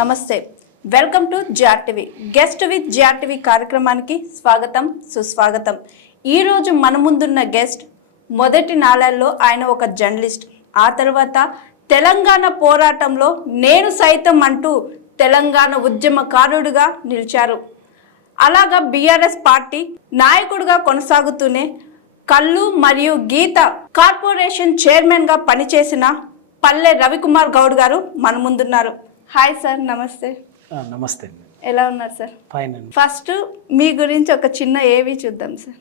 నమస్తే. Welcome to GRTV. Guest with GRTV కార్యక్రమానికి స్వాగతం, సుస్వాగతం. ఈరోజు మన ముందున్న గెస్ట్ మొదటి నాళ్ళల్లో ఆయన ఒక జర్నలిస్ట్, ఆ తర్వాత తెలంగాణ పోరాటంలో నేను సైతం అంటూ తెలంగాణ ఉద్యమకారుడిగా నిలిచారు. అలాగా బీఆర్ఎస్ పార్టీ నాయకుడిగా కొనసాగుతూనే కల్లు మరియు గీత కార్పొరేషన్ చైర్మన్గా పనిచేసిన పల్లె రవికుమార్ గౌడ్ గారు మన ముందున్నారు. హాయ్ సార్, నమస్తే. నమస్తే. ఎలా ఉన్నారు సార్? ఫైన్ అండి. ఫస్ట్ మీ గురించి ఒక చిన్న ఏవి చూద్దాం సార్.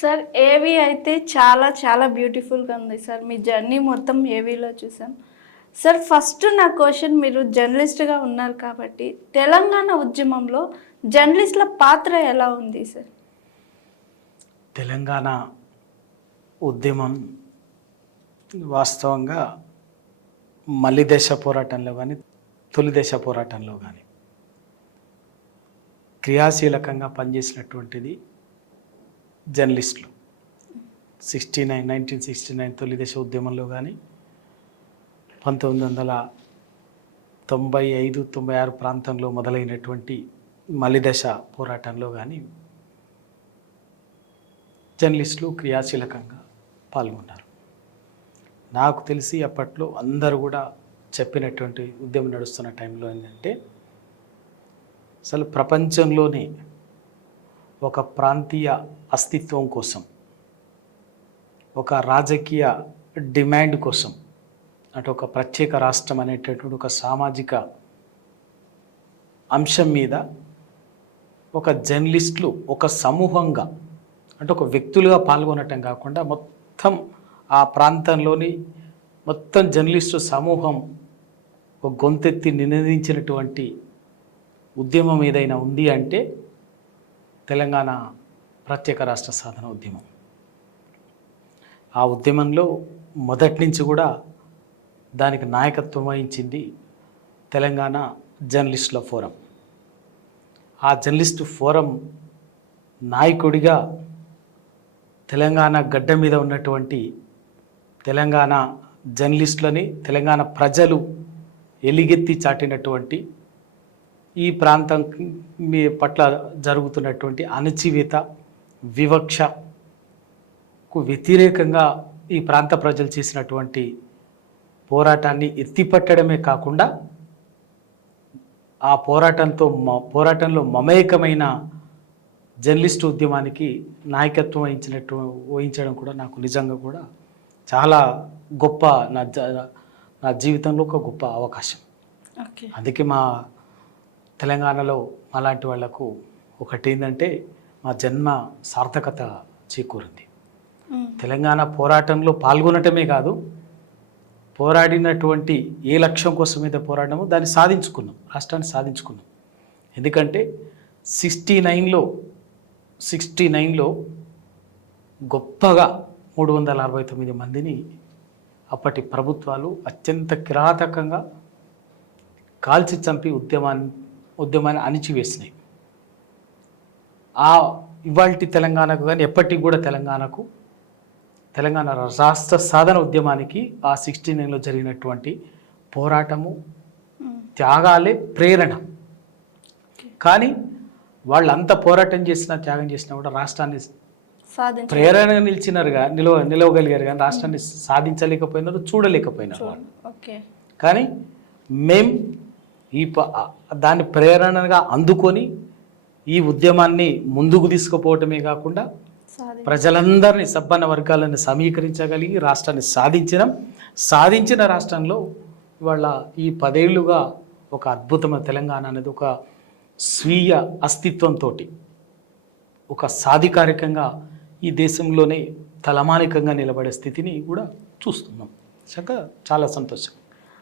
సార్, ఏవి అయితే చాలా చాలా బ్యూటిఫుల్గా ఉంది సార్. మీ జర్నీ మొత్తం ఏవీలో చూసాం సార్. ఫస్ట్ నా క్వశ్చన్, మీరు జర్నలిస్ట్గా ఉన్నారు కాబట్టి తెలంగాణ ఉద్యమంలో జర్నలిస్టుల పాత్ర ఎలా ఉంది సార్? తెలంగాణ ఉద్యమం వాస్తవంగా మలి దశ పోరాటంలో కానీ తొలి దశ పోరాటంలో కానీ క్రియాశీలకంగా పనిచేసినటువంటిది జర్నలిస్టులు. 1969 తొలి దశ ఉద్యమంలో కానీ 1995-96 ప్రాంతంలో మొదలైనటువంటి మలిదశ పోరాటంలో కానీ జర్నలిస్టులు క్రియాశీలకంగా పాల్గొన్నారు. నాకు తెలిసి అప్పట్లో అందరూ కూడా చెప్పినటువంటి ఉద్యమం నడుస్తున్న టైంలో ఏంటంటే, అసలు ప్రపంచంలోనే ఒక ప్రాంతీయ అస్తిత్వం కోసం, ఒక రాజకీయ డిమాండ్ కోసం, అంటే ఒక ప్రత్యేక రాష్ట్రం అనేటటువంటి ఒక సామాజిక అంశం మీద ఒక జర్నలిస్టులు ఒక సమూహంగా, అంటే ఒక వ్యక్తులుగా పాల్గొనటం కాకుండా మొత్తం ఆ ప్రాంతంలోని మొత్తం జర్నలిస్టు సమూహం ఒక గొంతెత్తి నినదించినటువంటి ఉద్యమం ఏదైనా ఉంది అంటే తెలంగాణ ప్రత్యేక రాష్ట్ర సాధన ఉద్యమం. ఆ ఉద్యమంలో మొదటి నుంచి కూడా దానికి నాయకత్వం వహించింది తెలంగాణ జర్నలిస్టుల ఫోరం. ఆ జర్నలిస్టు ఫోరం నాయకుడిగా తెలంగాణ గడ్డ మీద ఉన్నటువంటి తెలంగాణ జర్నలిస్టులని తెలంగాణ ప్రజలు ఎలిగెత్తి చాటినటువంటి ఈ ప్రాంతం మీ పట్ల జరుగుతున్నటువంటి అణచివేత, వివక్షకు వ్యతిరేకంగా ఈ ప్రాంత ప్రజలు చేసినటువంటి పోరాటాన్ని ఎత్తిపట్టడమే కాకుండా ఆ పోరాటంలో మమేకమైన జర్నలిస్టు ఉద్యమానికి నాయకత్వం వహించడం కూడా నాకు నిజంగా కూడా చాలా గొప్ప, నా జీవితంలో ఒక గొప్ప అవకాశం. అందుకే మా తెలంగాణలో అలాంటి వాళ్లకు ఒకటి ఏంటంటే, మా జన్మ సార్థకత చేకూరింది. తెలంగాణ పోరాటంలో పాల్గొనటమే కాదు, పోరాడినటువంటి ఏ లక్ష్యం కోసం మీద పోరాడమో దాన్ని సాధించుకున్నాం, రాష్ట్రాన్ని సాధించుకున్నాం. ఎందుకంటే 69లో గొప్పగా 369 మందిని అప్పటి ప్రభుత్వాలు అత్యంత కిరాతకంగా కాల్చి చంపి ఉద్యమాన్ని అణిచివేసినాయి. ఇవాల్టి తెలంగాణకు కానీ ఎప్పటికి కూడా తెలంగాణ రాష్ట్ర సాధన ఉద్యమానికి ఆ 69లో జరిగినటువంటి పోరాటము త్యాగాలే ప్రేరణ. కానీ వాళ్ళు అంత పోరాటం చేసినా త్యాగం చేసినా కూడా రాష్ట్రాన్ని ప్రేరణగా నిలవగలిగారు కానీ రాష్ట్రాన్ని సాధించలేకపోయినారు, చూడలేకపోయినారు వాళ్ళు. కానీ మేం దాన్ని ప్రేరణగా అందుకొని ఈ ఉద్యమాన్ని ముందుకు తీసుకుపోవటమే కాకుండా ప్రజలందరినీ సబ్బన్న వర్గాలను సమీకరించగలిగి రాష్ట్రాన్ని సాధించిన రాష్ట్రంలో ఇవాళ ఈ 10 ఏళ్ళుగా ఒక అద్భుతమైన తెలంగాణ అనేది ఒక స్వీయ అస్తిత్వంతో ఒక సాధికారికంగా ఈ దేశంలోనే తలమానికంగా నిలబడే స్థితిని కూడా చూస్తున్నాం. చాలా సంతోషం.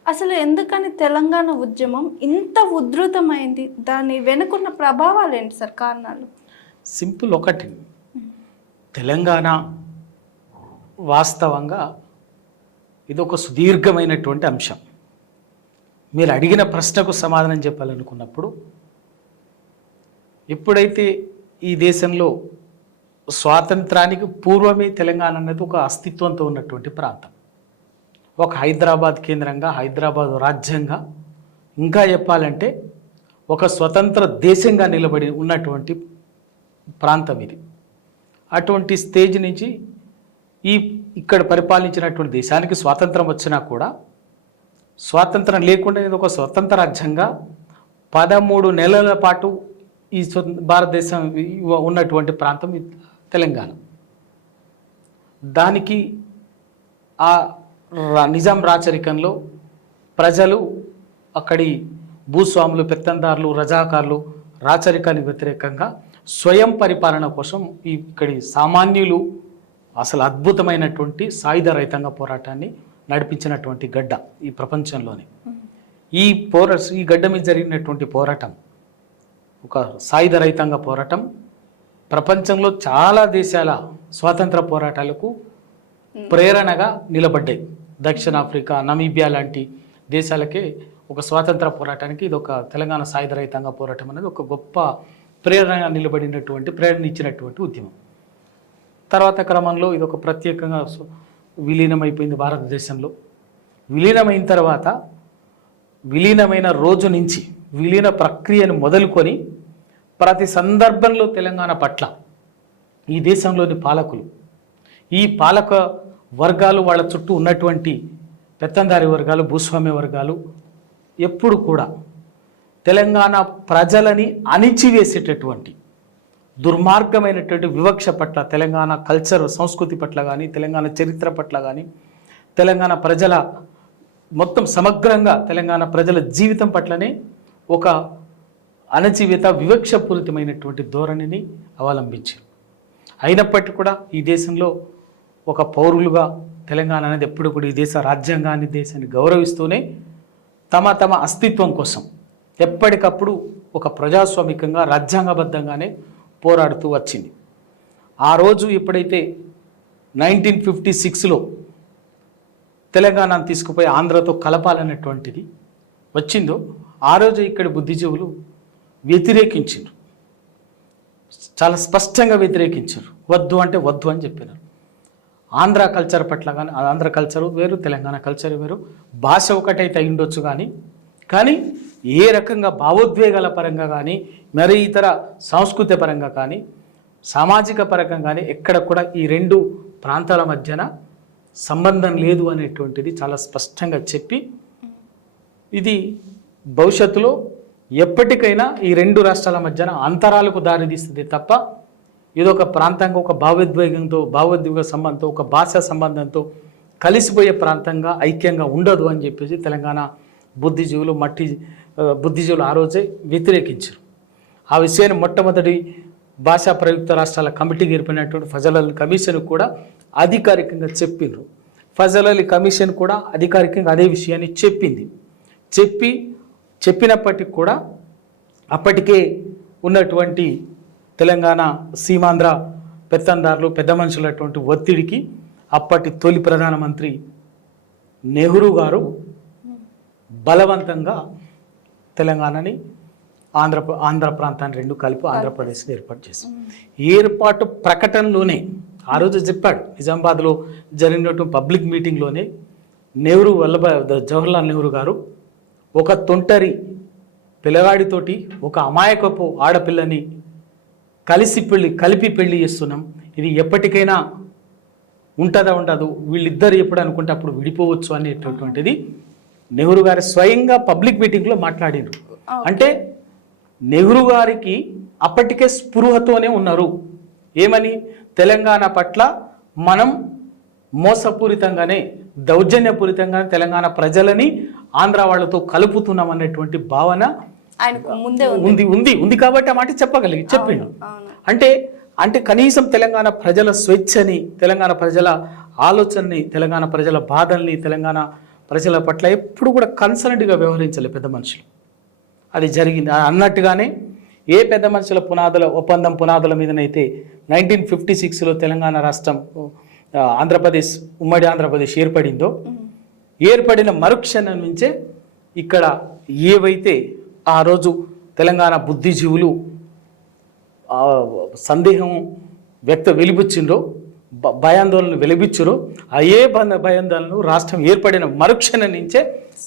అసలు ఎందుకని తెలంగాణ ఉద్యమం ఇంత ఉధృతమైంది? దాని వెనుకున్న ప్రభావాలు ఏంటి సార్, కారణాలు? సింపుల్ ఒకటి, తెలంగాణ వాస్తవంగా ఇది ఒక సుదీర్ఘమైనటువంటి అంశం. మీరు అడిగిన ప్రశ్నకు సమాధానం చెప్పాలనుకున్నప్పుడు, ఎప్పుడైతే ఈ దేశంలో స్వాతంత్రానికి పూర్వమే తెలంగాణ అనేది ఒక అస్తిత్వంతో ఉన్నటువంటి ప్రాంతం, ఒక హైదరాబాద్ కేంద్రంగా, హైదరాబాద్ రాజ్యంగా, ఇంకా చెప్పాలంటే ఒక స్వతంత్ర దేశంగా నిలబడి ఉన్నటువంటి ప్రాంతం ఇది. అటువంటి స్టేజ్ నుంచి ఇక్కడ పరిపాలించినటువంటి దేశానికి స్వాతంత్రం వచ్చినా కూడా స్వాతంత్రం లేకుండా ఇది ఒక స్వతంత్ర రాజ్యంగా 13 నెలల పాటు ఈ భారతదేశం ఉన్నటువంటి ప్రాంతం తెలంగాణ. దానికి ఆ నిజాం రాచరికంలో ప్రజలు, అక్కడి భూస్వాములు, పెత్తందారులు, రజాకారులు రాచరికానికి వ్యతిరేకంగా స్వయం పరిపాలన కోసం ఇక్కడి సామాన్యులు అసలు అద్భుతమైనటువంటి సాయుధ రైతాంగ పోరాటాన్ని నడిపించినటువంటి గడ్డ ఈ ప్రపంచంలోనే. ఈ గడ్డ మీద జరిగినటువంటి పోరాటం ఒక సాయుధ రైతాంగ పోరాటం ప్రపంచంలో చాలా దేశాల స్వాతంత్ర పోరాటాలకు ప్రేరణగా నిలబడ్డాయి. దక్షిణాఫ్రికా, నమీబియా లాంటి దేశాలకే ఒక స్వాతంత్ర పోరాటానికి ఇది ఒక తెలంగాణ సాయుధ రైతాంగ పోరాటం అనేది ఒక గొప్ప ప్రేరణగా ప్రేరణ ఇచ్చినటువంటి ఉద్యమం. తర్వాత క్రమంలో ఇది ఒక ప్రత్యేకంగా విలీనమైపోయింది భారతదేశంలో. విలీనమైన తర్వాత విలీనమైన రోజు నుంచి విలీన ప్రక్రియను మొదలుకొని ప్రతి సందర్భంలో తెలంగాణ పట్ల ఈ దేశంలోని పాలకులు, ఈ పాలక వర్గాలు, వాళ్ళ చుట్టూ ఉన్నటువంటి పెత్తందారి వర్గాలు, భూస్వామ్య వర్గాలు ఎప్పుడు కూడా తెలంగాణ ప్రజలని అణిచివేసేటటువంటి దుర్మార్గమైనటువంటి వివక్ష పట్ల, తెలంగాణ కల్చర్ సంస్కృతి పట్ల కానీ, తెలంగాణ చరిత్ర పట్ల కానీ, తెలంగాణ ప్రజల మొత్తం సమగ్రంగా తెలంగాణ ప్రజల జీవితం పట్లనే ఒక అణచివేత, వివక్షపూరితమైనటువంటి ధోరణిని అవలంబించారు. అయినప్పటికీ కూడా ఈ దేశంలో ఒక పౌరులుగా తెలంగాణ అనేది ఎప్పుడు కూడా ఈ దేశ రాజ్యాంగాన్ని, దేశాన్ని గౌరవిస్తూనే తమ అస్తిత్వం కోసం ఎప్పటికప్పుడు ఒక ప్రజాస్వామికంగా, రాజ్యాంగబద్ధంగానే పోరాడుతూ వచ్చింది. ఆ రోజు ఎప్పుడైతే 1956లో తెలంగాణను తీసుకుపోయి ఆంధ్రతో కలపాలన్నటువంటిది వచ్చిందో, ఆ రోజు ఇక్కడి బుద్ధిజీవులు వ్యతిరేకించారు, చాలా స్పష్టంగా వ్యతిరేకించారు. వద్దు అంటే వద్దు అని చెప్పినారు. ఆంధ్ర కల్చర్ పట్ల కానీ, ఆంధ్ర కల్చరు వేరు, తెలంగాణ కల్చర్ వేరు, భాష ఒకటైతే అయి ఉండొచ్చు కానీ ఏ రకంగా భావోద్వేగాల పరంగా కానీ, మరి ఇతర సాంస్కృతిక పరంగా కానీ, సామాజిక పరంగా కానీ ఎక్కడ కూడా ఈ రెండు ప్రాంతాల మధ్యన సంబంధం లేదు అనేటువంటిది చాలా స్పష్టంగా చెప్పి, ఇది భవిష్యత్తులో ఎప్పటికైనా ఈ రెండు రాష్ట్రాల మధ్యన అంతరాలకు దారితీస్తుంది తప్ప ఇదొక ప్రాంతంగా ఒక భావోద్వేగ సంబంధంతో, ఒక భాషా సంబంధంతో కలిసిపోయే ప్రాంతంగా, ఐక్యంగా ఉండదు అని చెప్పేసి తెలంగాణ బుద్ధిజీవులు ఆ రోజే వ్యతిరేకించారు. ఆ విషయాన్ని మొట్టమొదటి భాషా ప్రయుక్త రాష్ట్రాల కమిటీకి ఏర్పడినటువంటి ఫజల్ అలీ కమిషన్ కూడా అధికారికంగా చెప్పిండ్రు. ఫజల్ అలీ కమిషన్ కూడా అధికారికంగా అదే విషయాన్ని చెప్పినప్పటికీ కూడా అప్పటికే ఉన్నటువంటి తెలంగాణ సీమాంధ్ర పెత్తందారులు, పెద్ద మనుషులటువంటి ఒత్తిడికి అప్పటి తొలి ప్రధానమంత్రి నెహ్రూ గారు బలవంతంగా తెలంగాణని ఆంధ్ర ప్రాంతాన్ని రెండు కలిపి ఆంధ్రప్రదేశ్ని ఏర్పాటు చేశారు. ఏర్పాటు ప్రకటనలోనే ఆ రోజు చెప్పాడు, నిజామాబాద్లో జరిగినటువంటి పబ్లిక్ మీటింగ్లోనే జవహర్లాల్ నెహ్రూ గారు ఒక తొంటరి పిల్లగాడితోటి ఒక అమాయకపు ఆడపిల్లని కలిపి పెళ్లి చేస్తున్నాం. ఇది ఎప్పటికైనా ఉంటుందా ఉండదు, వీళ్ళిద్దరు ఎప్పుడు అనుకుంటే అప్పుడు విడిపోవచ్చు అనేటటువంటిది నెహ్రూ గారు స్వయంగా పబ్లిక్ మీటింగ్లో మాట్లాడారు. అంటే నెహ్రూ గారికి అప్పటికే స్పృహతోనే ఉన్నారు. ఏమని? తెలంగాణ పట్ల మనం మోసపూరితంగానే దౌర్జన్యపూరితంగానే తెలంగాణ ప్రజలని ఆంధ్ర వాళ్ళతో కలుపుతున్నాం అనేటువంటి భావన ఆయనకు ముందే ఉంది కాబట్టి ఆ మాట చెప్పిండు. అంటే కనీసం తెలంగాణ ప్రజల స్వేచ్ఛని, తెలంగాణ ప్రజల ఆలోచనని, తెలంగాణ ప్రజల బాధల్ని, తెలంగాణ ప్రజల పట్ల ఎప్పుడు కూడా కన్సర్న్డ్గా వ్యవహరించాలి పెద్ద మనుషులు. అది జరిగింది అన్నట్టుగానే ఏ పెద్ద మనుషుల ఒప్పందం పునాదుల మీదనైతే 1956లో తెలంగాణ రాష్ట్రం ఆంధ్రప్రదేశ్, ఉమ్మడి ఆంధ్రప్రదేశ్ ఏర్పడిన మరుక్షణం నుంచే ఇక్కడ ఏవైతే ఆ రోజు తెలంగాణ బుద్ధిజీవులు సందేహం వెలిబుచ్చిండ్రో, భయాందోళనలు వెలిబుచ్చారో అయ్యే భయాందోళనలు రాష్ట్రం ఏర్పడిన మరుక్షణం నుంచే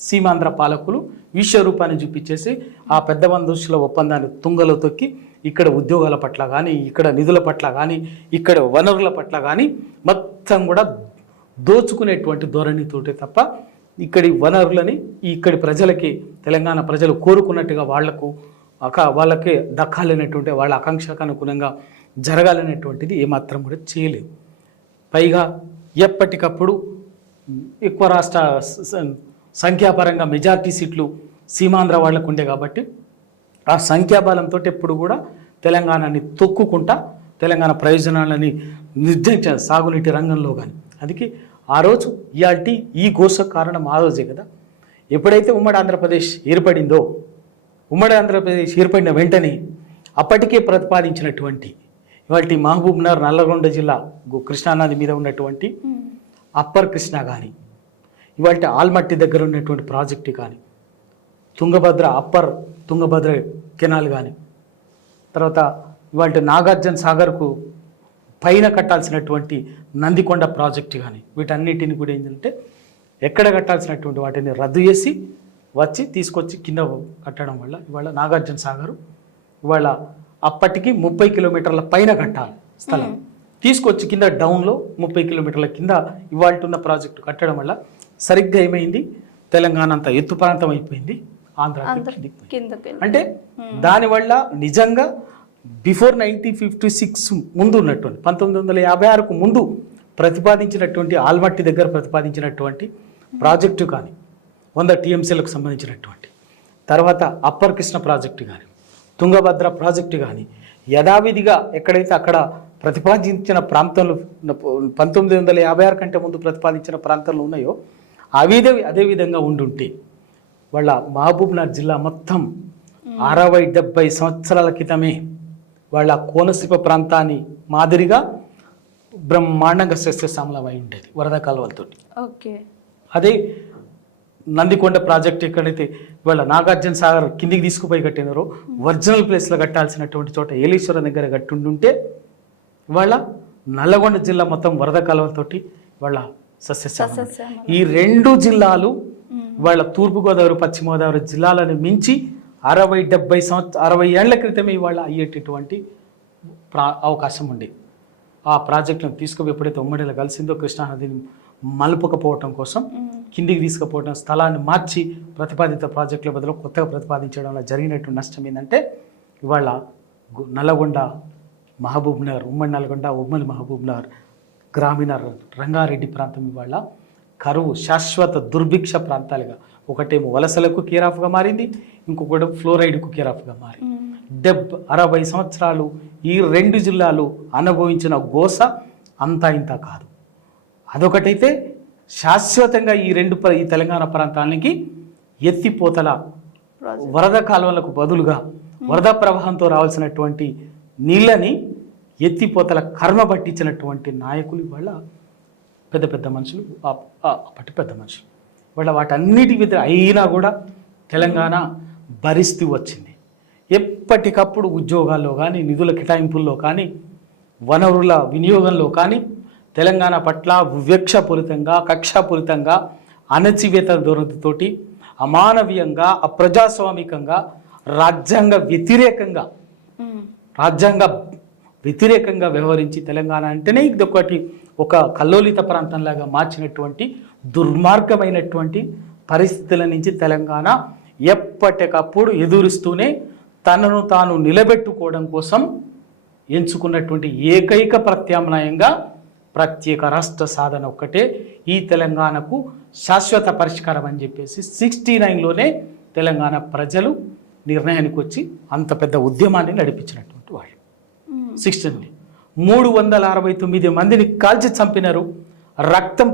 సీమాంధ్ర పాలకులు విశ్వరూపాన్ని చూపించేసి ఆ పెద్ద మనుషుల ఒప్పందాన్ని తుంగలో తొక్కి ఇక్కడ ఉద్యోగాల పట్ల కానీ, ఇక్కడ నిధుల పట్ల కానీ, ఇక్కడ వనరుల పట్ల కానీ మొత్తం కూడా దోచుకునేటువంటి ధోరణితోటే తప్ప ఇక్కడి వనరులని ఇక్కడి ప్రజలకి, తెలంగాణ ప్రజలు కోరుకున్నట్టుగా వాళ్ళకే దక్కాలనేటువంటి వాళ్ళ ఆకాంక్షకు అనుగుణంగా జరగాలనేటువంటిది ఏమాత్రం కూడా చేయలేవు. పైగా ఎప్పటికప్పుడు ఎక్కువ రాష్ట్ర సంఖ్యాపరంగా మెజార్టీ సీట్లు సీమాంధ్ర వాళ్ళకు ఉండే కాబట్టి ఆ సంఖ్యాబలంతో ఎప్పుడు కూడా తెలంగాణని తొక్కుకుంటా తెలంగాణ ప్రయోజనాలని నిర్ణయించ సాగునీటి రంగంలో కానీ. అందుకే ఆ రోజు ఈ ఘోష కారణం ఆ రోజే కదా. ఎప్పుడైతే ఉమ్మడి ఆంధ్రప్రదేశ్ ఏర్పడిన వెంటనే అప్పటికే ప్రతిపాదించినటువంటి ఇవాళ మహబూబ్నగర్, నల్లగొండ జిల్లా కృష్ణానది మీద ఉన్నటువంటి అప్పర్ కృష్ణ కానీ, ఇవాళ ఆల్మట్టి దగ్గర ఉన్నటువంటి ప్రాజెక్టు కానీ, అప్పర్ తుంగభద్ర కెనాల్ కానీ, తర్వాత ఇవాళ నాగార్జున సాగర్కు పైన కట్టాల్సినటువంటి నందికొండ ప్రాజెక్టు కానీ, వీటన్నిటిని కూడా ఏంటంటే ఎక్కడ కట్టాల్సినటువంటి వాటిని రద్దు చేసి తీసుకొచ్చి కింద కట్టడం వల్ల ఇవాళ నాగార్జున సాగర్ ఇవాళ అప్పటికి 30 కిలోమీటర్ల పైన కట్టాలి స్థలం, తీసుకొచ్చి కింద డౌన్లో 30 కిలోమీటర్ల కింద ఇవాళ ఉన్న ప్రాజెక్టు కట్టడం వల్ల సరిగ్గా ఏమైంది, తెలంగాణ అంతా ఎత్తు ప్రాంతం అయిపోయింది, ఆంధ్ర. అంటే దానివల్ల నిజంగా బిఫోర్ 1956 ముందు ఉన్నటువంటి 1956కు ముందు ప్రతిపాదించినటువంటి ఆల్మట్టి దగ్గర ప్రతిపాదించినటువంటి ప్రాజెక్టు కానీ 100 TMCలకు సంబంధించినటువంటి, తర్వాత అప్పర్ కృష్ణ ప్రాజెక్టు కానీ, తుంగభద్ర ప్రాజెక్టు కానీ యథావిధిగా ఎక్కడైతే అక్కడ ప్రతిపాదించిన ప్రాంతంలో 1956 కంటే ముందు ప్రతిపాదించిన ప్రాంతాలు ఉన్నాయో అదే విధంగా ఉండుంటే వాళ్ళ మహబూబ్నగర్ జిల్లా మొత్తం 60-70 సంవత్సరాల క్రితమే వాళ్ళ కోనసీమ ప్రాంతాన్ని మాదిరిగా బ్రహ్మాండంగా సస్యశ్యామలమై ఉండేది వరద కాలువలతోటి. అదే నందికొండ ప్రాజెక్ట్ ఎక్కడైతే ఇవాళ నాగార్జున సాగర్ కిందికి తీసుకుపోయి కట్టినారో ఒరిజినల్ ప్లేస్లో కట్టాల్సినటువంటి చోట ఏలేశ్వరం దగ్గర కట్టుండుంటే ఇవాళ నల్లగొండ జిల్లా మొత్తం వరద కాలువలతోటి ఇవాళ సస్యశ్యామలం. ఈ రెండు జిల్లాలు ఇవాళ తూర్పుగోదావరి, పశ్చిమ గోదావరి జిల్లాలను మించి 60-70 ఏళ్ల క్రితమే ఇవాళ అయ్యేటటువంటి అవకాశం ఉండేది. ఆ ప్రాజెక్టులను తీసుకుపోయి ఎప్పుడైతే ఉమ్మడిలో కలిసిందో కృష్ణానదిని మలుపుకపోవటం కోసం కిందికి తీసుకుపోవడం, స్థలాన్ని మార్చి ప్రతిపాదిత ప్రాజెక్టుల బదులు కొత్తగా ప్రతిపాదించడం వల్ల జరిగినటువంటి నష్టం ఏంటంటే ఇవాళ నల్లగొండ, మహబూబ్నగర్, ఉమ్మడి నల్గొండ, ఉమ్మడి మహబూబ్నగర్, గ్రామీణ రంగారెడ్డి ప్రాంతం ఇవాళ కరువు, శాశ్వత దుర్భిక్ష ప్రాంతాలుగా, ఒకటేమో వలసలకు కేరాఫ్గా మారింది, ఇంకొకటి ఫ్లోరైడ్కు కేరాఫ్గా మారింది. 60 సంవత్సరాలు ఈ రెండు జిల్లాలు అనుభవించిన గోస అంతా ఇంత కాదు. అదొకటైతే శాశ్వతంగా ఈ తెలంగాణ ప్రాంతానికి ఎత్తిపోతల వరద కాలువలకు బదులుగా వరద ప్రవాహంతో రావాల్సినటువంటి నీళ్ళని ఎత్తిపోతల కర్మ పట్టించినటువంటి నాయకులు ఇవాళ పెద్ద మనుషులు, అప్పటి పెద్ద మనుషులు. ఇవాళ వాటన్నిటి మీద అయినా కూడా తెలంగాణ భరిస్తూ వచ్చింది. ఎప్పటికప్పుడు ఉద్యోగాల్లో కానీ, నిధుల కేటాయింపుల్లో కానీ, వనరుల వినియోగంలో కానీ తెలంగాణ పట్ల వివక్షపూరితంగా, కక్షాపూరితంగా, అణచివేత ధోరణితోటి అమానవీయంగా, అప్రజాస్వామికంగా, రాజ్యాంగ వ్యతిరేకంగా వ్యవహరించి తెలంగాణ అంటేనే ఇదొకటి ఒక కల్లోలిత ప్రాంతంలాగా మార్చినటువంటి దుర్మార్గమైనటువంటి పరిస్థితుల నుంచి తెలంగాణ ఎప్పటికప్పుడు ఎదురుస్తూనే తనను తాను నిలబెట్టుకోవడం కోసం ఎంచుకున్నటువంటి ఏకైక ప్రత్యామ్నాయంగా ప్రత్యేక రాష్ట్ర సాధన ఒక్కటే ఈ తెలంగాణకు శాశ్వత పరిష్కారం అని చెప్పేసి 69లోనే తెలంగాణ ప్రజలు నిర్ణయానికి వచ్చి అంత పెద్ద ఉద్యమాన్ని నడిపించినటువంటి వాళ్ళు. 69 369 మందిని కాల్చి చంపినారు, రక్తం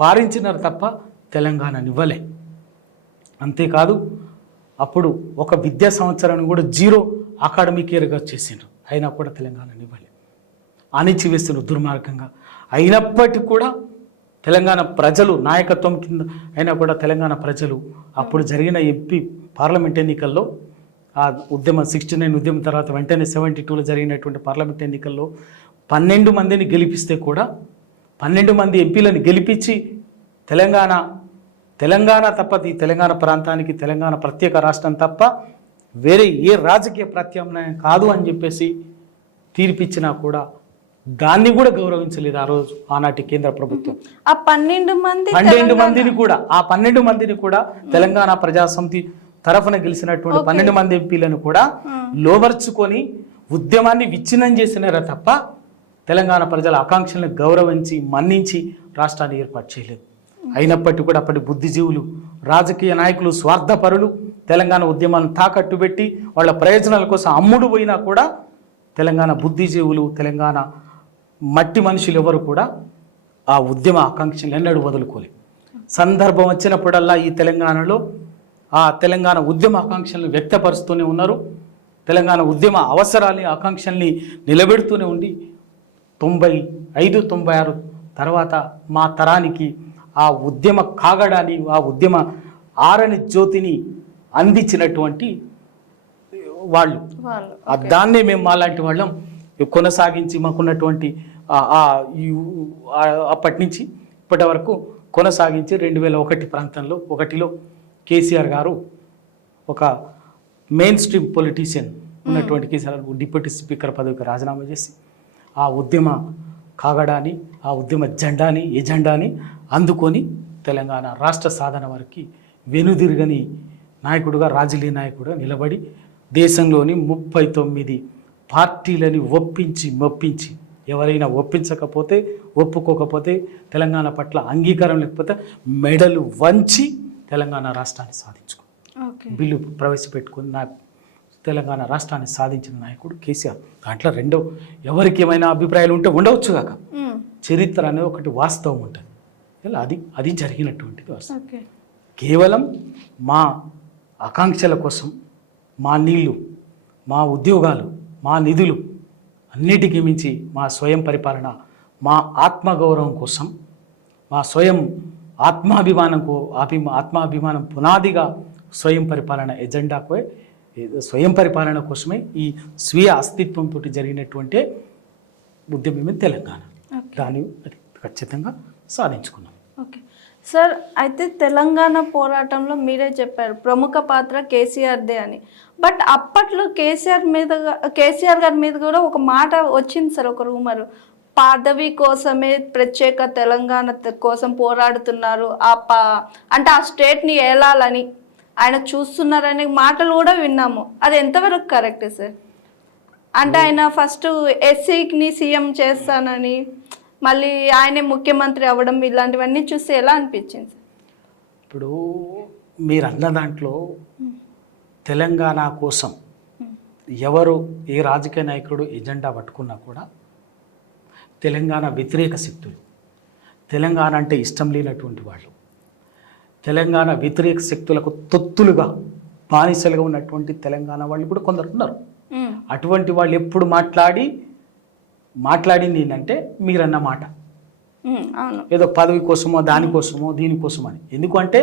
పారించినారు తప్ప తెలంగాణనివ్వలే. అంతేకాదు అప్పుడు ఒక విద్యా సంవత్సరాన్ని కూడా 0 అకాడమిక్ ఇయర్గా చేసిండ్రు, అయినా కూడా తెలంగాణనివ్వలే. అణిచివేస్తున్నారు దుర్మార్గంగా. అయినప్పటికీ కూడా తెలంగాణ ప్రజలు నాయకత్వం కింద అయినా కూడా తెలంగాణ ప్రజలు అప్పుడు జరిగిన ఎంపీ పార్లమెంట్ ఎన్నికల్లో ఆ ఉద్యమం 69 ఉద్యమం తర్వాత వెంటనే 72లో జరిగినటువంటి పార్లమెంట్ ఎన్నికల్లో 12 మందిని గెలిపిస్తే కూడా 12 మంది ఎంపీలను గెలిపించి తెలంగాణ తప్ప ఈ తెలంగాణ ప్రాంతానికి తెలంగాణ ప్రత్యేక రాష్ట్రం తప్ప వేరే ఏ రాజకీయ ప్రత్యామ్నాయం కాదు అని చెప్పేసి తీర్పిచ్చినా కూడా దాన్ని కూడా గౌరవించలేదు ఆ రోజు ఆనాటి కేంద్ర ప్రభుత్వం. ఆ 12 మందిని కూడా తెలంగాణ ప్రజాసమితి తరఫున గెలిచినటువంటి 12 మంది ఎంపీలను కూడా లోబర్చుకొని ఉద్యమాన్ని విచ్ఛిన్నం చేసినారా తప్ప తెలంగాణ ప్రజల ఆకాంక్షలను గౌరవించి మన్నించి రాష్ట్రాన్ని ఏర్పాటు చేయలేదు. అయినప్పటికీ కూడా అప్పటి బుద్ధిజీవులు, రాజకీయ నాయకులు, స్వార్థపరులు తెలంగాణ ఉద్యమాన్ని తాకట్టు పెట్టి వాళ్ళ ప్రయోజనాల కోసం అమ్ముడు పోయినా కూడా తెలంగాణ బుద్ధిజీవులు, తెలంగాణ మట్టి మనుషులు ఎవరు కూడా ఆ ఉద్యమ ఆకాంక్షలు ఎన్నడూ వదులుకోలేదు. సందర్భం వచ్చినప్పుడల్లా ఈ తెలంగాణలో ఆ తెలంగాణ ఉద్యమ ఆకాంక్షలను వ్యక్తపరుస్తూనే ఉన్నారు. తెలంగాణ ఉద్యమ అవసరాలని, ఆకాంక్షల్ని నిలబెడుతూనే ఉండి 95, 96 తర్వాత మా తరానికి ఆ ఉద్యమ కాగడాన్ని, ఆ ఉద్యమ ఆరని జ్యోతిని అందించినటువంటి వాళ్ళు. దాన్నే మేము మాలాంటి వాళ్ళం కొనసాగించి మాకున్నటువంటి అప్పటి నుంచి ఇప్పటి వరకు కొనసాగించి 2001 ప్రాంతంలో 1లో కేసీఆర్ గారు ఒక మెయిన్ స్ట్రీమ్ పొలిటీషియన్ ఉన్నటువంటి కేసీఆర్ డిప్యూటీ స్పీకర్ పదవికి రాజీనామా చేసి ఆ ఉద్యమ కాగడాన్ని, ఆ ఉద్యమ ఎజెండాని అందుకొని తెలంగాణ రాష్ట్ర సాధన వరకు వెనుదిరగని నాయకుడుగా, రాజకీయ నాయకుడుగా నిలబడి దేశంలోని 39 పార్టీలని మెప్పించి ఎవరైనా ఒప్పుకోకపోతే తెలంగాణ పట్ల అంగీకారం లేకపోతే మెడలు వంచి తెలంగాణ రాష్ట్రాన్ని సాధించుకుని బిల్లు ప్రవేశపెట్టుకుని తెలంగాణ రాష్ట్రాన్ని సాధించిన నాయకుడు కేసీఆర్. దాంట్లో ఎవరికి ఏమైనా అభిప్రాయాలు ఉంటే ఉండవచ్చు కాక, చరిత్ర అనేది ఒకటి వాస్తవం ఉంటుంది. అది జరిగినటువంటిది వాస్తవం. కేవలం మా ఆకాంక్షల కోసం, మా నీళ్లు, మా ఉద్యోగాలు, మా నిధులు అన్నిటికీ మించి మా స్వయం పరిపాలన, మా ఆత్మగౌరవం కోసం, మా ఆత్మాభిమానం పునాదిగా స్వయం పరిపాలన ఎజెండాకు, స్వయం పరిపాలన కోసమే ఈ స్వీయ అస్తిత్వంతో జరిగినటువంటి ఉద్యమమే తెలంగాణ. దాన్ని ఖచ్చితంగా సాధించుకున్నాం. ఓకే సార్, అయితే తెలంగాణ పోరాటంలో మీరే చెప్పారు ప్రముఖ పాత్ర కేసీఆర్దే అని. బట్ అప్పట్లో కేసీఆర్ గారి మీద కూడా ఒక మాట వచ్చింది సార్, ఒక రూమరు, పదవి కోసమే ప్రత్యేక తెలంగాణ కోసం పోరాడుతున్నారు, అంటే ఆ స్టేట్ని ఏలాలని ఆయన చూస్తున్నారనే మాటలు కూడా విన్నాము. అది ఎంతవరకు కరెక్ట్ సార్? అంటే ఆయన ఫస్ట్ ఎస్సీని సీఎం చేస్తానని, మళ్ళీ ఆయనే ముఖ్యమంత్రి అవ్వడం, ఇలాంటివన్నీ చూస్తే ఎలా అనిపించింది సార్? ఇప్పుడు మీరు అన్న దాంట్లో తెలంగాణ కోసం ఎవరు ఏ రాజకీయ నాయకుడు ఎజెండా పట్టుకున్నా కూడా తెలంగాణ వ్యతిరేక శక్తులు, తెలంగాణ అంటే ఇష్టం లేనటువంటి వాళ్ళు, తెలంగాణ వ్యతిరేక శక్తులకు తొత్తులుగా బానిసలుగా ఉన్నటువంటి తెలంగాణ వాళ్ళు కూడా కొందరు ఉన్నారు. అటువంటి వాళ్ళు ఎప్పుడు మాట్లాడింది ఏంటంటే మీరన్న మాట, ఏదో పదవి కోసమో దానికోసమో దీనికోసమో అని. ఎందుకంటే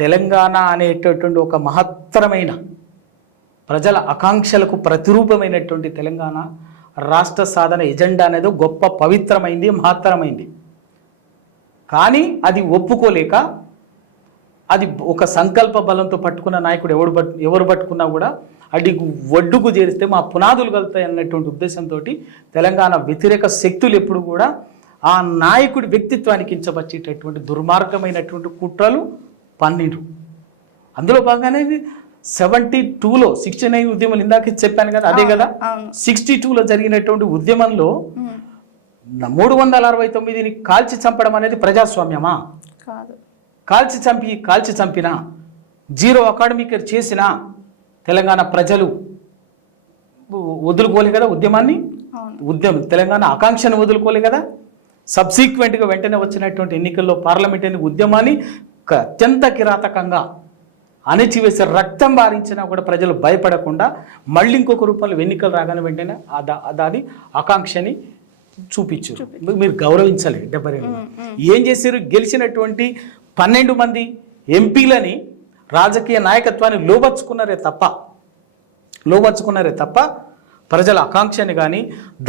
తెలంగాణ అనేటటువంటి ఒక మహత్తరమైన ప్రజల ఆకాంక్షలకు ప్రతిరూపమైనటువంటి తెలంగాణ రాష్ట్ర సాధన ఎజెండా అనేది గొప్ప పవిత్రమైంది, మహత్తరమైంది. కానీ అది ఒప్పుకోలేక అది ఒక సంకల్ప బలంతో పట్టుకున్న నాయకుడు ఎవరు పట్టుకున్నా కూడా అడిగు ఒడ్డుకు చేరిస్తే మా పునాదులు కలుతాయి అన్నటువంటి ఉద్దేశంతో తెలంగాణ వ్యతిరేక శక్తులు ఎప్పుడు కూడా ఆ నాయకుడి వ్యక్తిత్వానికి కించపరిచేటటువంటి దుర్మార్గమైనటువంటి కుట్రలు పన్నిరు. అందులో భాగంగానే 72లో 69 ఉద్యమాలు ఇందాక చెప్పాను కదా, అదే కదా. 62లో జరిగినటువంటి ఉద్యమంలో 369ని కాల్చి చంపడం అనేది ప్రజాస్వామ్యమా? కాదు. కాల్చి చంపిన జీరో అకాడమిక్ చేసిన తెలంగాణ ప్రజలు వదులుకోలే కదా ఉద్యమాన్ని. తెలంగాణ ఆకాంక్షను వదులుకోలే కదా. సబ్సిక్వెంట్గా వెంటనే వచ్చినటువంటి ఎన్నికల్లో పార్లమెంట్ ఉద్యమాన్ని అత్యంత కిరాతకంగా అణచివేసి రక్తం బారించినా కూడా ప్రజలు భయపడకుండా మళ్ళీ ఇంకొక రూపంలో ఎన్నికలు రాగానే వెంటనే దాని ఆకాంక్షని చూపించారు. మీరు గౌరవించాలి. 72 ఏం చేశారు? గెలిచినటువంటి 12 మంది ఎంపీలని రాజకీయ నాయకత్వాన్ని లోబర్చుకున్నారే తప్ప ప్రజల ఆకాంక్షని కానీ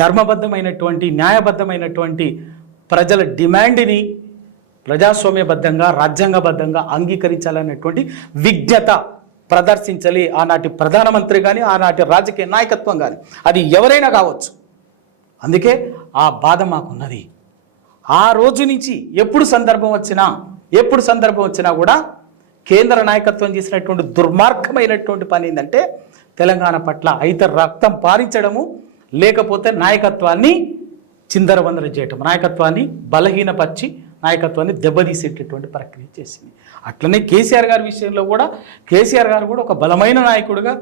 ధర్మబద్ధమైనటువంటి న్యాయబద్ధమైనటువంటి ప్రజల డిమాండ్ని ప్రజాస్వామ్యబద్ధంగా రాజ్యాంగబద్ధంగా అంగీకరించాలనేటువంటి విజ్ఞత ప్రదర్శించాలి ఆనాటి ప్రధానమంత్రి కానీ ఆనాటి రాజకీయ నాయకత్వం కానీ, అది ఎవరైనా కావచ్చు. అందుకే ఆ బాధ మాకున్నది. ఆ రోజు నుంచి ఎప్పుడు సందర్భం వచ్చినా కూడా కేంద్ర నాయకత్వం చేసినటువంటి దుర్మార్గమైనటువంటి పని ఏంటంటే తెలంగాణ పట్ల అయితే రక్తం పారించడము, లేకపోతే నాయకత్వాన్ని చిందరవందర చేయటం, నాయకత్వాన్ని బలహీనపరిచి నాయకత్వాన్ని దెబ్బతీసేటటువంటి ప్రక్రియ చేసింది. అట్లనే కేసీఆర్ గారి విషయంలో కూడా కేసీఆర్ గారు కూడా ఒక బలమైన నాయకుడిగా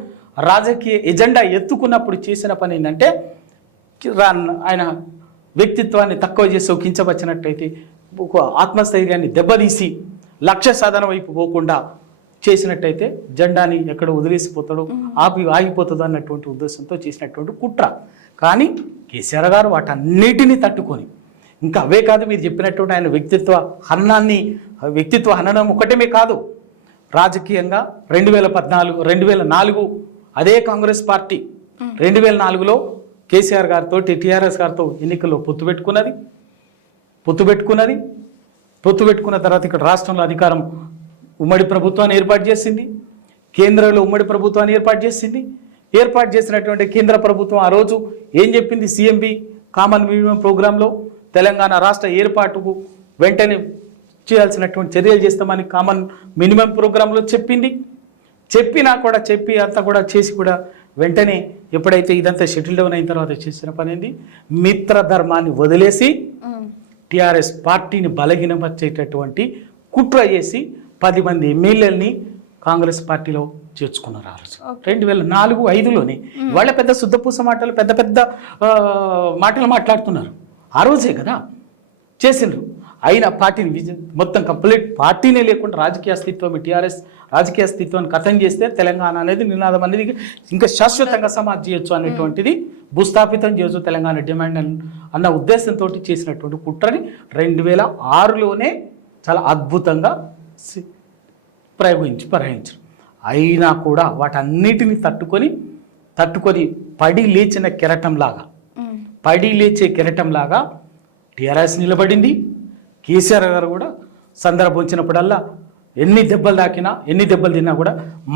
రాజకీయ ఎజెండా ఎత్తుకున్నప్పుడు చేసిన పని ఏంటంటే ఆయన వ్యక్తిత్వాన్ని తక్కువ చేసి కించపరిచినట్టయితే ఒక ఆత్మస్థైర్యాన్ని దెబ్బతీసి లక్ష్య సాధన వైపు పోకుండా చేసినట్టయితే జెండాని ఎక్కడ వదిలేసిపోతాడో ఆగిపోతుందో అన్నటువంటి ఉద్దేశంతో చేసినటువంటి కుట్ర. కానీ కేసీఆర్ గారు వాటన్నిటినీ తట్టుకొని, ఇంకా అవే కాదు మీరు చెప్పినటువంటి ఆయన వ్యక్తిత్వ హననం ఒకటమే కాదు, రాజకీయంగా 2014 అదే కాంగ్రెస్ పార్టీ 2004లో కేసీఆర్ గారితో టీఆర్ఎస్ గారితో ఎన్నికల్లో పొత్తు పెట్టుకున్న తర్వాత ఇక్కడ రాష్ట్రంలో అధికారం ఉమ్మడి ప్రభుత్వాన్ని ఏర్పాటు చేసింది, కేంద్రంలో ఉమ్మడి ప్రభుత్వాన్ని ఏర్పాటు చేసినటువంటి కేంద్ర ప్రభుత్వం ఆ రోజు ఏం చెప్పింది? CMB కామన్ మినిమం ప్రోగ్రాంలో తెలంగాణ రాష్ట్ర ఏర్పాటుకు వెంటనే చేయాల్సినటువంటి చర్యలు చేస్తామని కామన్ మినిమం ప్రోగ్రాంలో చెప్పినా కూడా అంతా కూడా చేసి కూడా వెంటనే ఎప్పుడైతే ఇదంతా షెటిల్ డౌన్ అయిన తర్వాత చేసిన పని ఏంది? మిత్రధర్మాన్ని వదిలేసి టీఆర్ఎస్ పార్టీని బలహీనపరిచేటటువంటి కుట్ర చేసి 10 మంది ఎమ్మెల్యేలని కాంగ్రెస్ పార్టీలో చేర్చుకున్నారు. ఆ రోజు 2004-05లోనే వాళ్ళ పెద్ద శుద్ధపూస మాటలు పెద్ద మాటలు మాట్లాడుతున్నారు. ఆ రోజే కదా చేసిండ్రు. అయినా పార్టీని మొత్తం కంప్లీట్ పార్టీనే లేకుండా రాజకీయ అస్తిత్వం టీఆర్ఎస్ రాజకీయ అస్తిత్వాన్ని కథం చేస్తే తెలంగాణ అనేది నినాదం అనేది ఇంకా శాశ్వతంగా సమాజ్ చేయొచ్చు అనేటువంటిది భూస్థాపితం చేయొచ్చు తెలంగాణ డిమాండ్ అన్న ఉద్దేశంతో చేసినటువంటి కుట్రని 2006లోనే చాలా అద్భుతంగా ప్రయోగించారు. అయినా కూడా వాటన్నిటిని తట్టుకొని పడి లేచే కెరటంలాగా టీఆర్ఎస్ నిలబడింది. కేసీఆర్ గారు కూడా సందర్భం వచ్చినప్పుడల్లా ఎన్ని దెబ్బలు తిన్నా కూడా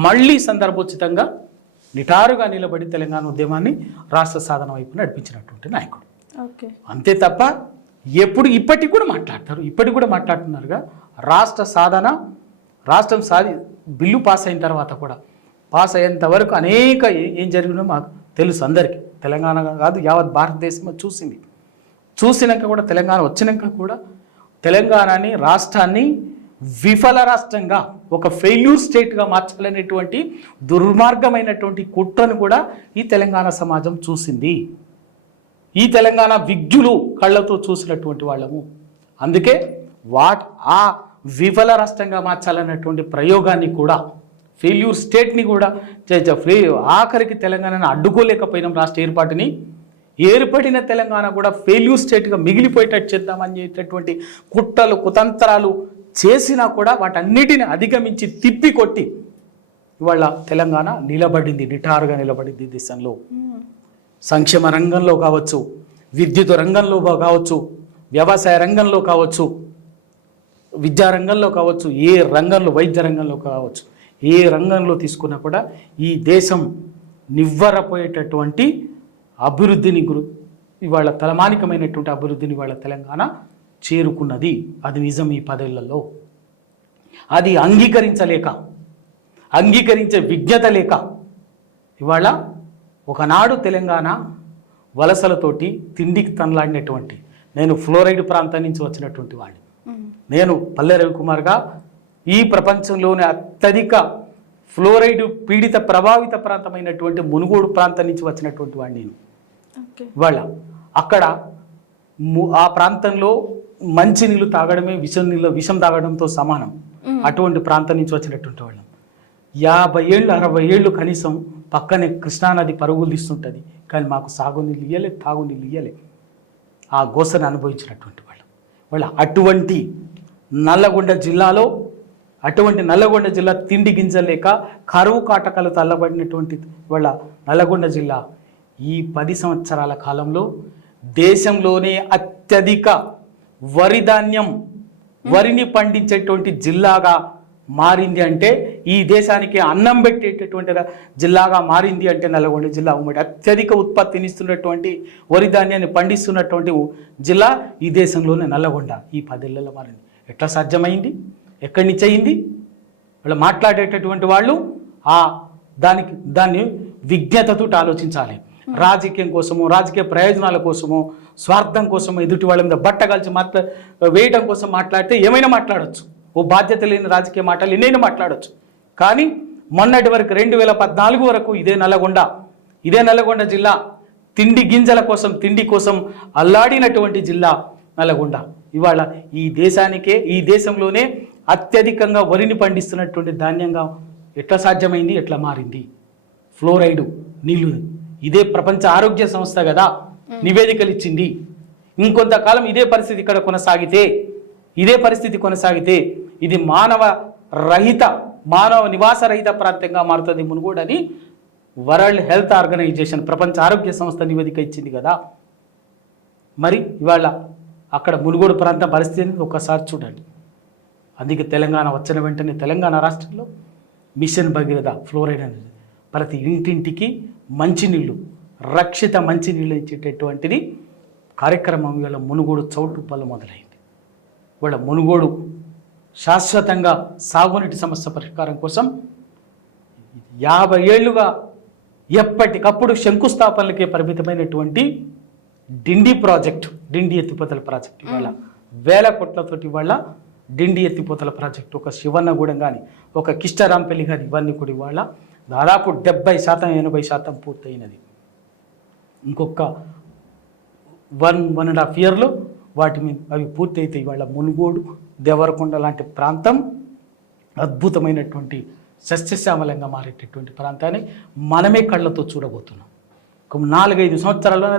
మళ్ళీ సందర్భోచితంగా నిటారుగా నిలబడి తెలంగాణ ఉద్యమాన్ని రాష్ట్ర సాధన వైపు నడిపించినటువంటి నాయకుడు. అంతే తప్ప ఇప్పటికి కూడా మాట్లాడుతున్నారుగా రాష్ట్రం బిల్లు పాస్ అయిన తర్వాత కూడా పాస్ అయ్యేంత వరకు అనేక ఏం జరిగినో మాకు తెలుసు అందరికీ. తెలంగాణ కాదు యావత్ భారతదేశం చూసినాక కూడా తెలంగాణ వచ్చినాక కూడా తెలంగాణని రాష్ట్రాన్ని విఫల రాష్ట్రంగా ఒక ఫెయిల్యూర్ స్టేట్గా మార్చాలనేటువంటి దుర్మార్గమైనటువంటి కుట్రను కూడా ఈ తెలంగాణ సమాజం చూసింది. ఈ తెలంగాణ విజ్ఞులు కళ్ళతో చూసినటువంటి వాళ్ళము. అందుకే ఆ విఫల రాష్ట్రంగా మార్చాలన్నటువంటి ప్రయోగాన్ని కూడా ఫెయిల్యూర్ స్టేట్ని కూడా ఆఖరికి తెలంగాణను అడ్డుకోలేకపోయినాం. రాష్ట్ర ఏర్పడిన తెలంగాణ కూడా ఫెయిల్యూర్ స్టేట్గా మిగిలిపోయేటట్టు చేద్దామనేటటువంటి కుట్రలు కుతంత్రాలు చేసినా కూడా వాటన్నిటిని అధిగమించి తిప్పికొట్టి ఇవాళ తెలంగాణ నిటారుగా నిలబడింది. దేశంలో సంక్షేమ రంగంలో కావచ్చు, విద్యుత్ రంగంలో కావచ్చు, వ్యవసాయ రంగంలో కావచ్చు, విద్యారంగంలో కావచ్చు, ఏ రంగంలో, వైద్య రంగంలో కావచ్చు, ఏ రంగంలో తీసుకున్నా కూడా ఈ దేశం నివ్వరపోయేటటువంటి అభివృద్ధిని ఇవాళ తలమానికమైనటువంటి అభివృద్ధిని ఇవాళ తెలంగాణ చేరుకున్నది. అది నిజం. ఈ 10 ఏళ్లలో అది అంగీకరించే విజ్ఞత లేక ఇవాళ ఒకనాడు తెలంగాణ వలసలతోటి తిండికి తనలాడినటువంటి, నేను ఫ్లోరైడ్ ప్రాంతం నుంచి వచ్చినటువంటి వాడిని, నేను పల్లె రవికుమార్గా ఈ ప్రపంచంలోనే అత్యధిక ఫ్లోరైడ్ పీడిత ప్రభావిత ప్రాంతమైనటువంటి మునుగోడు ప్రాంతం నుంచి వచ్చినటువంటి వాడిని నేను. ఇవాళ అక్కడ ఆ ప్రాంతంలో మంచి నీళ్ళు తాగడమే విషం తాగడంతో సమానం. అటువంటి ప్రాంతం నుంచి వచ్చినటువంటి వాళ్ళం. 50 ఏళ్ళు 60 ఏళ్ళు కనీసం పక్కనే కృష్ణానది పరుగులు తీస్తుంటుంది, కానీ మాకు సాగునీళ్ళు ఇయ్యలే, తాగునీళ్ళు ఇయ్యలే. ఆ గోసను అనుభవించినటువంటి వాళ్ళ అటువంటి నల్లగొండ జిల్లా తిండి గింజలేక కరువు కాటకాలు తల్లబడినటువంటి వాళ్ళ నల్లగొండ జిల్లా ఈ 10 సంవత్సరాల కాలంలో దేశంలోనే అత్యధిక వరిని పండించేటువంటి జిల్లాగా మారింది. అంటే ఈ దేశానికి అన్నం పెట్టేటటువంటి జిల్లాగా మారింది అంటే నల్లగొండ జిల్లా ఉమ్మడి అత్యధిక ఉత్పత్తినిస్తున్నటువంటి వరి ధాన్యాన్ని పండిస్తున్నటువంటి జిల్లా ఈ దేశంలోనే నల్లగొండ ఈ 10 ఏళ్లలో మారింది. ఎట్లా సాధ్యమైంది? ఎక్కడి నుంచి అయింది? వాళ్ళు మాట్లాడేటటువంటి వాళ్ళు దాన్ని విజ్ఞతతో ఆలోచించాలి. రాజకీయం కోసమో, రాజకీయ ప్రయోజనాల కోసమో, స్వార్థం కోసమో, ఎదుటి వాళ్ళ మీద బట్టగలిచి వేయటం కోసం మాట్లాడితే ఏమైనా మాట్లాడచ్చు. ఓ బాధ్యత లేని రాజకీయ మాటలు ఎన్నైనా మాట్లాడచ్చు. కానీ మొన్నటి వరకు 2014 వరకు ఇదే నల్లగొండ జిల్లా తిండి కోసం అల్లాడినటువంటి జిల్లా నల్లగొండ. ఇవాళ ఈ దేశంలోనే అత్యధికంగా వరిని పండిస్తున్నటువంటి ధాన్యంగా ఎట్లా సాధ్యమైంది? ఎట్లా మారింది? ఫ్లోరైడ్ నీళ్లు ఇదే ప్రపంచ ఆరోగ్య సంస్థ కదా నివేదికలు ఇచ్చింది. ఇంకొంతకాలం ఇదే పరిస్థితి కొనసాగితే ఇది మానవ నివాస రహిత ప్రాంతంగా మారుతుంది మునుగోడు అని వరల్డ్ హెల్త్ ఆర్గనైజేషన్, ప్రపంచ ఆరోగ్య సంస్థ నివేదిక ఇచ్చింది కదా. మరి ఇవాళ అక్కడ మునుగోడు ప్రాంతం పరిస్థితిని ఒకసారి చూడండి. అందుకే తెలంగాణ వచ్చిన వెంటనే తెలంగాణ రాష్ట్రంలో మిషన్ భగీరథ ఫ్లోరైడ్ అనేది ప్రతి ఇంటింటికి మంచినీళ్ళు, రక్షిత మంచినీళ్ళు ఇచ్చేటటువంటిది కార్యక్రమం ఇవాళ మునుగోడు చౌటుప్పల్లో మొదలైంది. ఇవాళ మునుగోడు శాశ్వతంగా సాగునీటి సమస్య పరిష్కారం కోసం 50 ఏళ్లుగా ఎప్పటికప్పుడు శంకుస్థాపనలకే పరిమితమైనటువంటి డిండి ఎత్తిపోతల ప్రాజెక్టు ఇవాళ 1000 కోట్లతోటి ఇవాళ డిండి ఎత్తిపోతల ప్రాజెక్టు, ఒక శివన్నగూడెం కానీ, ఒక కిష్టరాంపల్లి కానీ, ఇవన్నీ కూడా ఇవాళ దాదాపు 70% పూర్తయినది. ఇంకొక 1.5 ఇయర్లో అవి పూర్తయితే ఇవాళ మునుగోడు, దేవరకొండ లాంటి ప్రాంతం అద్భుతమైనటువంటి సస్యశ్యామలంగా మారేటటువంటి ప్రాంతాన్ని మనమే కళ్ళతో చూడబోతున్నాం. ఒక 4-5 సంవత్సరాల్లో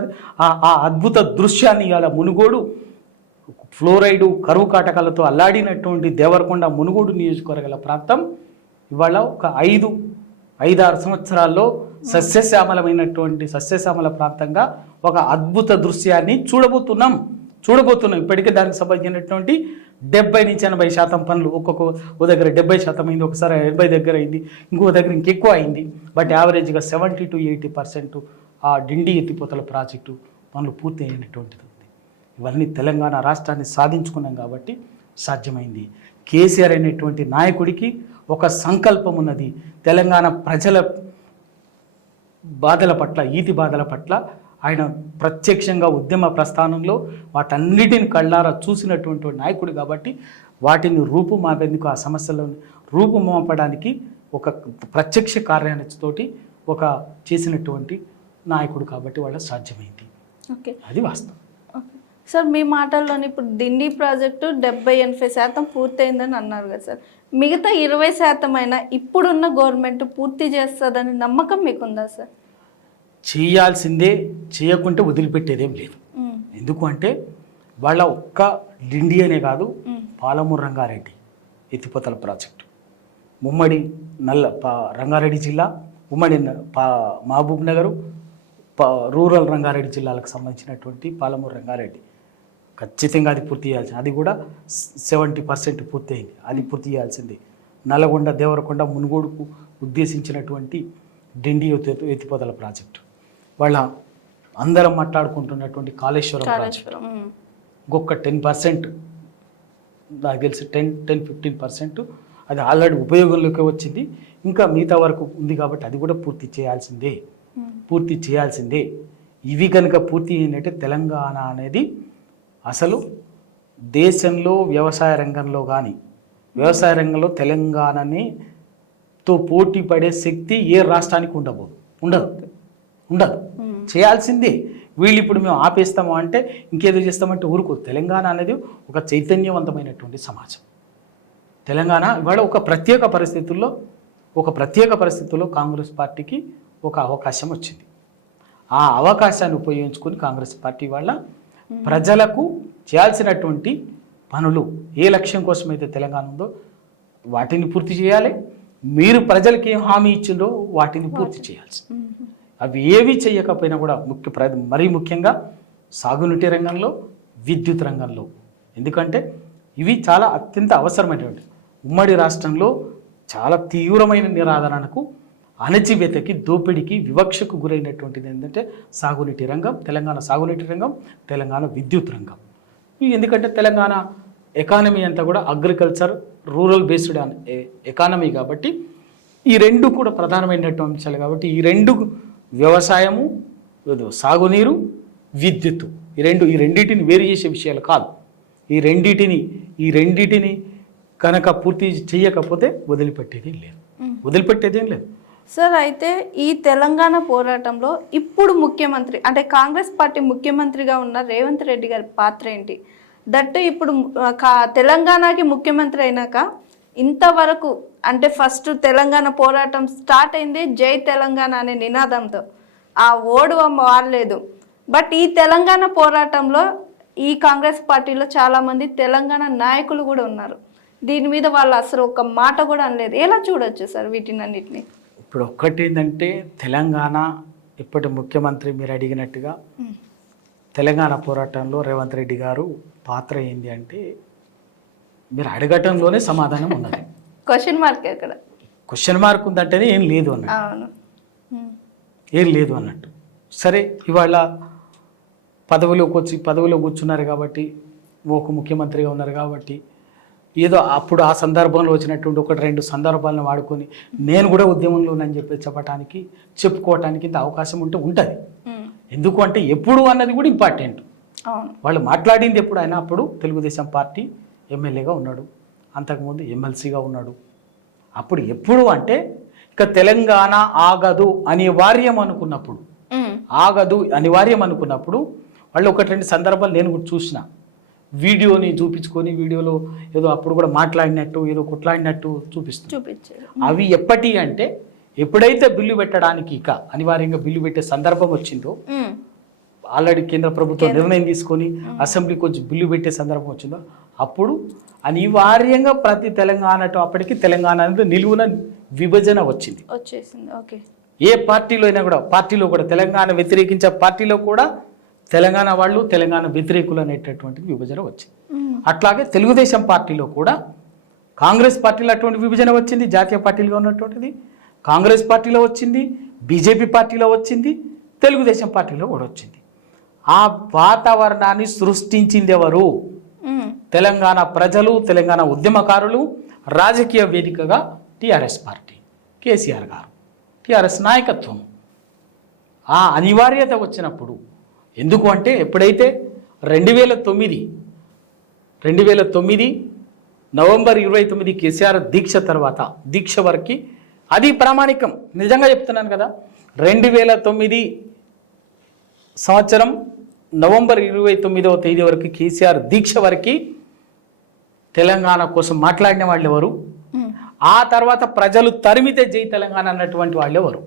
ఆ అద్భుత దృశ్యాన్ని ఇవాళ మునుగోడు ఫ్లోరైడు కరువు కాటకాలతో అల్లాడినటువంటి దేవరకొండ మునుగోడు నియోజకవర్గాల ప్రాంతం ఇవాళ ఒక 5-6 సంవత్సరాల్లో సస్యశ్యామల ప్రాంతంగా ఒక అద్భుత దృశ్యాన్ని చూడబోతున్నాం. ఇప్పటికే దానికి సంబంధించినటువంటి 70-80% పనులు ఓ దగ్గర 70% అయింది, ఒకసారి 80 దగ్గర అయింది, ఇంకో దగ్గర ఇంకెక్కువ అయింది. బట్ యావరేజ్గా 70 to 80% ఆ డిండి ఎత్తిపోతల ప్రాజెక్టు పనులు పూర్తి అయినటువంటిది ఉంది. ఇవన్నీ తెలంగాణ రాష్ట్రాన్ని సాధించుకున్నాం కాబట్టి సాధ్యమైంది. కేసీఆర్ అనేటువంటి నాయకుడికి ఒక సంకల్పం ఉన్నది. తెలంగాణ ప్రజల బాధల పట్ల, ఈతి బాధల పట్ల ఆయన ప్రత్యక్షంగా ఉద్యమ ప్రస్థానంలో వాటన్నిటిని కళ్ళారా చూసినటువంటి నాయకుడు కాబట్టి వాటిని రూపుమాపేందుకు, ఆ సమస్యలను రూపుమాపడానికి ఒక ప్రత్యక్ష కార్యాచరణతోటి ఒక చేసినటువంటి నాయకుడు కాబట్టి వాళ్ళ సాధ్యమైంది. ఓకే, అది వాస్తవం. సార్, మీ మాటల్లోని ఇప్పుడు డిండి ప్రాజెక్టు 70-80% పూర్తయిందని అన్నారు కదా సార్. మిగతా 20% అయినా ఇప్పుడున్న గవర్నమెంట్ పూర్తి చేస్తుందని నమ్మకం మీకుందా సార్? చేయాల్సిందే, చేయకుంటే వదిలిపెట్టేదేం లేదు. ఎందుకు అంటే వాళ్ళ ఒక్క డిండి అనే కాదు, పాలమూరు రంగారెడ్డి ఎత్తిపోతల ప్రాజెక్టు, ఉమ్మడి రంగారెడ్డి జిల్లా, ఉమ్మడి మహబూబ్ నగరు, రూరల్ రంగారెడ్డి జిల్లాలకు సంబంధించినటువంటి పాలమూరు రంగారెడ్డి, ఖచ్చితంగా అది పూర్తి చేయాల్సింది. అది కూడా 70% పూర్తి అయింది. అది పూర్తి చేయాల్సింది. నల్లగొండ దేవరకొండ మునుగోడుకు ఉద్దేశించినటువంటి డిండి ఎత్తిపోతల ప్రాజెక్టు, వాళ్ళ అందరం మాట్లాడుకుంటున్నటువంటి కాళేశ్వరం ప్రాజెక్టు ఇంకొక 10%, నాకు తెలిసి 10-15% అది ఆల్రెడీ ఉపయోగంలోకి వచ్చింది. ఇంకా మిగతా వరకు ఉంది కాబట్టి అది కూడా పూర్తి చేయాల్సిందే. ఇవి కనుక పూర్తి అయినట్టే తెలంగాణ అనేది అసలు దేశంలో వ్యవసాయ రంగంలో కానీ, వ్యవసాయ రంగంలో తెలంగాణతో పోటీ పడే శక్తి ఏ రాష్ట్రానికి ఉండదు. చేయాల్సిందే. వీళ్ళు ఇప్పుడు మేము ఆపేస్తాము అంటే ఇంకేదో చేస్తామంటే ఊరుకో. తెలంగాణ అనేది ఒక చైతన్యవంతమైనటువంటి సమాజం. తెలంగాణ ఇవాళ ఒక ప్రత్యేక పరిస్థితుల్లో కాంగ్రెస్ పార్టీకి ఒక అవకాశం వచ్చింది. ఆ అవకాశాన్ని ఉపయోగించుకొని కాంగ్రెస్ పార్టీ వాళ్ళ ప్రజలకు చేయాల్సినటువంటి పనులు, ఏ లక్ష్యం కోసమైతే తెలంగాణ ఉందో వాటిని పూర్తి చేయాలి. మీరు ప్రజలకి ఏం హామీ ఇచ్చిందో వాటిని పూర్తి చేయాల్సి. అవి ఏవి చేయకపోయినా కూడా మరీ ముఖ్యంగా సాగునీటి రంగంలో, విద్యుత్ రంగంలో, ఎందుకంటే ఇవి చాలా అత్యంత అవసరమైనటువంటి. ఉమ్మడి రాష్ట్రంలో చాలా తీవ్రమైన నిరాదరణకు, అణచివేతకి, దోపిడీకి, వివక్షకు గురైనటువంటిది ఏంటంటే సాగునీటి రంగం, తెలంగాణ సాగునీటి రంగం, తెలంగాణ విద్యుత్ రంగం. ఎందుకంటే తెలంగాణ ఎకానమీ అంతా కూడా అగ్రికల్చర్, రూరల్ బేస్డ్ ఎకానమీ కాబట్టి ఈ రెండు కూడా ప్రధానమైనటువంటి అంశాలు. కాబట్టి ఈ రెండు, వ్యవసాయము, సాగునీరు, విద్యుత్తు, ఈ రెండింటిని వేరు చేసే విషయాలు కాదు. ఈ రెండింటిని కనుక పూర్తి చేయకపోతే వదిలిపెట్టేదేం లేదు. సార్, అయితే ఈ తెలంగాణ పోరాటంలో ఇప్పుడు ముఖ్యమంత్రి అంటే కాంగ్రెస్ పార్టీ ముఖ్యమంత్రిగా ఉన్న రేవంత్ రెడ్డి గారి పాత్ర ఏంటి? దట్టు ఇప్పుడు తెలంగాణకి ముఖ్యమంత్రి అయినాక ఇంతవరకు అంటే ఫస్ట్ తెలంగాణ పోరాటం స్టార్ట్ అయింది జై తెలంగాణ అనే నినాదంతో. ఆ ఓడు వాడలేదు. బట్ ఈ తెలంగాణ పోరాటంలో ఈ కాంగ్రెస్ పార్టీలో చాలామంది తెలంగాణ నాయకులు కూడా ఉన్నారు. దీని మీద వాళ్ళు అసలు ఒక మాట కూడా అనలేదు. ఎలా చూడొచ్చు సార్ వీటినన్నిటిని? ఇప్పుడు ఒక్కటి ఏంటంటే తెలంగాణ ఇప్పటి ముఖ్యమంత్రి మీరు అడిగినట్టుగా తెలంగాణ పోరాటంలో రేవంత్ రెడ్డి గారు పాత్ర ఏంటి అంటే మీరు అడగటంలోనే సమాధానం ఉన్నది. క్వశ్చన్ మార్క్ ఎక్కడ? క్వశ్చన్ మార్క్ ఉందంటేనే ఏం లేదు అన్నట్టు. సరే, ఇవాళ పదవిలో కూర్చున్నారు కాబట్టి, ఒక ముఖ్యమంత్రిగా ఉన్నారు కాబట్టి, ఏదో అప్పుడు ఆ సందర్భంలో వచ్చినటువంటి 1-2 సందర్భాలను వాడుకొని నేను కూడా ఉద్యమంలోనని చెప్పి చెప్పుకోవటానికి ఇంత అవకాశం ఉంటుంది. ఎందుకు అంటే ఎప్పుడు అన్నది కూడా ఇంపార్టెంట్. వాళ్ళు మాట్లాడింది ఎప్పుడు? ఆయన అప్పుడు తెలుగుదేశం పార్టీ ఎమ్మెల్యేగా ఉన్నాడు, అంతకుముందు ఎమ్మెల్సీగా ఉన్నాడు. అప్పుడు ఎప్పుడు అంటే ఇక తెలంగాణ ఆగదు అనివార్యం అనుకున్నప్పుడు వాళ్ళు 1-2 సందర్భాలు నేను కూడా చూసిన. వీడియోని చూపించుకొని వీడియోలో ఏదో అప్పుడు కూడా మాట్లాడినట్టు, ఏదో కొట్లాడినట్టు చూపించారు. అవి ఎప్పటి అంటే ఎప్పుడైతే బిల్లు పెట్టడానికి ఇక అనివార్యంగా బిల్లు పెట్టే సందర్భం వచ్చిందో, ఆల్రెడీ కేంద్ర ప్రభుత్వం నిర్ణయం తీసుకొని అసెంబ్లీకి వచ్చి బిల్లు పెట్టే సందర్భం వచ్చిందో, అప్పుడు అనివార్యంగా ప్రతి అప్పటికి తెలంగాణ అనేది నిలువున విభజన వచ్చేసింది. ఏ పార్టీలో కూడా తెలంగాణ వ్యతిరేకించే పార్టీలో కూడా తెలంగాణ వాళ్ళు, తెలంగాణ వ్యతిరేకులు అనేటటువంటి విభజన వచ్చింది. అట్లాగే తెలుగుదేశం పార్టీలో కూడా కాంగ్రెస్ పార్టీలో అటువంటి విభజన వచ్చింది. జాతీయ పార్టీలుగా ఉన్నటువంటిది కాంగ్రెస్ పార్టీలో వచ్చింది, బీజేపీ పార్టీలో వచ్చింది, తెలుగుదేశం పార్టీలో కూడా వచ్చింది. ఆ వాతావరణాన్ని సృష్టించింది ఎవరు? తెలంగాణ ప్రజలు, తెలంగాణ ఉద్యమకారులు, రాజకీయ వేదికగా టీఆర్ఎస్ పార్టీ, కేసీఆర్ గారు, టీఆర్ఎస్ నాయకత్వం. ఆ అనివార్యత వచ్చినప్పుడు, ఎందుకు అంటే ఎప్పుడైతే 2009 నవంబర్ 29 కేసీఆర్ దీక్ష వరకు అది ప్రామాణికం. నిజంగా చెప్తున్నాను కదా, 2009 సంవత్సరం నవంబర్ 29వ తేదీ వరకు కేసీఆర్ దీక్ష వరకు తెలంగాణ కోసం మాట్లాడిన వాళ్ళు ఎవరు? ఆ తర్వాత ప్రజలు తరిమితే జై తెలంగాణ అన్నటువంటి వాళ్ళు ఎవరు?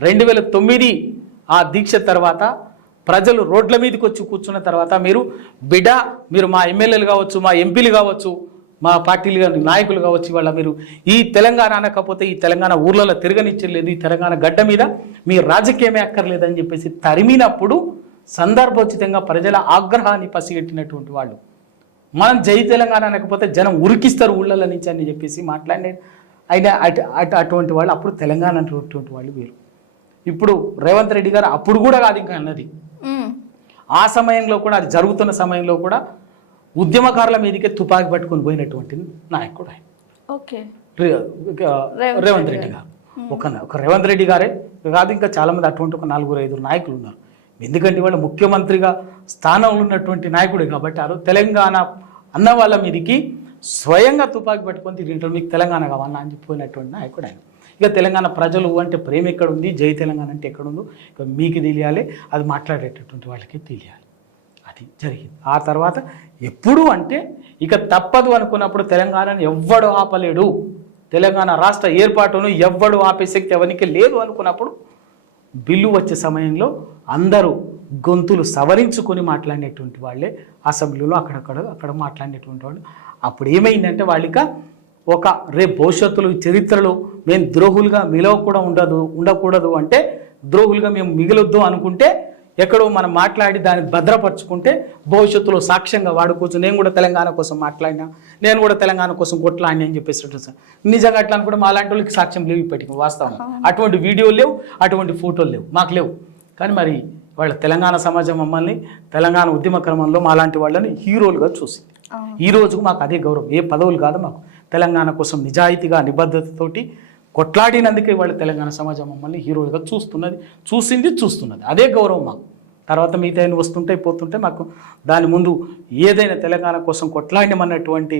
2009 ఆ దీక్ష తర్వాత ప్రజలు రోడ్ల మీదకి వచ్చి కూర్చున్న తర్వాత మీరు మా ఎమ్మెల్యేలు కావచ్చు, మా ఎంపీలు కావచ్చు, మా పార్టీలు నాయకులు కావచ్చు, ఇవాళ మీరు ఈ తెలంగాణ అనకపోతే ఈ తెలంగాణ ఊర్లలో తిరగనిచ్చలేదు, ఈ తెలంగాణ గడ్డ మీద మీ రాజకీయమే అక్కర్లేదని చెప్పేసి తరిమినప్పుడు సందర్భోచితంగా ప్రజల ఆగ్రహాన్ని పసిగట్టినటువంటి వాళ్ళు. మనం జై తెలంగాణ అనకపోతే జనం ఉరికిస్తారు ఊళ్ళల నుంచి అని చెప్పేసి మాట్లాడే అయినా అటువంటి వాళ్ళు అప్పుడు తెలంగాణ అనేటువంటి వాళ్ళు వేరు. ఇప్పుడు రేవంత్ రెడ్డి గారు అప్పుడు కూడా కాదు ఇంకా అన్నది, ఆ సమయంలో కూడా అది జరుగుతున్న సమయంలో కూడా ఉద్యమకారుల మీదకే తుపాకీ పట్టుకొని పోయినటువంటి నాయకుడు ఆయన. ఓకే, రేవంత్ రెడ్డి గారు ఒక రేవంత్ రెడ్డి గారే కాదు, ఇంకా చాలామంది అటువంటి ఒక 4-5 నాయకులు ఉన్నారు. ఎందుకంటే వాళ్ళు ముఖ్యమంత్రిగా స్థానంలో ఉన్నటువంటి నాయకుడే కాబట్టి ఆ రోజు తెలంగాణ అన్న వాళ్ళ మీదకి స్వయంగా తుపాకీ పట్టుకొని తిరిగింటారు, మీకు తెలంగాణ కావాలా అని చెప్పినటువంటి నాయకుడు ఆయన. ఇక తెలంగాణ ప్రజలు అంటే ప్రేమ ఎక్కడ ఉంది, జై తెలంగాణ అంటే ఎక్కడుందో ఇక మీకు తెలియాలి, అది మాట్లాడేటటువంటి వాళ్ళకి తెలియాలి. అది జరిగింది. ఆ తర్వాత ఎప్పుడు అంటే ఇక తప్పదు అనుకున్నప్పుడు తెలంగాణను ఎవ్వడు ఆపలేడు, తెలంగాణ రాష్ట్ర ఏర్పాటును ఎవ్వడు ఆపే శక్తి ఎవరికి లేదు అనుకున్నప్పుడు బిల్లు వచ్చే సమయంలో అందరూ గొంతులు సవరించుకొని మాట్లాడినటువంటి వాళ్ళే అసెంబ్లీలో అక్కడ మాట్లాడినటువంటి వాళ్ళు. అప్పుడు ఏమైందంటే వాళ్ళిక ఒక రేపు భవిష్యత్తులో చరిత్రలో మేము ద్రోహులుగా ఉండకూడదు అంటే ద్రోహులుగా మేము మిగలొద్దు అనుకుంటే ఎక్కడో మనం మాట్లాడి దాన్ని భద్రపరచుకుంటే భవిష్యత్తులో సాక్ష్యంగా వాడుకోవచ్చు. నేను కూడా తెలంగాణ కోసం మాట్లాడినా, నేను కూడా తెలంగాణ కోసం కొట్లాడినా అని చెప్పేసి నిజంగా అట్లా అనుకుంటే మా లాంటి వాళ్ళకి సాక్ష్యం లేవు ఇప్పటికి. వాస్తవం అటువంటి వీడియోలు లేవు, అటువంటి ఫోటోలు లేవు, మాకు లేవు. కానీ మరి వాళ్ళ తెలంగాణ సమాజం మమ్మల్ని తెలంగాణ ఉద్యమ క్రమంలో మాలాంటి వాళ్ళని హీరోలుగా చూసింది. ఈ రోజుకు మాకు అదే గౌరవం, ఏ పదవులు కాదు మాకు. తెలంగాణ కోసం నిజాయితీగా నిబద్ధతతోటి కొట్లాడినందుకే వాళ్ళ తెలంగాణ సమాజం మమ్మల్ని హీరోలుగా చూస్తున్నది. అదే గౌరవం మాకు. తర్వాత మిగతా వస్తుంటే పోతుంటే మాకు దాని ముందు ఏదైనా తెలంగాణ కోసం కొట్లాడినమన్నటువంటి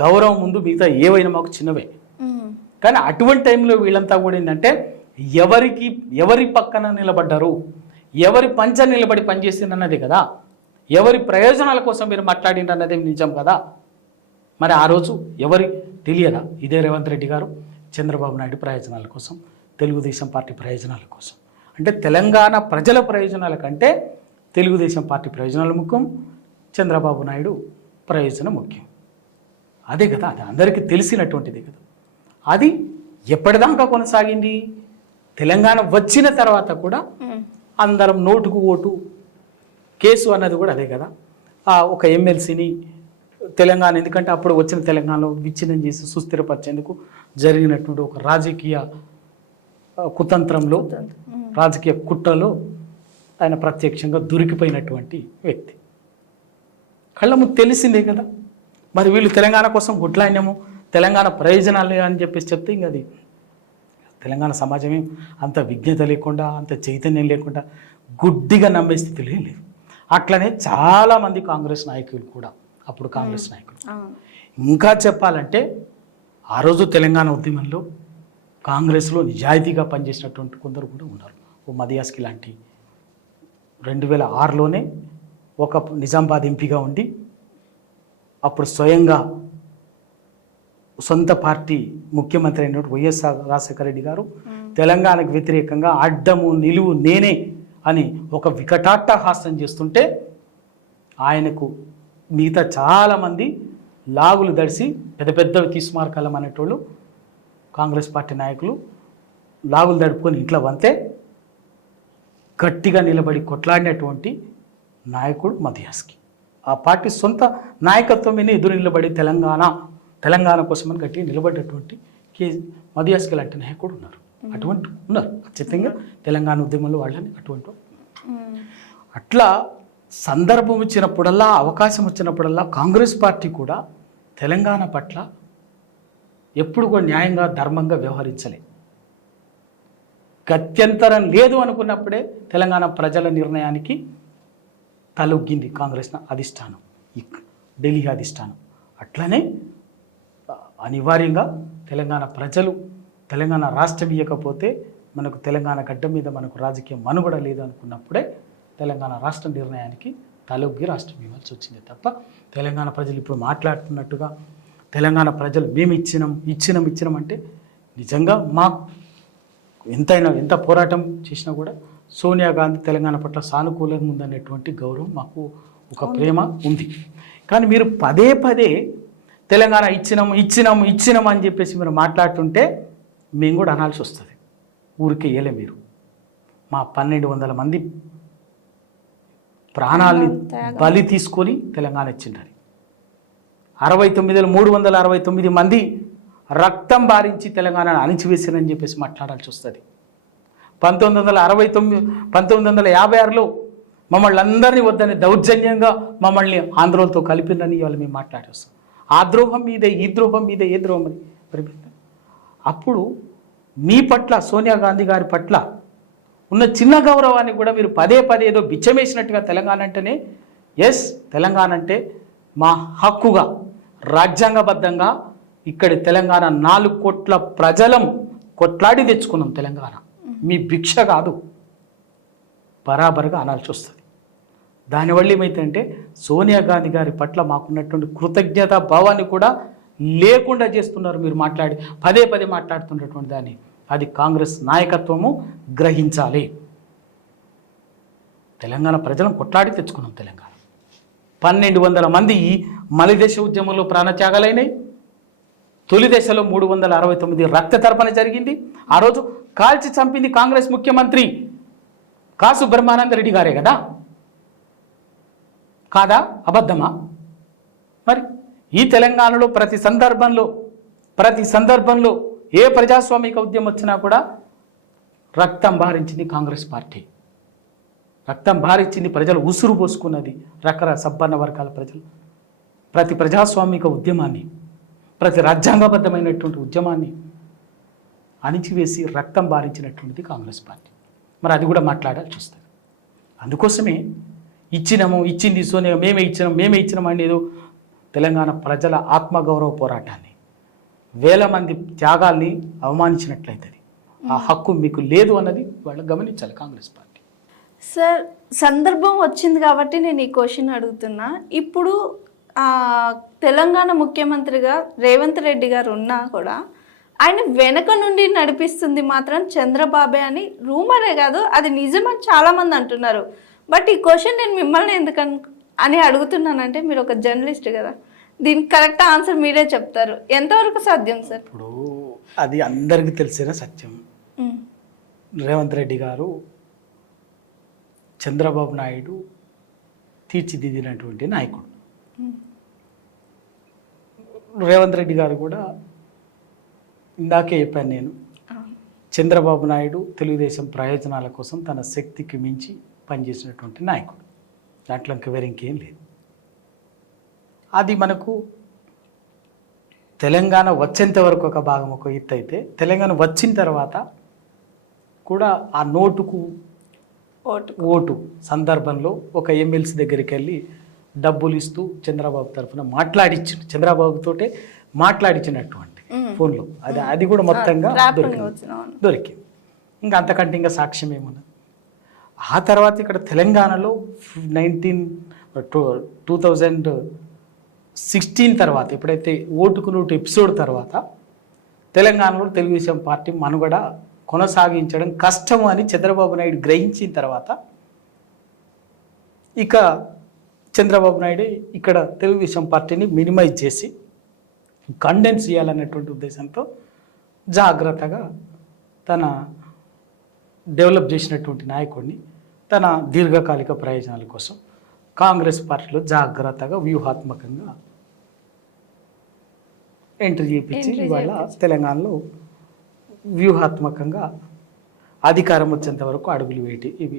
గౌరవం ముందు మిగతా ఏవైనా మాకు చిన్నవే. కానీ అటువంటి టైంలో వీళ్ళంతా కూడా ఏంటంటే ఎవరి పక్కన నిలబడ్డారు, ఎవరి పంచ నిలబడి పనిచేసిందన్నదే కదా, ఎవరి ప్రయోజనాల కోసం మీరు మాట్లాడిండ్రు అన్నదే నిజం కదా. మరి ఆ రోజు ఎవరి తెలియదా? ఇదే రేవంత్ రెడ్డి గారు చంద్రబాబు నాయుడు ప్రయోజనాల కోసం, తెలుగుదేశం పార్టీ ప్రయోజనాల కోసం, అంటే తెలంగాణ ప్రజల ప్రయోజనాల కంటే తెలుగుదేశం పార్టీ ప్రయోజనాలు ముఖ్యం, చంద్రబాబు నాయుడు ప్రయోజనం ముఖ్యం. అదే కదా, అది అందరికీ తెలిసినటువంటిది కదా. అది ఎప్పటిదాకా కొనసాగింది? తెలంగాణ వచ్చిన తర్వాత కూడా అందరం నోటుకు ఓటు కేసు అన్నది కూడా అదే కదా. ఒక ఎమ్మెల్సీని తెలంగాణ, ఎందుకంటే అప్పుడు వచ్చిన తెలంగాణలో విచ్ఛిన్నం చేసి సుస్థిరపరిచేందుకు జరిగినటువంటి ఒక రాజకీయ కుతంత్రంలో, రాజకీయ కుట్రలో ఆయన ప్రత్యక్షంగా దొరికిపోయినటువంటి వ్యక్తి. కళ్ళ ముందు తెలిసిందే కదా. మరి వీళ్ళు తెలంగాణ కోసం గుట్లాయినాము, తెలంగాణ ప్రయోజనాలు అని చెప్పేసి చెప్తే ఇంక అది తెలంగాణ సమాజమే అంత విజ్ఞత లేకుండా, అంత చైతన్యం లేకుండా గుడ్డిగా నమ్మే స్థితిలో లేదు. అట్లనే చాలామంది కాంగ్రెస్ నాయకులు కూడా, అప్పుడు కాంగ్రెస్ నాయకులు ఇంకా చెప్పాలంటే ఆ రోజు తెలంగాణ ఉద్యమంలో కాంగ్రెస్లో నిజాయితీగా పనిచేసినటువంటి కొందరు కూడా ఉన్నారు. ఓ మదియాస్కి లాంటి 2006లోనే ఒక నిజామాబాద్ ఎంపీగా ఉండి అప్పుడు స్వయంగా సొంత పార్టీ ముఖ్యమంత్రి అయినటువంటి వైఎస్ రాజశేఖర రెడ్డి గారు తెలంగాణకు వ్యతిరేకంగా అడ్డము నిలువు నేనే అని ఒక వికటాట్టహాసం చేస్తుంటే ఆయనకు మిగతా చాలామంది లాగులు దడిసి పెద్ద పెద్ద తీసుమార్కాలం అనేటోళ్ళు కాంగ్రెస్ పార్టీ నాయకులు లాగులు దడుపుకొని ఇంట్లో వంతే గట్టిగా నిలబడి కొట్లాడినటువంటి నాయకుడు మదియాస్కి. ఆ పార్టీ సొంత నాయకత్వం మీద ఎదురు నిలబడి తెలంగాణ కోసమని గట్టిగా నిలబడ్డటువంటి మదియాస్కి లాంటి నాయకుడు ఉన్నారు. అటువంటి ఉన్నారు ఖచ్చితంగా తెలంగాణ ఉద్యమంలో వాళ్ళని అటువంటి. అట్లా సందర్భం వచ్చినప్పుడల్లా, అవకాశం వచ్చినప్పుడల్లా కాంగ్రెస్ పార్టీ కూడా తెలంగాణ పట్ల ఎప్పుడు కూడా న్యాయంగా, ధర్మంగా వ్యవహరించలే. గత్యంతరం లేదు అనుకున్నప్పుడే తెలంగాణ ప్రజల నిర్ణయానికి తలొగ్గింది కాంగ్రెస్ అధిష్టానం, ఢిల్లీ అధిష్టానం. అట్లనే అనివార్యంగా తెలంగాణ ప్రజలు తెలంగాణ రాష్ట్రం ఇవ్వకపోతే మనకు తెలంగాణ గడ్డ మీద మనకు రాజకీయ మనుగడ లేదు అనుకున్నప్పుడే తెలంగాణ రాష్ట్ర నిర్ణయానికి తలొగ్గి రాష్ట్రం ఇవ్వాల్సి వచ్చింది తప్ప తెలంగాణ ప్రజలు ఇప్పుడు మాట్లాడుతున్నట్టుగా తెలంగాణ ప్రజలు మేము ఇచ్చినాం అంటే నిజంగా మాకు ఎంత పోరాటం చేసినా కూడా సోనియా గాంధీ తెలంగాణ పట్ల సానుకూలంగా ఉందనేటువంటి గౌరవం మాకు, ఒక ప్రేమ ఉంది. కానీ మీరు పదే తెలంగాణ ఇచ్చినాం అని చెప్పేసి మీరు మాట్లాడుతుంటే మేము కూడా అనాల్సి వస్తుంది. ఊరికే వేయలే మీరు. మా 1200 మంది ప్రాణాలని బలి తీసుకొని తెలంగాణ ఇచ్చిండ్రు. 69లో 369 మంది రక్తం బారించి తెలంగాణను అణిచివేసిరని చెప్పేసి మాట్లాడాల్సి వస్తుంది. 1956లో మమ్మల్ని అందరినీ వద్దని దౌర్జన్యంగా మమ్మల్ని ఆంధ్రోలతో కలిపినని ఇవాళ మేము మాట్లాడేస్తాం. ఆ ద్రోహం మీదే, ఈ ద్రోహం మీదే, ఏ ద్రోహం అని అప్పుడు మీ పట్ల, సోనియా గాంధీ గారి పట్ల ఉన్న చిన్న గౌరవాన్ని కూడా మీరు పదే పదే ఏదో బిచ్చమేసినట్టుగా తెలంగాణ అంటేనే, ఎస్ తెలంగాణ అంటే మా హక్కుగా రాజ్యాంగబద్ధంగా ఇక్కడి తెలంగాణ 4 కోట్ల ప్రజలం కొట్లాడి తెచ్చుకున్నాం తెలంగాణ. మీ భిక్ష కాదు, బరాబరుగా అనాల్సి వస్తుంది. దానివల్ల ఏమైందంటే సోనియా గాంధీ గారి పట్ల మాకున్నటువంటి కృతజ్ఞత భావాన్ని కూడా లేకుండా చేస్తున్నారు మీరు పదే పదే మాట్లాడుతున్నటువంటి దాన్ని. అది కాంగ్రెస్ నాయకత్వము గ్రహించాలి. తెలంగాణ ప్రజలను కొట్లాడి తెచ్చుకున్నాం తెలంగాణ. 1200 మంది ఈ మలిదశ ఉద్యమంలో ప్రాణత్యాగాలైనాయి. తొలి దశలో 369 రక్త తర్పణ జరిగింది. ఆ రోజు కాల్చి చంపింది కాంగ్రెస్ ముఖ్యమంత్రి కాసు బ్రహ్మానంద రెడ్డి గారే కదా, కాదా? అబద్ధమా? మరి ఈ తెలంగాణలో ప్రతి సందర్భంలో ఏ ప్రజాస్వామిక ఉద్యమం వచ్చినా కూడా రక్తం భారించింది కాంగ్రెస్ పార్టీ. రక్తం భారించింది, ప్రజలు ఉసురు పోసుకున్నది సబ్బన్న వర్గాల ప్రజలు. ప్రతి ప్రజాస్వామిక ఉద్యమాన్ని, ప్రతి రాజ్యాంగబద్ధమైనటువంటి ఉద్యమాన్ని అణిచివేసి రక్తం భారించినటువంటిది కాంగ్రెస్ పార్టీ. మరి అది కూడా మాట్లాడాల్సి వస్తుంది. అందుకోసమే ఇచ్చింది సోనియా, మేమే ఇచ్చినాం అనేది తెలంగాణ ప్రజల ఆత్మగౌరవ పోరాటాన్ని, వేల మంది త్యాగాల్ని అవమానించినట్లయితుంది. ఆ హక్కు మీకు లేదు అన్నది వాళ్ళు గమనించాలి కాంగ్రెస్ పార్టీ. సార్, సందర్భం వచ్చింది కాబట్టి నేను ఈ క్వశ్చన్ అడుగుతున్నా. ఇప్పుడు తెలంగాణ ముఖ్యమంత్రిగా రేవంత్ రెడ్డి గారు ఉన్నా కూడా ఆయన వెనక నుండి నడిపిస్తుంది మాత్రం చంద్రబాబే అని రూమరే కాదు, అది నిజమని చాలామంది అంటున్నారు. బట్ ఈ క్వశ్చన్ నేను మిమ్మల్ని అని అడుగుతున్నానంటే, మీరు ఒక జర్నలిస్ట్ కదా, దీనికి కరెక్ట్ ఆన్సర్ మీరే చెప్తారు. ఎంతవరకు సాధ్యం సార్? ఇప్పుడు అది అందరికీ తెలిసిన సత్యం. రేవంత్ రెడ్డి గారు చంద్రబాబు నాయుడు తీర్చిదిద్దినటువంటి నాయకుడు. రేవంత్ రెడ్డి గారు కూడా ఇందాకే చెప్పాను నేను, చంద్రబాబు నాయుడు తెలుగుదేశం ప్రయోజనాల కోసం తన శక్తికి మించి పనిచేసినటువంటి నాయకుడు. దాంట్లో ఇంకేం లేదు. అది మనకు తెలంగాణ వచ్చేంత వరకు ఒక భాగం, ఒక ఎత్తు అయితే, తెలంగాణ వచ్చిన తర్వాత కూడా ఆ ఓటు సందర్భంలో ఒక ఎమ్మెల్సీ దగ్గరికి వెళ్ళి డబ్బులు ఇస్తూ చంద్రబాబు తరఫున చంద్రబాబుతోటే మాట్లాడించినటువంటి ఫోన్లో అది కూడా మొత్తంగా దొరికింది. ఇంకా అంతకంటే ఇంకా సాక్ష్యం ఏమన్నది. ఆ తర్వాత ఇక్కడ తెలంగాణలో 2016 తర్వాత, ఎప్పుడైతే ఓటుకు నోటు ఎపిసోడ్ తర్వాత తెలంగాణలో తెలుగుదేశం పార్టీ మనుగడ కొనసాగించడం కష్టము అని చంద్రబాబు నాయుడు గ్రహించిన తర్వాత ఇక చంద్రబాబు నాయుడు ఇక్కడ తెలుగుదేశం పార్టీని మినిమైజ్ చేసి కండెన్స్ చేయాలన్నటువంటి ఉద్దేశంతో జాగ్రత్తగా తన డెవలప్ చేసినటువంటి నాయకుడిని తన దీర్ఘకాలిక ప్రయోజనాల కోసం కాంగ్రెస్ పార్టీలో జాగ్రత్తగా వ్యూహాత్మకంగా ఎంట్రీ చేయించి ఇవాళ తెలంగాణలో వ్యూహాత్మకంగా అధికారం వచ్చేంత వరకు అడుగులు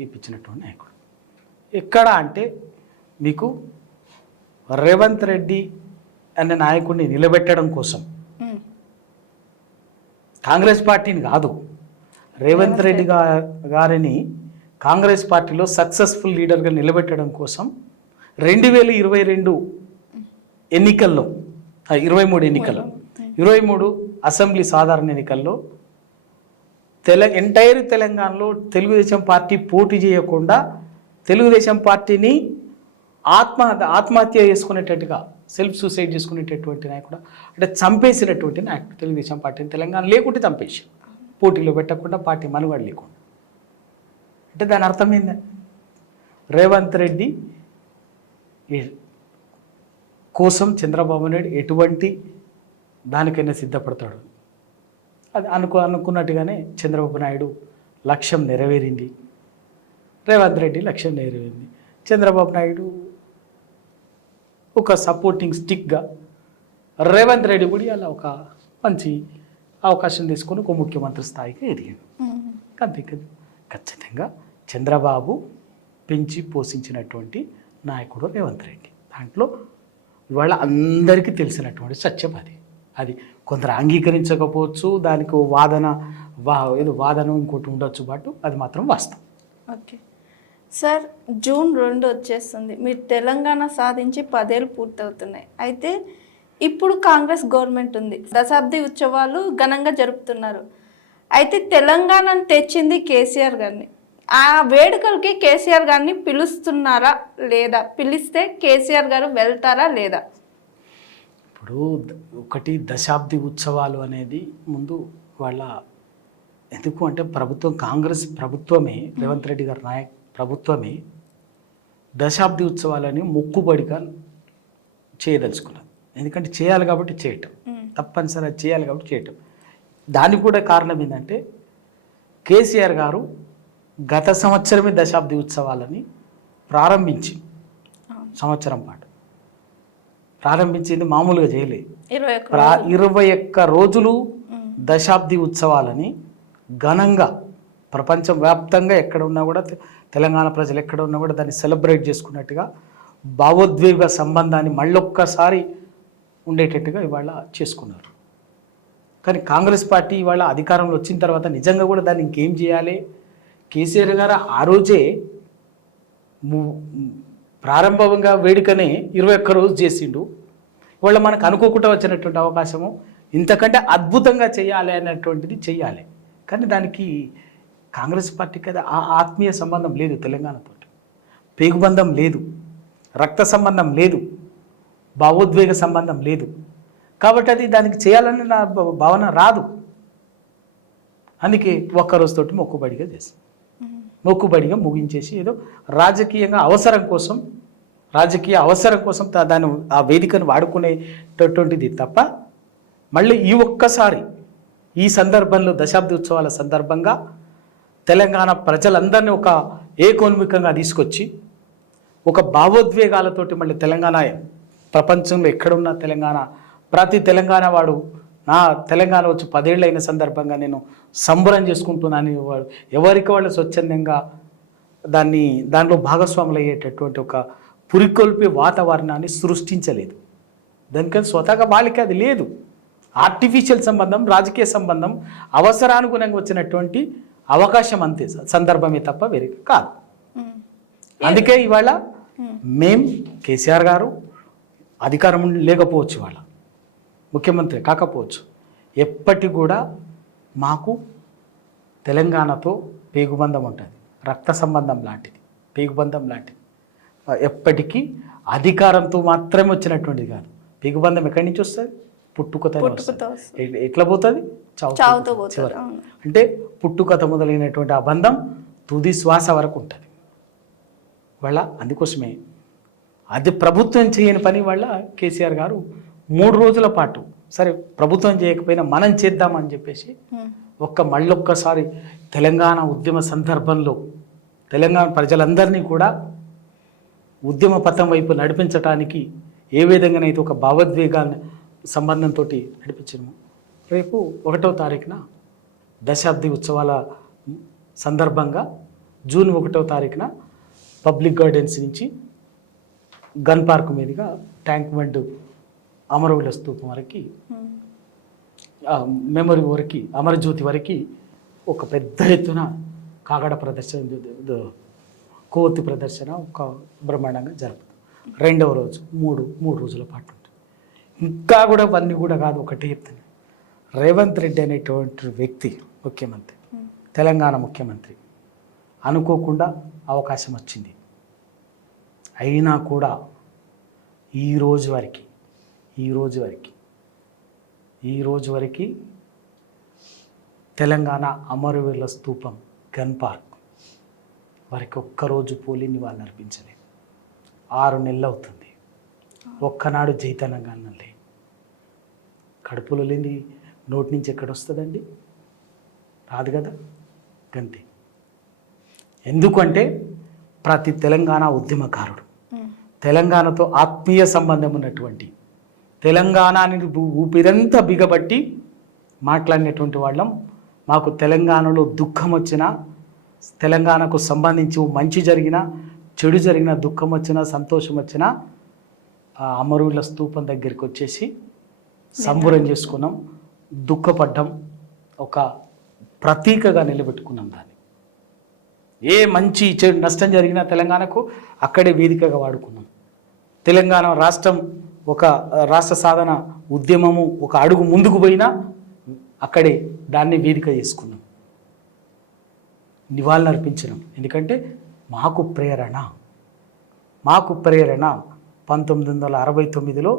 ఇప్పించినటువంటి నాయకుడు. ఎక్కడ అంటే మీకు రేవంత్ రెడ్డి అనే నాయకుడిని నిలబెట్టడం కోసం, కాంగ్రెస్ పార్టీని కాదు, రేవంత్ రెడ్డి గారిని కాంగ్రెస్ పార్టీలో సక్సెస్ఫుల్ లీడర్గా నిలబెట్టడం కోసం 2022 ఎన్నికల్లో, 23 అసెంబ్లీ సాధారణ ఎన్నికల్లో ఎంటైర్ తెలంగాణలో తెలుగుదేశం పార్టీ పోటీ చేయకుండా తెలుగుదేశం పార్టీని ఆత్మహత్య చేసుకునేటట్టుగా, సెల్ఫ్ సూసైడ్ చేసుకునేటటువంటి నాయకుడు, అంటే చంపేసినటువంటి నాయకుడు. తెలుగుదేశం పార్టీని తెలంగాణ లేకుంటే చంపేసి, పోటీలో పెట్టకుండా, పార్టీ మనుగడ లేకుండా. అంటే దాని అర్థం ఏంది? రేవంత్ రెడ్డి కోసం చంద్రబాబు నాయుడు ఎటువంటి దానికైనా సిద్ధపడతాడు. అది అనుకున్నట్టుగానే చంద్రబాబు నాయుడు లక్ష్యం నెరవేరింది, రేవంత్ రెడ్డి లక్ష్యం నెరవేరింది. చంద్రబాబు నాయుడు ఒక సపోర్టింగ్ స్టిక్గా, రేవంత్ రెడ్డి కూడా అలా ఒక మంచి అవకాశం తీసుకొని ఒక ముఖ్యమంత్రి స్థాయికి ఎదిగాడు. అంతే కదా. ఖచ్చితంగా చంద్రబాబు పెంచి పోషించినటువంటి నాయకుడు రేవంత్ రెడ్డి. దాంట్లో ఇవాళ అందరికీ తెలిసినటువంటి సత్యం అది కొందరు అంగీకరించకపోవచ్చు, దానికి ఏదో వాదన ఇంకోటి ఉండొచ్చు, బట్ అది మాత్రం వాస్తవం. ఓకే సార్, జూన్ 2 వచ్చేస్తుంది. మీరు తెలంగాణ సాధించి 10 ఏళ్ళు పూర్తవుతున్నాయి. అయితే ఇప్పుడు కాంగ్రెస్ గవర్నమెంట్ ఉంది, దశాబ్ది ఉత్సవాలు ఘనంగా జరుపుతున్నారు. అయితే తెలంగాణను తెచ్చింది కేసీఆర్ గారిని. ఆ వేడుకలకి కేసీఆర్ గారిని పిలుస్తున్నారా లేదా? పిలిస్తే కేసీఆర్ గారు వెళ్తారా లేదా? ఇప్పుడు ఒకటి దశాబ్ది ఉత్సవాలు అనేది ముందు వాళ్ళ ఎందుకు అంటే కాంగ్రెస్ ప్రభుత్వమే, రేవంత్ రెడ్డి గారి ప్రభుత్వమే దశాబ్ది ఉత్సవాలని మొక్కుబడిగా చేయదలుచుకున్నది. ఎందుకంటే చేయాలి కాబట్టి చేయటం, తప్పనిసరి చేయాలి కాబట్టి చేయటం. దానికి కూడా కారణం ఏంటంటే కేసీఆర్ గారు గత సంవత్సరమే దశాబ్ది ఉత్సవాలని ప్రారంభించి సంవత్సరం పాటు ప్రారంభించింది, మామూలుగా చేయలేదు. 21 రోజులు దశాబ్ది ఉత్సవాలని ఘనంగా ప్రపంచం వ్యాప్తంగా ఎక్కడ ఉన్నా కూడా, తెలంగాణ ప్రజలు ఎక్కడ ఉన్నా కూడా దాన్ని సెలబ్రేట్ చేసుకున్నట్టుగా భావోద్వేగ సంబంధాన్ని మళ్ళొక్కసారి ఉండేటట్టుగా ఇవాళ చేసుకున్నారు. కానీ కాంగ్రెస్ పార్టీ ఇవాళ అధికారంలో వచ్చిన తర్వాత నిజంగా కూడా దాన్ని ఇంకేం చేయాలి? కేసీఆర్ గారు ఆ రోజే ప్రారంభంగా వేడుకనే 21 రోజు చేసిండు. ఇవాళ మనకు అనుకోకుండా వచ్చినటువంటి అవకాశము ఇంతకంటే అద్భుతంగా చేయాలి అనేటువంటిది చేయాలి. కానీ దానికి కాంగ్రెస్ పార్టీకి అది ఆ ఆత్మీయ సంబంధం లేదు, తెలంగాణతో పేగుబంధం లేదు, రక్త సంబంధం లేదు, భావోద్వేగ సంబంధం లేదు. కాబట్టి అది దానికి చేయాలని నా భావన రాదు. అందుకే ఒక్కరోజుతోటి మొక్కుబడిగా చేసి మొక్కుబడిగా ముగించేసి ఏదో రాజకీయ అవసరం కోసం దాన్ని ఆ వేదికను వాడుకునేటటువంటిది తప్ప, మళ్ళీ ఒక్కసారి ఈ సందర్భంలో దశాబ్ది ఉత్సవాల సందర్భంగా తెలంగాణ ప్రజలందరినీ ఒక ఏకోన్ముఖంగా తీసుకొచ్చి ఒక భావోద్వేగాలతోటి మళ్ళీ తెలంగాణ ప్రపంచంలో ఎక్కడున్న ప్రతి తెలంగాణ వాడు నా తెలంగాణ వచ్చి 10 ఏళ్ళు అయిన సందర్భంగా నేను సంబరం చేసుకుంటున్నాను, ఎవరికి వాళ్ళు స్వచ్ఛందంగా దానిలో భాగస్వాములు అయ్యేటటువంటి ఒక పురికొల్పే వాతావరణాన్ని సృష్టించలేదు. దానికని స్వతహాగా వాళ్ళకి అది లేదు. ఆర్టిఫిషియల్ సంబంధం, రాజకీయ సంబంధం, అవసరానుగుణంగా వచ్చినటువంటి అవకాశం అంతే, సందర్భమే తప్ప వేరే కాదు. అందుకే ఇవాళ కేసీఆర్ గారు అధికారం లేకపోవచ్చు, ఇవాళ ముఖ్యమంత్రి కాకపోవచ్చు, ఎప్పటికీ కూడా మాకు తెలంగాణతో పేగుబంధం ఉంటుంది, రక్త సంబంధం లాంటిది, పేగుబంధం లాంటిది. ఎప్పటికీ అధికారంతో మాత్రమే వచ్చినటువంటిది కాదు. పేగుబంధం ఎక్కడి నుంచి వస్తుంది? పుట్టుకతో. ఎట్లా పోతుంది? చావుతో పోతుంది. అంటే పుట్టుకథ మొదలైనటువంటి ఆ బంధం తుది శ్వాస వరకు ఉంటుంది. వాళ్ళ అందుకోసమే అది ప్రభుత్వం చేయని పని వల్ల కేసీఆర్ గారు 3 రోజుల పాటు, సరే ప్రభుత్వం చేయకపోయినా మనం చేద్దామని చెప్పేసి మళ్ళొక్కసారి తెలంగాణ ఉద్యమ సందర్భంలో తెలంగాణ ప్రజలందరినీ కూడా ఉద్యమ పథం వైపు నడిపించడానికి ఏ విధంగానైతే ఒక భావోద్వేగాన్ని సంబంధంతో నడిపించాము. రేపు 1వ తారీఖున దశాబ్ది ఉత్సవాల సందర్భంగా జూన్ 1వ తారీఖున పబ్లిక్ గార్డెన్స్ నుంచి గన్ పార్క్ మీదుగా ట్యాంక్ బండ్ అమరవీరుల స్తూపం వరకు, మెమరీ వరకు, అమరజ్యోతి వరకు ఒక పెద్ద ఎత్తున కాగడ ప్రదర్శన, కోతి ప్రదర్శన ఒక బ్రహ్మాండంగా జరుపుతాం. 2వ రోజు 3 రోజుల పాటు ఉంటుంది. ఇంకా కూడా అవన్నీ కూడా కాదు, ఒకటే చెప్తాను. రేవంత్ రెడ్డి అనేటువంటి వ్యక్తి ముఖ్యమంత్రి, తెలంగాణ ముఖ్యమంత్రి, అనుకోకుండా అవకాశం వచ్చింది. అయినా కూడా ఈ రోజు వరకు తెలంగాణ అమరవీరుల స్తూపం గన్ పార్క్ వారికి ఒక్కరోజు పోలిని వాళ్ళు అర్పించలేదు. 6 నెలలు అవుతుంది. ఒక్కనాడు జై తెలంగాణ లే. కడుపులో లేని నోటి నుంచి ఎక్కడ వస్తుందండి? రాదు కదా. గంతే. ఎందుకంటే ప్రతి తెలంగాణ ఉద్యమకారుడు, తెలంగాణతో ఆత్మీయ సంబంధం ఉన్నటువంటి, తెలంగాణని ఊపిరంతా బిగబట్టి మాట్లాడినటువంటి వాళ్ళం. మాకు తెలంగాణలో దుఃఖం వచ్చినా, తెలంగాణకు సంబంధించి మంచి జరిగినా, చెడు జరిగిన, దుఃఖం వచ్చినా, సంతోషం వచ్చినా ఆ అమరుల స్తూపం దగ్గరికి వచ్చేసి సంబురం చేసుకున్నాం, దుఃఖపడ్డం, ఒక ప్రతీకగా నిలబెట్టుకున్నాం దాన్ని. ఏ మంచి చెడు నష్టం జరిగినా తెలంగాణకు అక్కడే వేదికగా వాడుకున్నాం. తెలంగాణ రాష్ట్రం ఒక రాష్ట్ర సాధన ఉద్యమము ఒక అడుగు ముందుకు పోయినా అక్కడే దాన్ని వేదిక చేసుకున్నాం, నివాళులు అర్పించడం. ఎందుకంటే మాకు ప్రేరణ 1969లో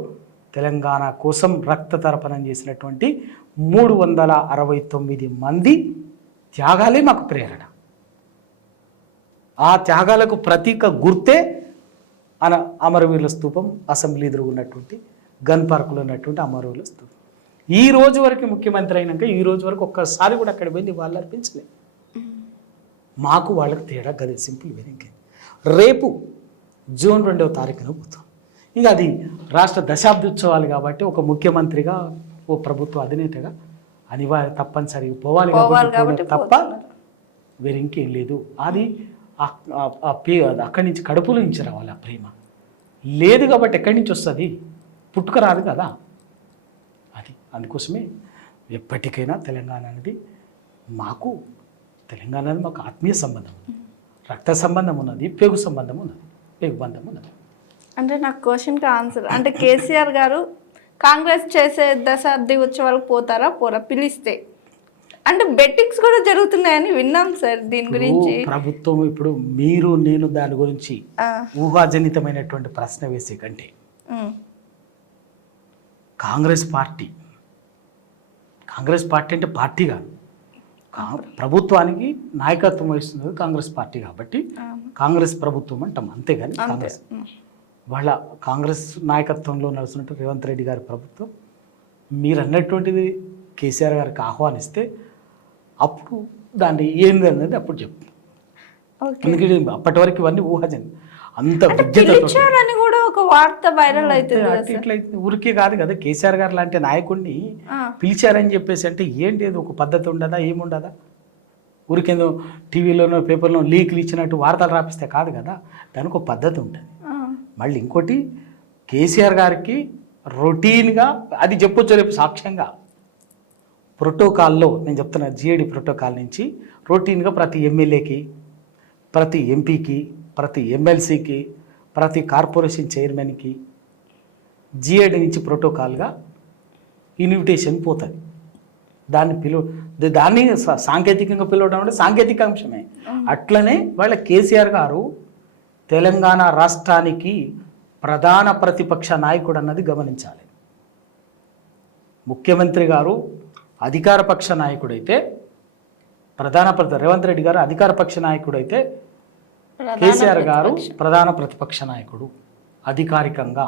తెలంగాణ కోసం రక్త తర్పణం చేసినటువంటి 369 మంది త్యాగాలే మాకు ప్రేరణ. ఆ త్యాగాలకు ప్రతీక గుర్తే అమరవీరుల స్తూపం, అసెంబ్లీ ఎదురు ఉన్నటువంటి గన్ పార్కులో ఉన్నటువంటి అమరవీరుల స్తూపం. ఈ రోజు వరకు ముఖ్యమంత్రి అయినాక ఈ రోజు వరకు ఒక్కసారి కూడా అక్కడ పోయింది వాళ్ళు అర్పించలేదు. మాకు వాళ్ళకి తేడా గది సింపుల్ వెరీ. రేపు జూన్ 2వ తారీఖున పోతాం. ఇంకా అది రాష్ట్ర దశాబ్ది ఉత్సవాలు కాబట్టి ఒక ముఖ్యమంత్రిగా, ఓ ప్రభుత్వ అధినేతగా తప్పనిసరిగా పోవాలి కాబట్టి తప్ప వేరే ఇంకేం లేదు. అది అక్కడి నుంచి కడుపులో నుంచి రావాలి ఆ ప్రేమ. లేదు కాబట్టి ఎక్కడి నుంచి వస్తుంది, పుట్టుక రాదు కదా. అది అందుకోసమే ఎప్పటికైనా తెలంగాణ అనేది మాకు ఆత్మీయ సంబంధం, రక్త సంబంధం ఉన్నది, పెగు సంబంధం ఉన్నది, పెగు బంధం ఉన్నది. అంటే నాకు క్వశ్చన్కి ఆన్సర్ అంటే కేసీఆర్ గారు కాంగ్రెస్ చేసే దశాబ్ది ఉత్సవాలకు పోతారా పోరా పిలిస్తే? అంటే బెట్టింగ్స్ కూడా జరుగుతున్నాయని విన్నాం సార్. దీని గురించి ప్రభుత్వం ఇప్పుడు మీరు నేను దాని గురించి ఊహాజనితమైనటువంటి ప్రశ్న వేసే కంటే కాంగ్రెస్ పార్టీ అంటే పార్టీ కాదు, ప్రభుత్వానికి నాయకత్వం వహిస్తున్నది కాంగ్రెస్ పార్టీ కాబట్టి కాంగ్రెస్ ప్రభుత్వం అంటాం, అంతేగాని కాంగ్రెస్ నాయకత్వంలో నడుస్తున్నట్టు రేవంత్ రెడ్డి గారి ప్రభుత్వం మీరు అన్నటువంటిది కేసీఆర్ గారికి ఆహ్వానిస్తే అప్పుడు దాన్ని ఏంది అన్నది అప్పుడు చెప్తాం. ఎందుకంటే అప్పటి వరకు ఇవన్నీ ఊహజన్ అంత విద్యని కూడా ఒక వార్త వైరల్ అవుతుంది. ఇట్లయితే ఊరికే కాదు కదా, కేసీఆర్ గారు లాంటి నాయకుడిని పిలిచారని చెప్పేసి అంటే ఏంటి, ఒక పద్ధతి ఉండదా, ఏముండదా? ఊరికేదో టీవీలోనో పేపర్లో లీక్లు ఇచ్చినట్టు వార్తలు రాపిస్తే కాదు కదా, దానికి ఒక పద్ధతి ఉంటుంది. మళ్ళీ ఇంకోటి కేసీఆర్ గారికి రొటీన్గా అది చెప్పొచ్చు రేపు సాక్ష్యంగా ప్రోటోకాల్లో నేను చెప్తున్నా, జిఏడి ప్రోటోకాల్ నుంచి రొటీన్గా ప్రతి ఎమ్మెల్యేకి, ప్రతి ఎంపీకి, ప్రతి ఎమ్మెల్సీకి, ప్రతి కార్పొరేషన్ చైర్మన్కి జిఏడి నుంచి ప్రోటోకాల్గా ఇన్విటేషన్ పోతుంది. దాన్ని సాంకేతికంగా పిలవడం అంటే సాంకేతిక అంశమే. అట్లనే వాళ్ళ కేసీఆర్ గారు తెలంగాణ రాష్ట్రానికి ప్రధాన ప్రతిపక్ష నాయకుడు అన్నది గమనించాలి. ముఖ్యమంత్రి గారు అధికార పక్ష నాయకుడైతే, రేవంత్ రెడ్డి గారు అధికార పక్ష నాయకుడైతే, కేసీఆర్ గారు ప్రధాన ప్రతిపక్ష నాయకుడు. అధికారికంగా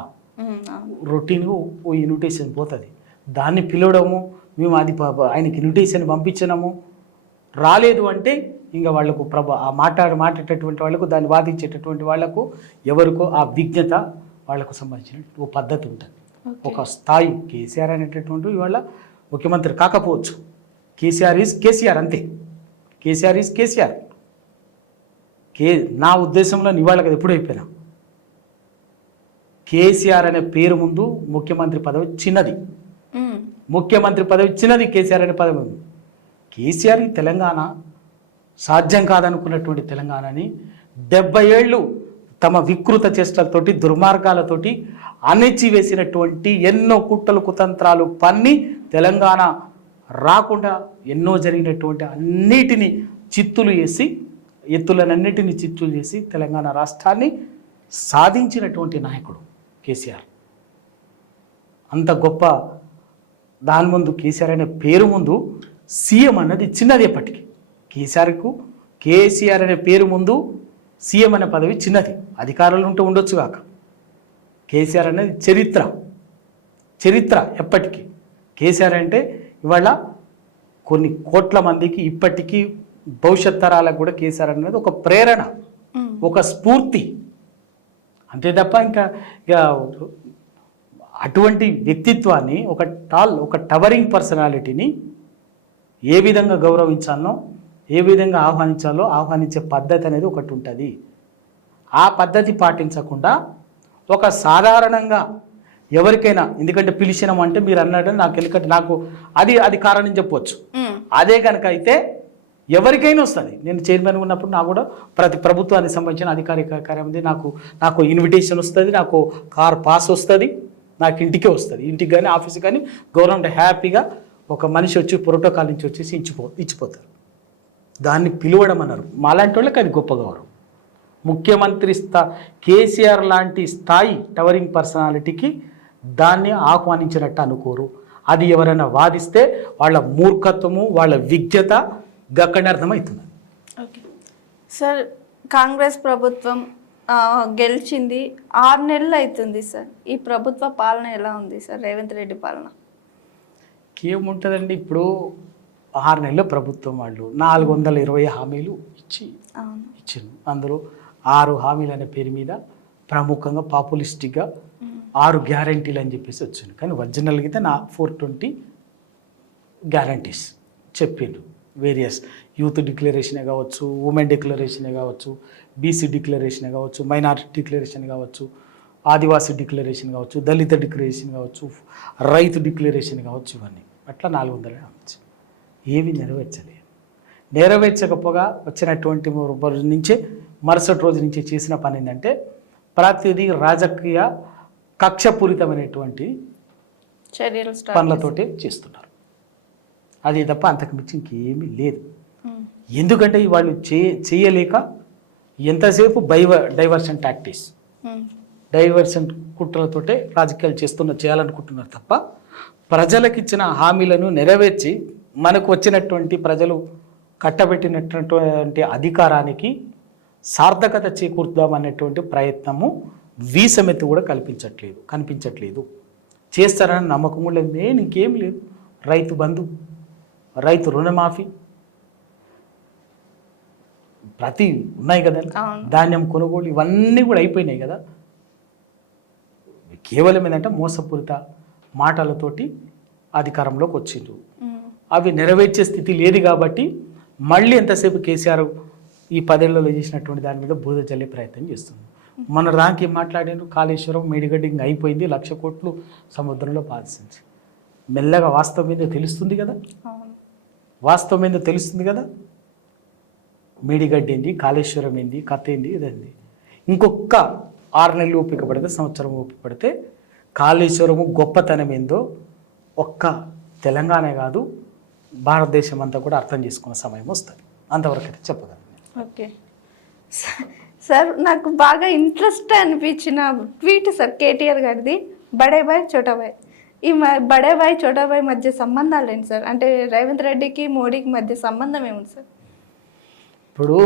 రొటీన్గా ఓ ఇన్విటేషన్ పోతుంది, దాన్ని పిలవడము, మేము అది ఆయనకి ఇన్విటేషన్ పంపించడము, రాలేదు అంటే ఇంకా వాళ్లకు మాట్లాడేటటువంటి వాళ్లకు, దాన్ని వాదించేటటువంటి వాళ్లకు ఎవరికో ఆ విజ్ఞత వాళ్లకు సంబంధించిన ఓ పద్ధతి ఉంటుంది, ఒక స్థాయి. కేసీఆర్ అనేటటువంటి ఇవాళ ముఖ్యమంత్రి కాకపోవచ్చు, కేసీఆర్ ఈజ్ కేసీఆర్, అంతే. కేసీఆర్ ఈజ్ కేసీఆర్. నా ఉద్దేశంలో ఇవాళ కదా ఎప్పుడు అయిపోయినా, కేసీఆర్ అనే పేరు ముందు ముఖ్యమంత్రి పదవి చిన్నది, ముఖ్యమంత్రి పదవి చిన్నది, కేసీఆర్ అనే పదవి ఉంది. కేసీఆర్ ఈ తెలంగాణ సాధ్యం కాదనుకున్నటువంటి తెలంగాణని 70 ఏళ్ళు తమ వికృత చేష్టలతోటి, దుర్మార్గాలతోటి అణిచివేసినటువంటి ఎన్నో కుట్రలు కుతంత్రాలు పన్ని తెలంగాణ రాకుండా ఎన్నో జరిగినటువంటి అన్నిటినీ చిత్తులు చేసి, ఎత్తులనన్నిటినీ చిత్తులు చేసి తెలంగాణ రాష్ట్రాన్ని సాధించినటువంటి నాయకుడు కేసీఆర్. అంత గొప్ప దాని ముందు, కేసీఆర్ అనే పేరు ముందు సీఎం అన్నది చిన్నది. ఎప్పటికీ కేసీఆర్ అనే పేరు ముందు సీఎం అనే పదవి చిన్నది, అధికారులు ఉంటూ ఉండొచ్చు కాక. కేసీఆర్ అనేది చరిత్ర ఎప్పటికీ. కేసీఆర్ అంటే ఇవాళ కొన్ని కోట్ల మందికి ఇప్పటికీ భవిష్యత్ తరాలకు కూడా కేసీఆర్ అనేది ఒక ప్రేరణ, ఒక స్ఫూర్తి అంతే తప్ప ఇంకా ఇక అటువంటి వ్యక్తిత్వాన్ని ఒక టవరింగ్ పర్సనాలిటీని ఏ విధంగా గౌరవించాలో ఏ విధంగా ఆహ్వానించే పద్ధతి అనేది ఒకటి ఉంటుంది. ఆ పద్ధతి పాటించకుండా ఒక సాధారణంగా ఎవరికైనా, ఎందుకంటే పిలిచినాం అంటే మీరు అన్నాడు నాకు ఎందుకంటే నాకు అది కారణం చెప్పవచ్చు. అదే కనుక అయితే ఎవరికైనా వస్తుంది. నేను చైర్మన్ ఉన్నప్పుడు నాకు కూడా ప్రతి ప్రభుత్వానికి సంబంధించిన అధికారిక కార్యం ఉంది. నాకు ఇన్విటేషన్ వస్తుంది, నాకు కార్ పాస్ వస్తుంది, నాకు ఇంటికే వస్తుంది. ఇంటికి కానీ ఆఫీస్కి కానీ గవర్నమెంట్ హ్యాపీగా ఒక మనిషి వచ్చి ప్రోటోకాల్ నుంచి వచ్చేసి ఇచ్చిపోతారు. దాన్ని పిలవడం అన్నారు. మాలాంటి వాళ్ళకి అది గొప్ప గౌరవం. ముఖ్యమంత్రి కేసీఆర్ లాంటి స్థాయి టవరింగ్ పర్సనాలిటీకి దాన్ని ఆహ్వానించినట్టు అనుకోరు. అది ఎవరైనా వాదిస్తే వాళ్ళ మూర్ఖత్వము, వాళ్ళ విజ్ఞత గక్కడి అర్థమవుతుంది. ఓకే సార్, కాంగ్రెస్ ప్రభుత్వం గెలిచింది 6 నెలలు అవుతుంది సార్. ఈ ప్రభుత్వ పాలన ఎలా ఉంది సార్? రేవంత్ రెడ్డి పాలన ఏముంటుందండి? ఇప్పుడు 6 నెలల ప్రభుత్వం వాళ్ళు 420 హామీలు ఇచ్చారు. అందులో 6 హామీలు అనే పేరు మీద ప్రముఖంగా పాపులిస్టిక్గా 6 గ్యారంటీలు అని చెప్పేసి వచ్చింది. కానీ ఒరిజినల్గా అయితే 420 గ్యారంటీస్ చెప్పిండ్రు. వేరియస్ యూత్ డిక్లరేషనే కావచ్చు, ఉమెన్ డిక్లరేషనే కావచ్చు, బీసీ డిక్లరేషన్ కావచ్చు, మైనారిటీ డిక్లరేషన్ కావచ్చు, ఆదివాసీ డిక్లరేషన్ కావచ్చు, దళిత డిక్లరేషన్ కావచ్చు, రైతు డిక్లరేషన్ కావచ్చు, ఇవన్నీ అట్లా 400 హామీలు ఏవి నెరవేర్చకపోగా వచ్చినటువంటి రోజు నుంచే మరుసటి రోజు నుంచి చేసిన పని ఏంటంటే ప్రతిదీ రాజకీయ కక్షపూరితమైనటువంటి పనులతోటి చేస్తున్నారు. అది తప్ప అంతకు మించి ఇంకేమీ లేదు. ఎందుకంటే వాళ్ళు చేయలేక ఎంతసేపు డైవర్షన్ టాక్టిక్స్, డైవర్షన్ కుట్రలతోటే రాజకీయాలు చేయాలనుకుంటున్నారు తప్ప ప్రజలకు ఇచ్చిన హామీలను నెరవేర్చి మనకు వచ్చినటువంటి ప్రజలు కట్టబెట్టినటువంటి అధికారానికి సార్థకత చేకూర్దామనేటువంటి ప్రయత్నము వీసమెత్తి కూడా కనిపించట్లేదు. చేస్తారని నమ్మకం కూడా లేదు. మెయిన్ ఇంకేం లేదు. రైతు బంధు, రైతు రుణమాఫీ, ప్రతి ఉన్నాయి కదా, ధాన్యం కొనుగోలు, ఇవన్నీ కూడా అయిపోయినాయి కదా. కేవలం ఏంటంటే మోసపూరిత మాటలతోటి అధికారంలోకి వచ్చిండ్రు. అవి నెరవేర్చే స్థితి లేదు కాబట్టి మళ్ళీ ఎంతసేపు కేసీఆర్ ఈ 10 ఏళ్లలో చేసినటువంటి దాని మీద బూద జల్లే ప్రయత్నం చేస్తుంది. మన రాంకి మాట్లాడారు, కాళేశ్వరం మేడిగడ్డ ఇంకా అయిపోయింది, 1,00,000 కోట్లు సముద్రంలో పాల్సింది. మెల్లగా వాస్తవం మీద తెలుస్తుంది కదా. మేడిగడ్డ ఏంది, కాళేశ్వరం ఏంది, కథ ఏంది, ఇదండి. ఇంకొక 6 నెలలు ఓపిక పడితే, సంవత్సరం ఓపిక పడితే కాళేశ్వరము గొప్పతనం ఏందో ఒక్క తెలంగాణ కాదు భారతదేశం అంతా కూడా అర్థం చేసుకున్న సమయం వస్తుంది. అంతవరకు అయితే చెప్పగలను. ఓకే సార్, నాకు బాగా ఇంట్రెస్ట్ అనిపించిన ట్వీట్ సార్ కేటీఆర్ గారిది, బడే బాయ్ చోటా బాయ్. ఈ బడే బాయ్ చోటా బాయ్ మధ్య సంబంధాలు ఏంటి సార్? అంటే రేవంత్ రెడ్డికి మోడీకి మధ్య సంబంధం ఏముంది సార్? ఇప్పుడు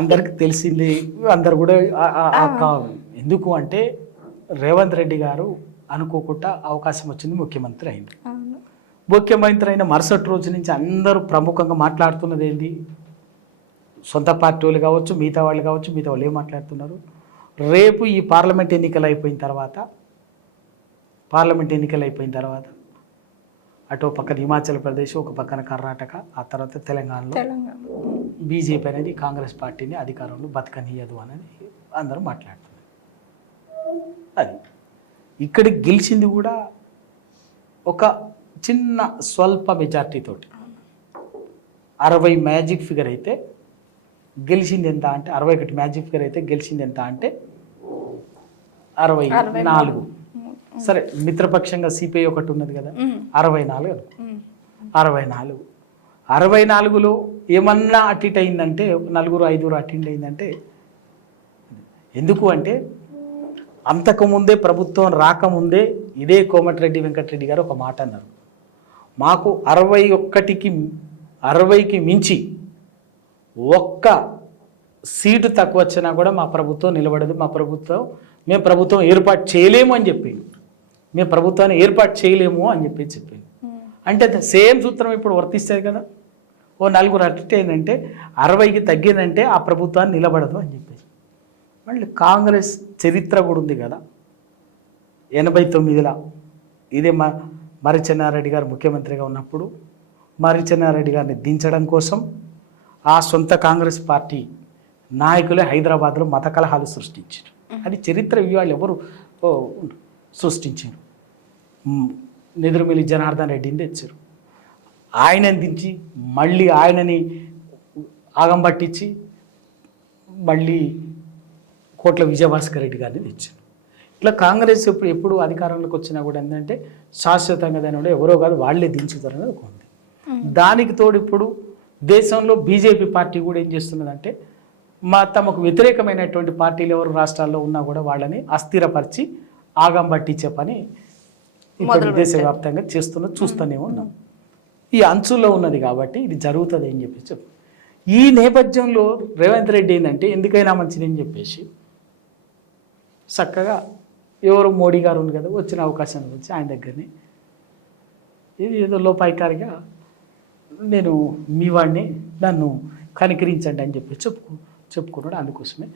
అందరికి తెలిసింది, అందరు కూడా ఎందుకు అంటే రేవంత్ రెడ్డి గారు అనుకోకుండా అవకాశం వచ్చింది, ముఖ్యమంత్రి అయింది. ముఖ్యమంత్రి అయిన మరుసటి రోజు నుంచి అందరూ ప్రముఖంగా మాట్లాడుతున్నది ఏంటి? సొంత పార్టీ వాళ్ళు కావచ్చు, మిగతా వాళ్ళు కావచ్చు, మిగతా వాళ్ళు ఏం మాట్లాడుతున్నారు? రేపు ఈ పార్లమెంట్ ఎన్నికలు అయిపోయిన తర్వాత అటు పక్కన హిమాచల్ ప్రదేశ్, ఒక పక్కన కర్ణాటక, ఆ తర్వాత తెలంగాణలో బీజేపీ అనేది కాంగ్రెస్ పార్టీని అధికారంలో బతకనీయదు అనేది అందరూ మాట్లాడుతున్నారు. అది ఇక్కడ గెలిచింది కూడా ఒక చిన్న స్వల్ప మెజార్టీతోటి. 60 మ్యాజిక్ ఫిగర్ అయితే గెలిచింది ఎంత అంటే 61 మ్యాజిక్ ఫిగర్ అయితే గెలిచింది ఎంత అంటే 64. సరే, మిత్రపక్షంగా సిపిఐ ఒకటి ఉన్నది కదా, 64లో ఏమన్నా అటు అయిందంటే 4-5 అటెండ్ అయిందంటే, ఎందుకు అంటే అంతకుముందే ప్రభుత్వం రాకముందే ఇదే కోమటిరెడ్డి వెంకటరెడ్డి గారు ఒక మాట అన్నారు, మాకు 60కి మించి ఒక్క సీటు తక్కువ వచ్చినా కూడా మా ప్రభుత్వం నిలబడదు, మేము ప్రభుత్వం ఏర్పాటు చేయలేము అని చెప్పి, మేము ప్రభుత్వాన్ని ఏర్పాటు చేయలేము అని చెప్పింది. అంటే సేమ్ సూత్రం ఇప్పుడు వర్తిస్తుంది కదా. ఓ 4 అటు అయిందంటే 60కి తగ్గిందంటే ఆ ప్రభుత్వాన్ని నిలబడదు అని చెప్పేసి. మళ్ళీ కాంగ్రెస్ చరిత్ర కూడా ఉంది కదా. 89లో ఇదే మర్రి చెన్నారెడ్డి గారు ముఖ్యమంత్రిగా ఉన్నప్పుడు మర్రి చెన్నారెడ్డి గారిని దించడం కోసం ఆ సొంత కాంగ్రెస్ పార్టీ నాయకులే హైదరాబాద్లో మత కలహాలు సృష్టించారు. అది చరిత్ర ఇవాళ ఎవరు సృష్టించారు. నెదురుమిల్లి జనార్దన్ రెడ్డిని తెచ్చారు. ఆయనని దించి మళ్ళీ ఆయనని ఆగం పట్టించి మళ్ళీ కోట్ల విజయభాస్కర్ రెడ్డి గారిని తెచ్చారు. ఇట్లా కాంగ్రెస్ ఎప్పుడు అధికారంలోకి వచ్చినా కూడా ఏంటంటే శాశ్వతంగా దాని ఎవరో కాదు వాళ్ళే దించుతారని ఒక ఉంది. దానికి తోడు ఇప్పుడు దేశంలో బీజేపీ పార్టీ కూడా ఏం చేస్తున్నదంటే తమకు వ్యతిరేకమైనటువంటి పార్టీలు ఎవరు రాష్ట్రాల్లో ఉన్నా కూడా వాళ్ళని అస్థిరపరిచి ఆగం పట్టించే పని ఇప్పుడు దేశవ్యాప్తంగా చూస్తూనే ఉన్నాం. ఈ అంచుల్లో ఉన్నది కాబట్టి ఇది జరుగుతుంది అని చెప్పేసి ఈ నేపథ్యంలో రేవంత్ రెడ్డి ఏంటంటే ఎందుకైనా మంచిది అని చెప్పేసి చక్కగా ఎవరు మోడీ గారు ఉంది కదా వచ్చిన అవకాశాన్ని వచ్చి ఆయన దగ్గరని ఇది ఏదో లోపాయికారిగా నేను మీ వాడిని నన్ను కనికరించండి అని చెప్పేసి చెప్పుకున్నాడు. అందుకోసమే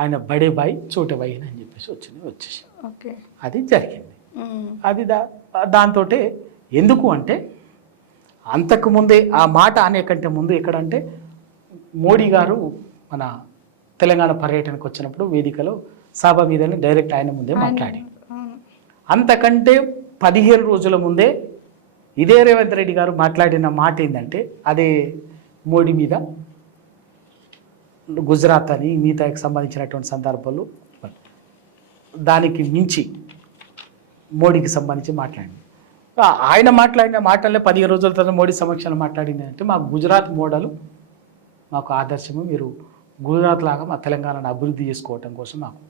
ఆయన బడే బాయ్ చోటే బాయ్ అని చెప్పేసి వచ్చేసి అది జరిగింది. అది దాంతో ఎందుకు అంటే అంతకుముందే ఆ మాట అనే కంటే ముందు ఎక్కడంటే మోడీ గారు మన తెలంగాణ పర్యటనకు వచ్చినప్పుడు వేదికలో సభ మీదని డైరెక్ట్ ఆయన ముందే మాట్లాడి అంతకంటే 15 రోజుల ముందే ఇదే రేవంత్ రెడ్డి గారు మాట్లాడిన మాట ఏంటంటే అదే మోడీ మీద గుజరాత్ అని మిగతాకి సంబంధించినటువంటి సందర్భాలు దానికి మించి మోడీకి సంబంధించి మాట్లాడింది. ఆయన మాట్లాడిన మాటలనే 15 రోజుల తర్వాత మోడీ సమక్షంలో మాట్లాడింది అంటే మా గుజరాత్ మోడలు మాకు ఆదర్శము, మీరు గుజరాత్ లాగా మా తెలంగాణను అభివృద్ధి చేసుకోవటం కోసం మాకు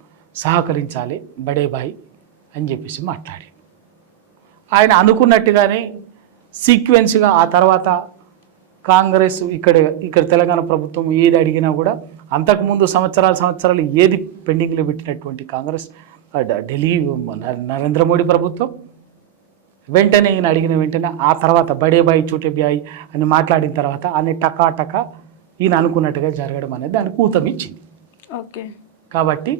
సహకరించాలి బడే బాయ్ అని చెప్పేసి మాట్లాడి ఆయన అనుకున్నట్టుగానే సీక్వెన్స్గా ఆ తర్వాత కాంగ్రెస్ ఇక్కడ తెలంగాణ ప్రభుత్వం ఏది అడిగినా కూడా అంతకుముందు సంవత్సరాలు ఏది పెండింగ్లో పెట్టినటువంటి కాంగ్రెస్ ఢిల్లీ నరేంద్ర మోడీ ప్రభుత్వం వెంటనే ఈయన అడిగిన వెంటనే ఆ తర్వాత బడే బాయ్ చోటే బాయ్ అని మాట్లాడిన తర్వాత ఆయన టకా ఈయన అనుకున్నట్టుగా జరగడం అనేది దానికి ఊతం ఇచ్చింది. ఓకే, కాబట్టి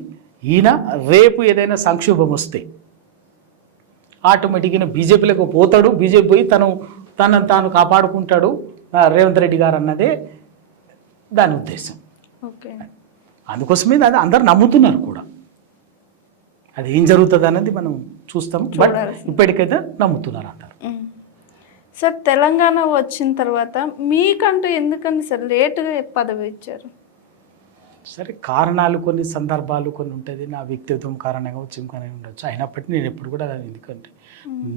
ఈయన రేపు ఏదైనా సంక్షోభం వస్తే ఆటోమేటిక్గా బీజేపీలోకి పోతాడు, బీజేపీ పోయి తనను తాను కాపాడుకుంటాడు రేవంత్ రెడ్డి గారు అన్నదే దాని ఉద్దేశం. ఓకే, అందుకోసమే అది అందరు నమ్ముతున్నారు కూడా. అది ఏం జరుగుతుంది అన్నది మనం చూస్తాం, బట్ ఇప్పటికైతే నమ్ముతున్నారు అందరు. సార్, తెలంగాణ వచ్చిన తర్వాత మీకంటూ ఎందుకని సార్ లేటుగా పదవి ఇచ్చారు? సరే, కారణాలు కొన్ని సందర్భాలు కొన్ని ఉంటుంది, నా వ్యక్తిత్వం కారణంగా కానీ ఉండొచ్చు. అయినప్పటికీ నేను ఎప్పుడు కూడా దాన్ని ఎందుకంటే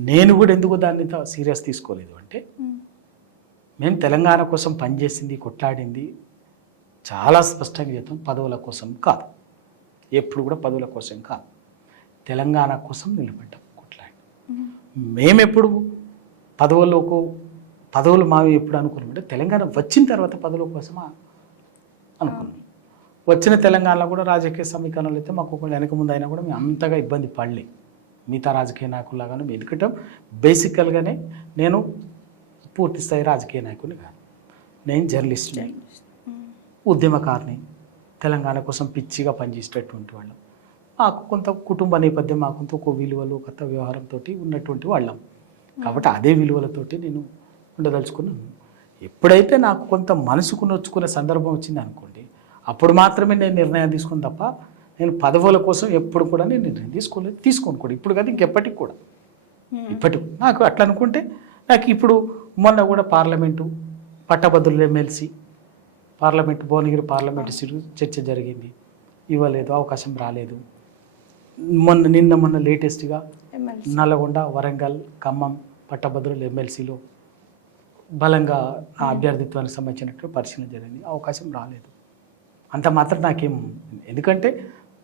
నేను కూడా ఎందుకు దాన్ని సీరియస్ తీసుకోలేదు అంటే మేము తెలంగాణ కోసం పనిచేసింది, కొట్లాడింది చాలా స్పష్టంగా చెప్తాం, పదవుల కోసం కాదు, ఎప్పుడు కూడా పదవుల కోసం కాదు, తెలంగాణ కోసం నిలబడ్డాం, కొట్లాడి. మేమెప్పుడు పదవులు మావి ఎప్పుడు అనుకున్నామంటే తెలంగాణ వచ్చిన తర్వాత పదవుల కోసం అనుకున్నాం. వచ్చిన తెలంగాణలో కూడా రాజకీయ సమీకరణలు అయితే మాకు ఒకళ్ళు వెనక ముందు అయినా కూడా మేము అంతగా ఇబ్బంది పడలే మిగతా రాజకీయ నాయకుల్లాగానే. ఎందుకంటే బేసికల్గానే నేను పూర్తి స్థాయి రాజకీయ నాయకుని కాదు, నేను జర్నలిస్ట్ని, ఉద్యమకారిని, తెలంగాణ కోసం పిచ్చిగా పనిచేసేటటువంటి వాళ్ళం. మాకు కొంత కుటుంబ నేపథ్యం, మాకు కొంత ఒక విలువలు కొత్త వ్యవహారంతో ఉన్నటువంటి వాళ్ళం. కాబట్టి అదే విలువలతోటి నేను ఉండదలుచుకున్నాను. ఎప్పుడైతే నాకు కొంత మనసుకు నొచ్చుకునే సందర్భం వచ్చింది అనుకోండి, అప్పుడు మాత్రమే నేను నిర్ణయం తీసుకుని తప్ప నేను పదవుల కోసం ఎప్పుడు కూడా నేను నిర్ణయం తీసుకోను కూడా, ఇప్పుడు కాదు ఇంకెప్పటికి కూడా. ఇప్పటికి నాకు అట్లా అనుకుంటే నాకు ఇప్పుడు మొన్న కూడా పార్లమెంటు పట్టభద్రుల MLC parliament Bhuvanagiri parliament seat చర్చ జరిగింది, ఇవ్వలేదు, అవకాశం రాలేదు. మొన్న లేటెస్ట్గా నల్గొండ, వరంగల్, ఖమ్మం పట్టభద్రుల ఎమ్మెల్సీలో బలంగా నా అభ్యర్థిత్వానికి సంబంధించినటువంటి పరిశీలన జరిగింది, అవకాశం రాలేదు. అంత మాత్రం నాకేం, ఎందుకంటే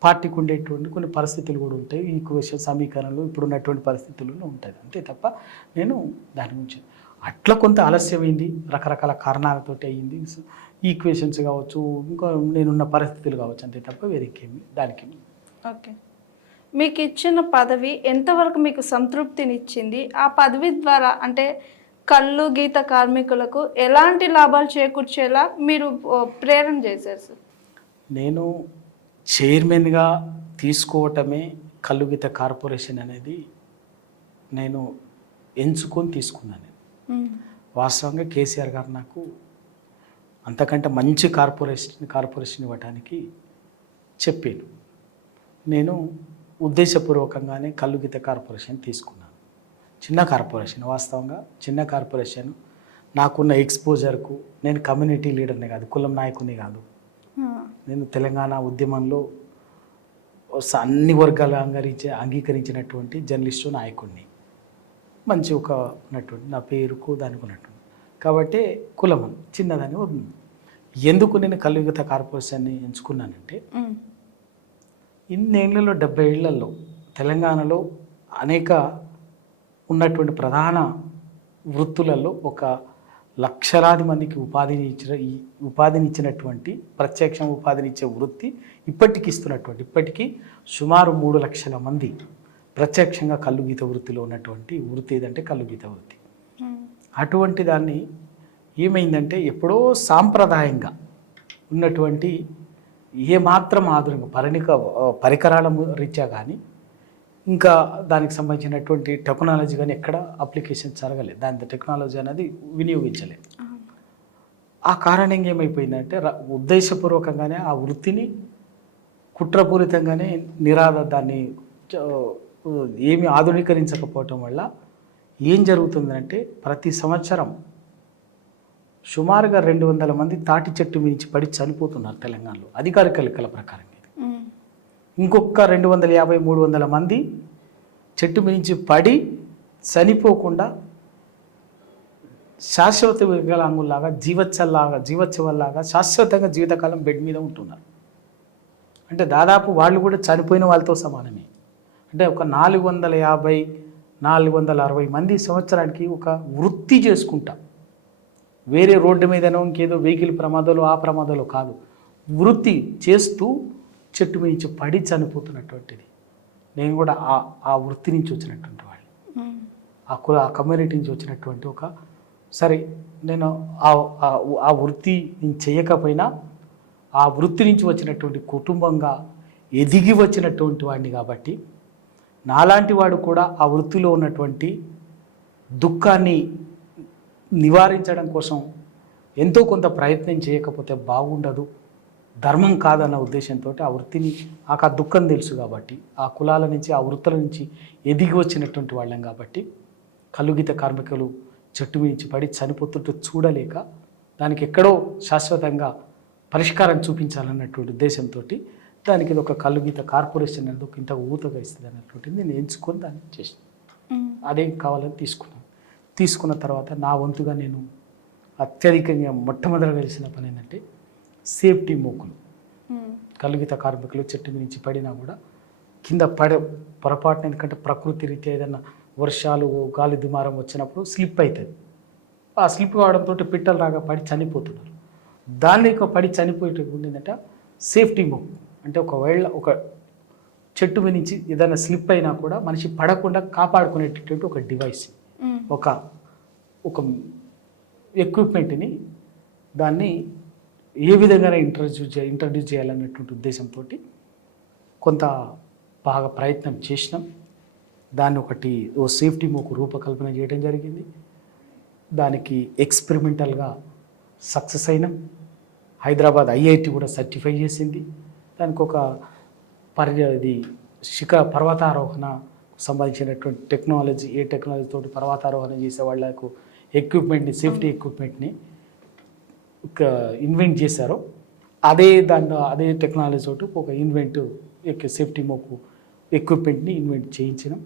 పార్టీకి ఉండేటువంటి కొన్ని పరిస్థితులు కూడా ఉంటాయి, ఈక్వేషన్ సమీకరణలు ఇప్పుడున్నటువంటి పరిస్థితుల్లో ఉంటుంది, అంతే తప్ప నేను దాని గురించి అట్లా కొంత ఆలస్యమైంది, రకరకాల కారణాలతోటి అయ్యింది, ఈక్వేషన్స్ కావచ్చు, ఇంకా నేనున్న పరిస్థితులు కావచ్చు, అంతే తప్ప వేరేకేమి దానికి. ఓకే, మీకు ఇచ్చిన పదవి ఎంతవరకు మీకు సంతృప్తినిచ్చింది? ఆ పదవి ద్వారా అంటే కళ్ళు గీత కార్మికులకు ఎలాంటి లాభాలు చేకూర్చేలా మీరు ప్రేరణ చేశారు సార్? నేను చైర్మన్గా తీసుకోవటమే కల్లుగీత కార్పొరేషన్ అనేది నేను ఎంచుకొని తీసుకున్నాను. వాస్తవంగా కేసీఆర్ గారు నాకు అంతకంటే మంచి కార్పొరేషన్ ఇవ్వడానికి చెప్పాను. నేను ఉద్దేశపూర్వకంగానే కల్లుగీత కార్పొరేషన్ తీసుకున్నాను. చిన్న కార్పొరేషన్, వాస్తవంగా చిన్న కార్పొరేషన్. నాకున్న ఎక్స్పోజర్కు నేను కమ్యూనిటీ లీడర్ని కాదు, కులం నాయకుని కాదు. నేను తెలంగాణ ఉద్యమంలో అన్ని వర్గాలు అంగీకరించినటువంటి జర్నలిస్టు నాయకుడిని, మంచి ఒక ఉన్నటువంటి నా పేరుకు దానికి ఉన్నటువంటి. కాబట్టి కులం చిన్నదని ఉంది. ఎందుకు నేను కల్లుగీత కార్పొరేషన్ని ఎంచుకున్నానంటే, ఇన్నేళ్లలో 70 ఏళ్లలో తెలంగాణలో అనేక ఉన్నటువంటి ప్రధాన వృత్తులలో ఒక లక్షలాది మందికి ఉపాధినిచ్చినటువంటి ప్రత్యక్ష ఉపాధినిచ్చే వృత్తి ఇప్పటికీ సుమారు 3 లక్షల మంది ప్రత్యక్షంగా కల్లుగీత వృత్తిలో ఉన్నటువంటి వృత్తి ఏదంటే కల్లుగీత వృత్తి. అటువంటి దాన్ని ఏమైందంటే ఎప్పుడో సాంప్రదాయంగా ఉన్నటువంటి ఏమాత్రం ఆధునిక పరికరాల రీత్యా కానీ ఇంకా దానికి సంబంధించినటువంటి టెక్నాలజీ కానీ ఎక్కడ అప్లికేషన్ జరగలేదు, దాని టెక్నాలజీ అనేది వినియోగించలేదు. ఆ కారణంగా ఏమైపోయిందంటే ఉద్దేశపూర్వకంగానే ఆ వృత్తిని కుట్రపూరితంగానే దాన్ని ఏమి ఆధునీకరించకపోవటం వల్ల ఏం జరుగుతుందంటే ప్రతి సంవత్సరం సుమారుగా 200 మంది తాటి చెట్టు మించి పడి చనిపోతున్నారు తెలంగాణలో అధికారిక లెక్కల ప్రకారం. ఇంకొక 250-300 మంది చెట్టు మించి పడి చనిపోకుండా శాశ్వత వికలాంగుల్లాగా జీవోత్సవాల్లాగా శాశ్వతంగా జీవితకాలం బెడ్ మీద ఉంటున్నారు. అంటే దాదాపు వాళ్ళు కూడా చనిపోయిన వాళ్ళతో సమానమే. అంటే ఒక 450-460 మంది సంవత్సరానికి ఒక వృత్తి చేసుకుంటా, వేరే రోడ్డు మీదనో ఇంకేదో వెహికల్ ప్రమాదాలు ఆ ప్రమాదాలు కాదు, వృత్తి చేస్తూ చెట్టు మించి పడి చనిపోతున్నటువంటిది. నేను కూడా ఆ వృత్తి నుంచి వచ్చినటువంటి వాళ్ళు, ఆ కమ్యూనిటీ నుంచి వచ్చినటువంటి ఒక సరే నేను ఆ వృత్తి నేను చేయకపోయినా ఆ వృత్తి నుంచి వచ్చినటువంటి కుటుంబంగా ఎదిగి వచ్చినటువంటి వాడిని కాబట్టి నాలాంటి వాడు కూడా ఆ వృత్తిలో ఉన్నటువంటి దుఃఖాన్ని నివారించడం కోసం ఎంతో కొంత ప్రయత్నం చేయకపోతే బాగుండదు, ధర్మం కాదన్న ఉద్దేశంతో ఆ వృత్తిని ఆ దుఃఖం తెలుసు కాబట్టి ఆ కులాల నుంచి ఆ వృత్తుల నుంచి ఎదిగి వచ్చినటువంటి వాళ్ళం కాబట్టి కల్లుగీత కార్మికులు చెట్టు మించి పడి చనిపోతుంటే చూడలేక దానికి ఎక్కడో శాశ్వతంగా పరిష్కారం చూపించాలన్నటువంటి ఉద్దేశంతో దానికి ఇది ఒక కల్లుగీత కార్పొరేషన్ అనేది ఒక ఇంత ఊతగా ఇస్తుంది అన్నటువంటిది నేను ఎంచుకొని దాన్ని చేసాను. అదేం కావాలని తీసుకున్న తర్వాత నా వంతుగా నేను అత్యధికంగా మొట్టమొదటిగా తెలిసిన పని ఏంటంటే సేఫ్టీ మోకులు. కల్లుగీత కార్మికులు చెట్టు నుంచి పడినా కూడా కింద పొరపాటున, ఎందుకంటే ప్రకృతి రీత్యా ఏదైనా వర్షాలు గాలి దుమారం వచ్చినప్పుడు స్లిప్ అవుతుంది. ఆ స్లిప్ కావడంతో పిట్టలు రాగా పడి చనిపోతున్నారు. దాన్ని పడి చనిపోయేటప్పుడు ఏంటంటే సేఫ్టీ మోక్ అంటే ఒకవేళ ఒక చెట్టు నుంచి ఏదైనా స్లిప్ అయినా కూడా మనిషి పడకుండా కాపాడుకునేటటువంటి ఒక డివైస్, ఒక ఎక్విప్మెంట్ని దాన్ని ఏ విధంగా ఇంట్రడ్యూస్ చేయాలనేటువంటి ఉద్దేశంతో కొంత బాగా ప్రయత్నం చేసినాం. దాన్ని ఓ సేఫ్టీ మోకు రూపకల్పన చేయడం జరిగింది. దానికి ఎక్స్పెరిమెంటల్గా సక్సెస్ అయినాం. హైదరాబాద్ IIT కూడా సర్టిఫై చేసింది. దానికి ఒక పర్వతారోహణ సంబంధించినటువంటి టెక్నాలజీ, ఏ టెక్నాలజీ తోటి పర్వతారోహణ చేసే వాళ్ళకు ఎక్విప్మెంట్ని, సేఫ్టీ ఎక్విప్మెంట్ని ఇన్వెంట్ చేశారో అదే టెక్నాలజీ తోటి ఒక సేఫ్టీ మోకు ఎక్విప్మెంట్ని ఇన్వెంట్ చేయించినాం.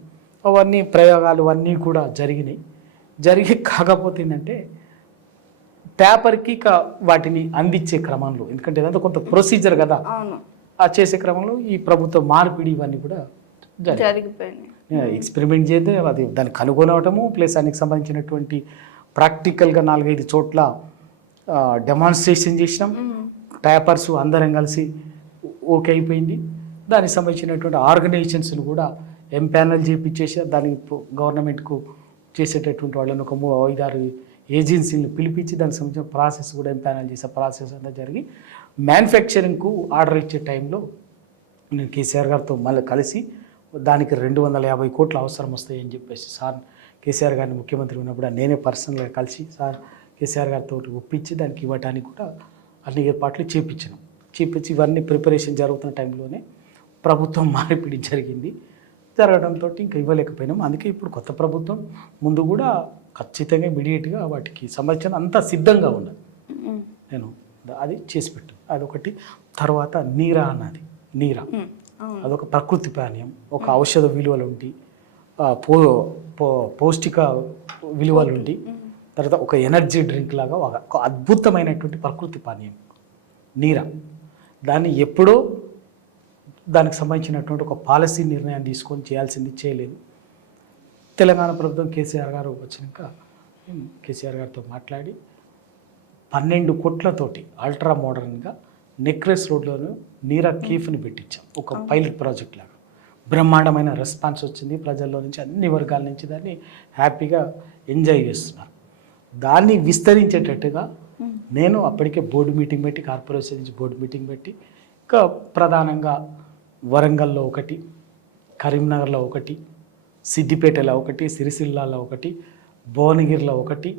అవన్నీ ప్రయోగాలు అన్నీ కూడా జరిగి కాకపోతే ఏంటంటే పేపర్కి వాటిని అందించే క్రమంలో, ఎందుకంటే ఇదంతా కొంత ప్రొసీజర్ కదా, ఆ చేసే క్రమంలో ఈ ప్రభుత్వ మార్పిడి ఇవన్నీ కూడా జరిగిపోయినాయి. ఎక్స్పెరిమెంట్ చేస్తే అది దాన్ని కనుగొనవటము ప్లస్ దానికి సంబంధించినటువంటి ప్రాక్టికల్గా 4-5 చోట్ల డెమాన్స్ట్రేషన్ చేసినాం. పేపర్స్ అందరం కలిసి ఓకే అయిపోయింది. దానికి సంబంధించినటువంటి ఆర్గనైజేషన్స్ని కూడా ఎంపానల్ చేయించేసి దానికి గవర్నమెంట్కు చేసేటటువంటి వాళ్ళని ఒక 5-6 ఏజెన్సీలను పిలిపించి దానికి సంబంధించిన ప్రాసెస్ కూడా ఎంపానల్ చేసే ప్రాసెస్ అంతా జరిగి మ్యానుఫ్యాక్చరింగ్కు ఆర్డర్ ఇచ్చే టైంలో నేను కేసీఆర్ గారితో మళ్ళీ కలిసి దానికి 250 కోట్లు అవసరం వస్తాయి అని చెప్పేసి సార్ కేసీఆర్ గారిని ముఖ్యమంత్రి ఉన్నప్పుడు నేనే పర్సనల్గా కలిసి సార్ కేసీఆర్ గారితో ఒప్పించి దానికి ఇవ్వడానికి కూడా అన్ని ఏర్పాట్లు చేపించి ఇవన్నీ ప్రిపరేషన్ జరుగుతున్న టైంలోనే ప్రభుత్వం మార్పిడి జరగడంతో ఇంకా ఇవ్వలేకపోయినాం. అందుకే ఇప్పుడు కొత్త ప్రభుత్వం ముందు కూడా ఖచ్చితంగా ఇమీడియట్గా వాటికి సంబంధించిన అంతా సిద్ధంగా ఉన్నది. నేను అది చేసి పెట్టాను. అదొకటి. తర్వాత నీరా అన్నది అదొక ప్రకృతి పానీయం, ఒక ఔషధ విలువలు ఉండి పౌష్టిక విలువలు ఉండి తర్వాత ఒక ఎనర్జీ డ్రింక్ లాగా ఒక అద్భుతమైనటువంటి ప్రకృతి పానీయం నీరా. దాన్ని ఎప్పుడో దానికి సంబంధించినటువంటి ఒక పాలసీ నిర్ణయం తీసుకొని చేయాల్సింది చేయలేదు. తెలంగాణ ప్రభుత్వం కేసీఆర్ గారు వచ్చినాక కేసీఆర్ గారితో మాట్లాడి 12 కోట్లతోటి అల్ట్రా మోడర్న్గా నెక్లెస్ రోడ్లోనూ నీరా కేఫ్ని పెట్టించాం. ఒక పైలట్ ప్రాజెక్ట్ లాగా బ్రహ్మాండమైన రెస్పాన్స్ వచ్చింది. ప్రజల్లో నుంచి అన్ని వర్గాల నుంచి దాన్ని హ్యాపీగా ఎంజాయ్ చేస్తున్నారు. దాన్ని విస్తరించేటట్టుగా నేను అప్పటికే బోర్డు మీటింగ్ పెట్టి కార్పొరేషన్ నుంచి బోర్డు మీటింగ్ పెట్టి ఇంకా ప్రధానంగా వరంగల్లో ఒకటి, కరీంనగర్లో ఒకటి, సిద్దిపేటలో ఒకటి, సిరిసిల్లాలో ఒకటి, భువనగిరిలో ఒకటి,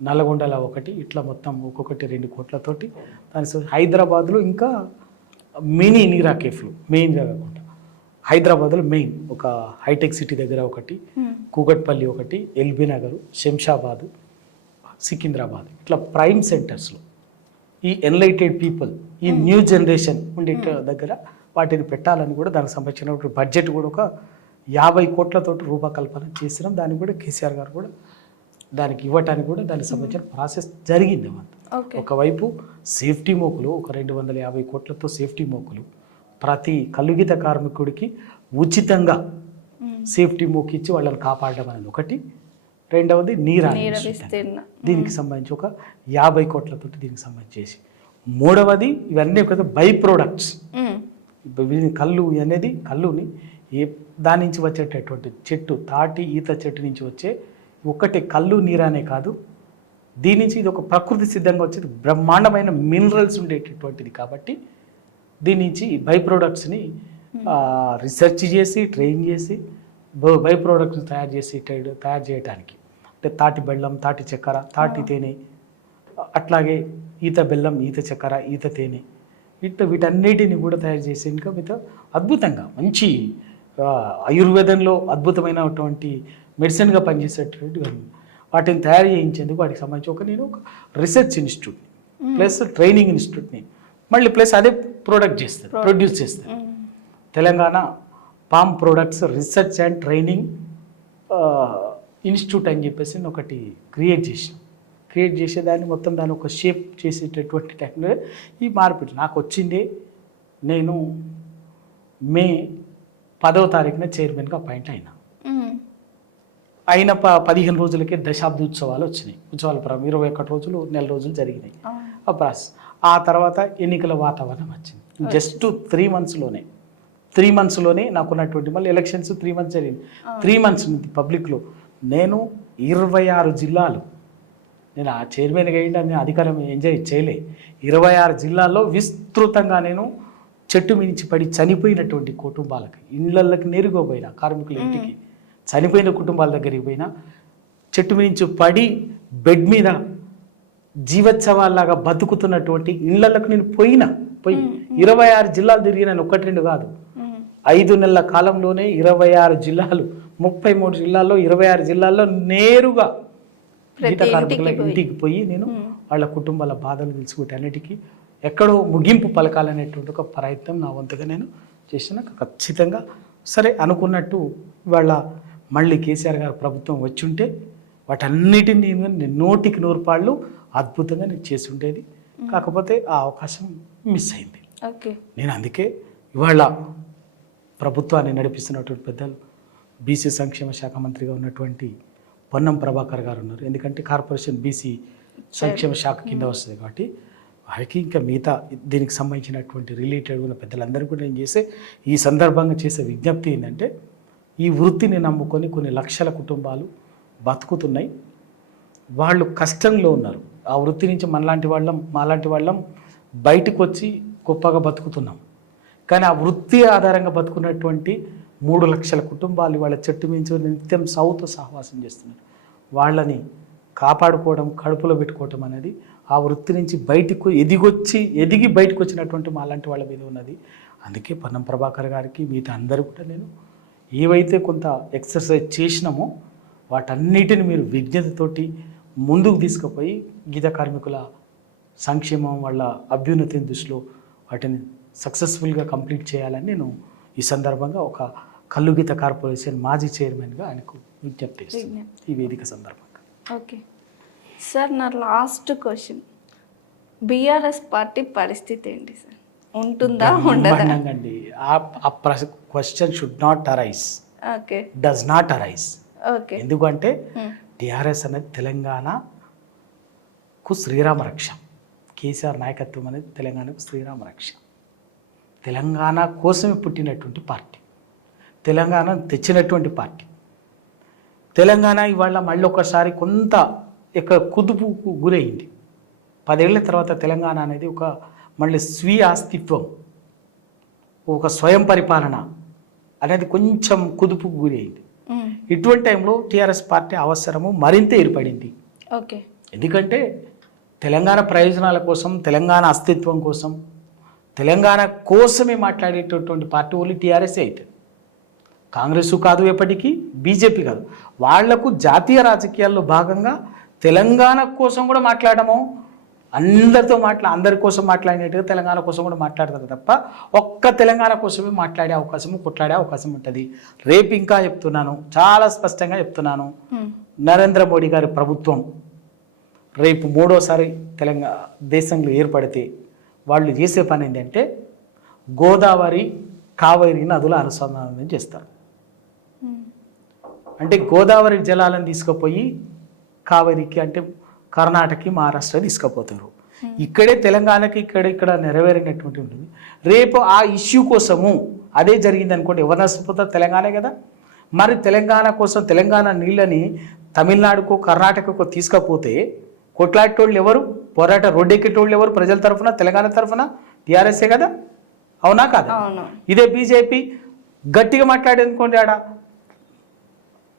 నల్గొండలో ఒకటి, ఇట్లా మొత్తం ఒక్కొక్కటి 2 కోట్లతోటి దాని హైదరాబాద్లో ఇంకా మినీ నీరా కేఫ్లు మెయిన్గా కాకుండా హైదరాబాద్లో మెయిన్ ఒక హైటెక్ సిటీ దగ్గర ఒకటి, కూకట్పల్లి ఒకటి, ఎల్బీ నగర్, శంషాబాద్, సికింద్రాబాద్ ఇట్లా ప్రైమ్ సెంటర్స్లో ఈ ఎన్లైటెడ్ పీపుల్ ఈ న్యూ జనరేషన్ ఉండే దగ్గర వాటిని పెట్టాలని కూడా దానికి సంబంధించిన బడ్జెట్ కూడా ఒక 50 కోట్లతోటి రూపకల్పన చేసినాం. దానికి కూడా కేసీఆర్ గారు కూడా దానికి ఇవ్వటానికి కూడా దానికి సంబంధించిన ప్రాసెస్ జరిగింది. ఒకవైపు సేఫ్టీ మోకులు ఒక 250 కోట్లతో సేఫ్టీ మోకులు ప్రతి కలుగిత కార్మికుడికి ఉచితంగా సేఫ్టీ మోకి ఇచ్చి వాళ్ళని కాపాడడం అనేది ఒకటి. రెండవది నీరా దీనికి సంబంధించి ఒక 50 కోట్లతోటి దీనికి సంబంధించి చేసి. మూడవది ఇవన్నీ ఒక బై ప్రోడక్ట్స్. కళ్ళు అనేది కళ్ళుని దాని నుంచి వచ్చేటటువంటి చెట్టు తాటి ఈత చెట్టు నుంచి వచ్చే ఒకటి కళ్ళు నీరానే కాదు, దీని నుంచి ఇది ఒక ప్రకృతి సిద్ధంగా వచ్చేది బ్రహ్మాండమైన మినరల్స్ ఉండేటటువంటిది. కాబట్టి దీని నుంచి బై ప్రోడక్ట్స్ని రీసెర్చ్ చేసి ట్రైన్ చేసి బై ప్రోడక్ట్స్ తయారు చేయడానికి అంటే తాటి బెల్లం, తాటి చక్కెర, తాటి తేనె, అట్లాగే ఈత బెల్లం, ఈత చక్కెర, ఈత తేనె వీటన్నిటిని కూడా తయారు చేసి ఇంకా మీతో అద్భుతంగా మంచి ఆయుర్వేదంలో అద్భుతమైనటువంటి మెడిసిన్గా పనిచేసేటువంటి వాటిని తయారు చేయించేందుకు వాటికి సంబంధించి నేను ఒక రీసెర్చ్ ఇన్స్టిట్యూట్ ప్లస్ ట్రైనింగ్ ఇన్స్టిట్యూట్ని మళ్ళీ ప్లస్ అదే ప్రొడ్యూస్ చేస్తారు. Telangana palm products research and training institute అని చెప్పేసి ఒకటి క్రియేట్ చేసేదాన్ని మొత్తం దాన్ని ఒక షేప్ చేసేటటువంటి టైంలో ఈ మార్పిడి నాకు వచ్చిందే. నేను మే 10వ తారీఖున చైర్మన్గా అపాయింట్ అయిన 15 రోజులకే దశాబ్ది ఉత్సవాలు వచ్చినాయి. ఉత్సవాల 21 రోజులు, నెల రోజులు జరిగినాయి ఆ ప్రాసెస్. ఆ తర్వాత ఎన్నికల వాతావరణం వచ్చింది. జస్ట్ 3 మంత్స్లోనే నాకున్నటువంటి మళ్ళీ ఎలక్షన్స్ 3 మంత్స్ జరిగింది. 3 మంత్స్ నుంచి పబ్లిక్లో నేను 26 జిల్లాలు నేను ఆ చైర్మన్గా అయ్యింది నేను అధికారం ఎంజాయ్ చేయలే. 26 జిల్లాల్లో విస్తృతంగా నేను చెట్టు మించి పడి చనిపోయినటువంటి కుటుంబాలకి ఇళ్ళకి నేరుగా పోయినా, కార్మికుల ఇంటికి చనిపోయిన కుటుంబాల దగ్గరికి పోయినా, చెట్టు మించి పడి బెడ్ మీద జీవోత్సవాల్లాగా బతుకుతున్నటువంటి ఇళ్ళకు నేను పోయి 26 జిల్లాలు తిరిగినాను. 1-2 కాదు, 5 నెలల కాలంలోనే 26 జిల్లాలు, 33 జిల్లాల్లో 26 జిల్లాల్లో నేరుగా గీత కార్మికుల ఇంటికి పోయి నేను వాళ్ళ కుటుంబాల బాధలు తెలుసుకుంటే అన్నిటికీ ఎక్కడో ముగింపు పలకాలనేటువంటి ఒక ప్రయత్నం నా వంతుగా నేను చేసిన. ఖచ్చితంగా సరే అనుకున్నట్టు వాళ్ళ మళ్ళీ కేసీఆర్ గారు ప్రభుత్వం వచ్చి ఉంటే వాటన్నిటిని నేను 100% అద్భుతంగా నేను చేసి ఉండేది. కాకపోతే ఆ అవకాశం మిస్ అయింది. నేను అందుకే ఇవాళ ప్రభుత్వాన్ని నడిపిస్తున్నటువంటి పెద్దలు బీసీ సంక్షేమ శాఖ మంత్రిగా ఉన్నటువంటి పొన్నం ప్రభాకర్ గారు ఉన్నారు. ఎందుకంటే కార్పొరేషన్ బీసీ సంక్షేమ శాఖ కింద వస్తుంది కాబట్టి వారికి ఇంకా మిగతా దీనికి సంబంధించినటువంటి రిలేటెడ్ ఉన్న పెద్దలందరూ కూడా నేను చేసే ఈ సందర్భంగా చేసే విజ్ఞప్తి ఏంటంటే ఈ వృత్తిని నమ్ముకొని కొన్ని లక్షల కుటుంబాలు బతుకుతున్నాయి. వాళ్ళు కష్టంలో ఉన్నారు. ఆ వృత్తి నుంచి మాలాంటి వాళ్ళం బయటకు వచ్చి గొప్పగా బతుకుతున్నాం. కానీ ఆ వృత్తి ఆధారంగా బతుకున్నటువంటి 3 లక్షల కుటుంబాలు వాళ్ళ చెట్టు మించి నిత్యం సౌతో సహవాసం చేస్తున్నారు. వాళ్ళని కాపాడుకోవడం, కడుపులో పెట్టుకోవటం అనేది ఆ వృత్తి నుంచి బయటకు ఎదిగి బయటకు వచ్చినటువంటి మాలాంటి వాళ్ళ మీద ఉన్నది. అందుకే పొన్నం ప్రభాకర్ గారికి మిగతా అందరూ కూడా నేను ఏవైతే కొంత ఎక్సర్సైజ్ చేసినామో వాటన్నిటిని మీరు విజ్ఞతతోటి ముందుకు తీసుకుపోయి గీత కార్మికుల సంక్షేమం, వాళ్ళ అభ్యున్నతిని దృష్టిలో వాటిని సక్సెస్ఫుల్గా కంప్లీట్ చేయాలని నేను ఈ సందర్భంగా ఒక కల్లు గీత కార్పొరేషన్ మాజీ చైర్మన్గా ఆయనకు విజ్ఞప్తి చేస్తున్నాను ఈ వేదిక సందర్భంగా. ఓకే సార్, నా లాస్ట్ క్వశ్చన్, బీఆర్ఎస్ పార్టీ పరిస్థితి ఏంటి సార్? ఉంటుందా ఉండదా? అండి ఆ question should not arise, okay, does not arise. Okay, ఎందుకంటే టీఆర్ఎస్ అనేది తెలంగాణకు శ్రీరామ రక్ష, కేసీఆర్ నాయకత్వం అనేది తెలంగాణకు శ్రీరామ రక్ష. తెలంగాణ కోసమే పుట్టినటువంటి పార్టీ, తెలంగాణ తెచ్చినటువంటి పార్టీ. తెలంగాణ ఇవాళ మళ్ళీ ఒకసారి కొంత కుదుపుకు గురైంది. 10 ఏళ్ల తర్వాత తెలంగాణ అనేది ఒక మళ్ళీ స్వీయ అస్తిత్వం, ఒక స్వయం పరిపాలన అనేది కొంచెం కుదుపుకు గురైంది. ఇటువంటి టైంలో టీఆర్ఎస్ పార్టీ అవసరము మరింత ఏర్పడింది. ఓకే, ఎందుకంటే తెలంగాణ ప్రయోజనాల కోసం, తెలంగాణ అస్తిత్వం కోసం, తెలంగాణ కోసమే మాట్లాడేటటువంటి పార్టీ ఓన్లీ టీఆర్ఎస్ అవుతుంది. కాంగ్రెస్ కాదు, ఎప్పటికీ బీజేపీ కాదు. వాళ్లకు జాతీయ రాజకీయాల్లో భాగంగా తెలంగాణ కోసం కూడా మాట్లాడము, అందరి కోసం మాట్లాడినట్టుగా తెలంగాణ కోసం కూడా మాట్లాడతారు తప్ప ఒక్క తెలంగాణ కోసమే మాట్లాడే అవకాశము, కొట్లాడే అవకాశం ఉంటుంది. రేపు ఇంకా చెప్తున్నాను, చాలా స్పష్టంగా చెప్తున్నాను, నరేంద్ర మోడీ గారి ప్రభుత్వం రేపు 3వసారి తెలంగాణ దేశంలో ఏర్పడితే వాళ్ళు చేసే పని ఏంటంటే గోదావరి, కావేరి నదుల అనుసంధానం చేస్తారు. అంటే గోదావరి జలాలను తీసుకుపోయి కావేరికి, అంటే కర్ణాటకకి, మహారాష్ట్ర తీసుకుపోతారు. ఇక్కడే తెలంగాణకి ఇక్కడ నెరవేరినటువంటి ఉంటుంది. రేపు ఆ ఇష్యూ కోసము అదే జరిగింది అనుకోండి, ఎవరు నష్టపోతారు? తెలంగాణే కదా. మరి తెలంగాణ కోసం తెలంగాణ నీళ్ళని తమిళనాడుకో కర్ణాటకకో తీసుకపోతే కొట్లాడేటోళ్ళు ఎవరు? రోడ్డెక్కేటోళ్ళు ఎవరు? ప్రజల తరఫున, తెలంగాణ తరఫున టీఆర్ఎస్ఏ కదా, అవునా కాదా? ఇదే బీజేపీ గట్టిగా మాట్లాడేదనుకోండి, ఆడ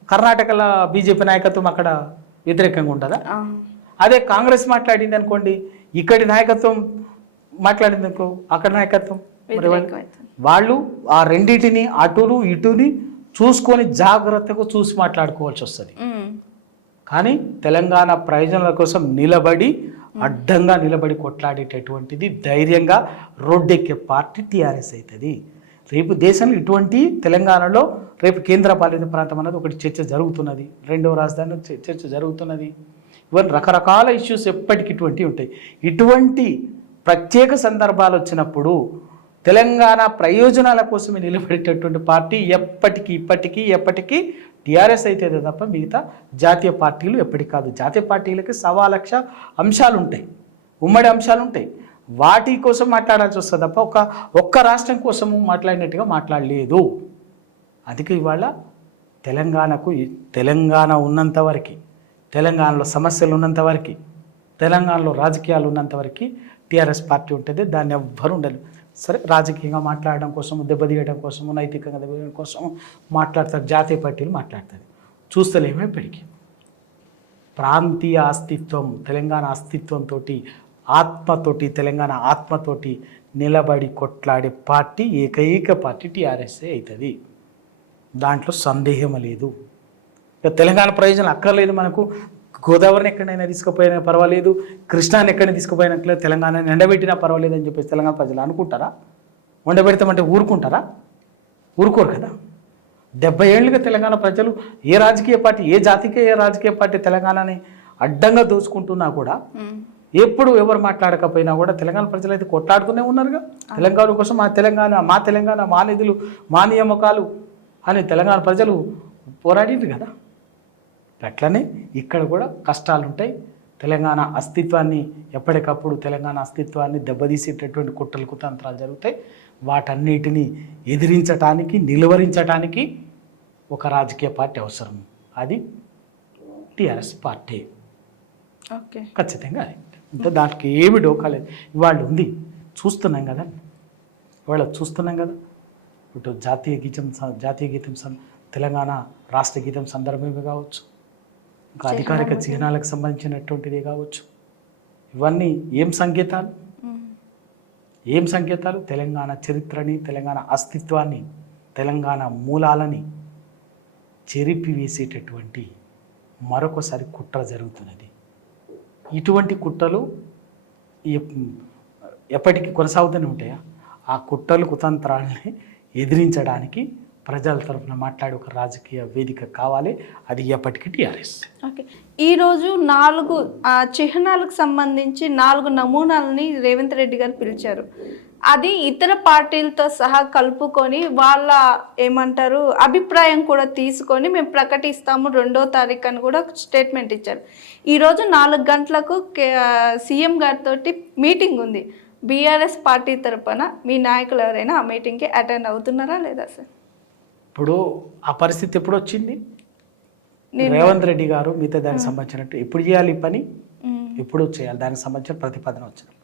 కర్ణాటకలో బీజేపీ నాయకత్వం అక్కడ వ్యతిరేకంగా ఉంటుందా? అదే కాంగ్రెస్ మాట్లాడింది అనుకోండి, ఇక్కడి నాయకత్వం మాట్లాడింది అనుకో, అక్కడ నాయకత్వం. వాళ్ళు ఆ రెండింటిని, అటును ఇటుని చూసుకొని జాగ్రత్తగా చూసి మాట్లాడుకోవాల్సి వస్తుంది. కానీ తెలంగాణ ప్రయోజనాల కోసం నిలబడి, అడ్డంగా నిలబడి కొట్లాడేటటువంటిది ధైర్యంగా రోడ్డెక్కే పార్టీ టీఆర్ఎస్ అవుతుంది. రేపు దేశంలో ఇటువంటి తెలంగాణలో రేపు కేంద్రపాలిత ప్రాంతం అనేది ఒకటి చర్చ జరుగుతున్నది, 2వ రాజధాని చర్చ జరుగుతున్నది. ఇవన్నీ రకరకాల ఇష్యూస్ ఎప్పటికి ఇటువంటివి ఉంటాయి. ఇటువంటి ప్రత్యేక సందర్భాలు వచ్చినప్పుడు తెలంగాణ ప్రయోజనాల కోసమే నిలబడేటటువంటి పార్టీ ఎప్పటికీ టీఆర్ఎస్ అయితే తప్ప మిగతా జాతీయ పార్టీలు ఎప్పటికి కాదు. జాతీయ పార్టీలకి 1,00,000 అంశాలు ఉంటాయి, ఉమ్మడి అంశాలు ఉంటాయి. వాటి కోసం మాట్లాడాల్సి వస్తుంది తప్ప ఒక్క రాష్ట్రం కోసము మాట్లాడినట్టుగా మాట్లాడలేదు. అందుకే ఇవాళ తెలంగాణ ఉన్నంత వరకు, తెలంగాణలో సమస్యలు ఉన్నంత వరకు, తెలంగాణలో రాజకీయాలు ఉన్నంత వరకు టీఆర్ఎస్ పార్టీ ఉంటుంది. దాన్ని ఎవ్వరు ఉండదు. సరే, రాజకీయంగా మాట్లాడడం కోసం, దెబ్బతీయడం కోసం, నైతికంగా దెబ్బతీయడం కోసం మాట్లాడతారు, జాతీయ పార్టీలు మాట్లాడతారు. చూస్తలేమో ఇప్పటికీ ప్రాంతీయ అస్తిత్వం, తెలంగాణ అస్తిత్వంతో, ఆత్మతోటి, తెలంగాణ ఆత్మతోటి నిలబడి కొట్లాడే పార్టీ ఏకైక పార్టీ టీఆర్ఎస్ఏ అవుతుంది. దాంట్లో సందేహం లేదు. తెలంగాణ ప్రయోజనం అక్కర్లేదు మనకు. గోదావరిని ఎక్కడైనా తీసుకుపోయినా పర్వాలేదు, కృష్ణాని ఎక్కడైనా తీసుకుపోయినట్లే, తెలంగాణని ఎండబెట్టినా పర్వాలేదు అని చెప్పేసి తెలంగాణ ప్రజలు అనుకుంటారా? ఎండబెడతామంటే ఊరుకుంటారా? ఊరుకోరు కదా. 70 ఏళ్ళుగా తెలంగాణ ప్రజలు ఏ రాజకీయ పార్టీ, ఏ రాజకీయ పార్టీ తెలంగాణని అడ్డంగా దోచుకుంటున్నా కూడా, ఎప్పుడు ఎవరు మాట్లాడకపోయినా కూడా తెలంగాణ ప్రజలు అయితే కొట్లాడుతూనే ఉన్నారుగా. తెలంగాణ కోసం మా తెలంగాణ, మా నిధులు, మా నియామకాలు అని తెలంగాణ ప్రజలు పోరాడిండ్రు కదా. అట్లనే ఇక్కడ కూడా కష్టాలు ఉంటాయి. తెలంగాణ అస్తిత్వాన్ని ఎప్పటికప్పుడు తెలంగాణ అస్తిత్వాన్ని దెబ్బతీసేటటువంటి కుట్రలు కుతంత్రాలు జరుగుతాయి. వాటన్నిటిని ఎదిరించటానికి, నిలువరించటానికి ఒక రాజకీయ పార్టీ అవసరం. అది టీఆర్ఎస్ పార్టీ. ఓకే, ఖచ్చితంగా అది. అంటే దానికి ఏమి డోకాలేదు. ఇవాళ ఉంది, చూస్తున్నాం కదా. ఇవాళ చూస్తున్నాం కదా, ఇటు జాతీయ గీతం తెలంగాణ రాష్ట్ర గీతం సందర్భమే కావచ్చు, ఇంకా అధికారిక చిహ్నాలకు సంబంధించినటువంటిది కావచ్చు. ఇవన్నీ ఏం సంకేతాలు? తెలంగాణ చరిత్రని, తెలంగాణ అస్తిత్వాన్ని, తెలంగాణ మూలాలని చెరిపివేసేటటువంటి మరొకసారి కుట్ర జరుగుతున్నది. ఇటువంటి కుట్రలు ఎప్పటికీ కొనసాగుతూనే ఉంటాయా? ఆ కుట్రలు కుతంత్రాలని ఎదిరించడానికి ప్రజల తరఫున మాట్లాడే ఒక రాజకీయ వేదిక కావాలి. అది ఎప్పటికీ టీఆర్ఎస్. ఓకే, ఈరోజు 4 చిహ్నాలకు సంబంధించి 4 నమూనాలని రేవంత్ రెడ్డి గారు పిలిచారు. అది ఇతర పార్టీలతో సహా కలుపుకొని వాళ్ళ ఏమంటారు అభిప్రాయం కూడా తీసుకొని మేము ప్రకటిస్తాము 2వ తారీఖు అని కూడా స్టేట్మెంట్ ఇచ్చారు. ఈరోజు 4 గంటలకు సీఎం గారితో మీటింగ్ ఉంది. బీఆర్ఎస్ పార్టీ తరపున మీ నాయకులు ఎవరైనా ఆ మీటింగ్కి అటెండ్ అవుతున్నారా లేదా సార్? ఇప్పుడు ఆ పరిస్థితి ఎప్పుడు వచ్చింది? రేవంత్ రెడ్డి గారు మిగతా దానికి సంబంధించినట్టు ఎప్పుడు చేయాలి ఈ పని, ఎప్పుడు చేయాలి దానికి సంబంధించిన ప్రతిపాదన వచ్చినప్పుడు,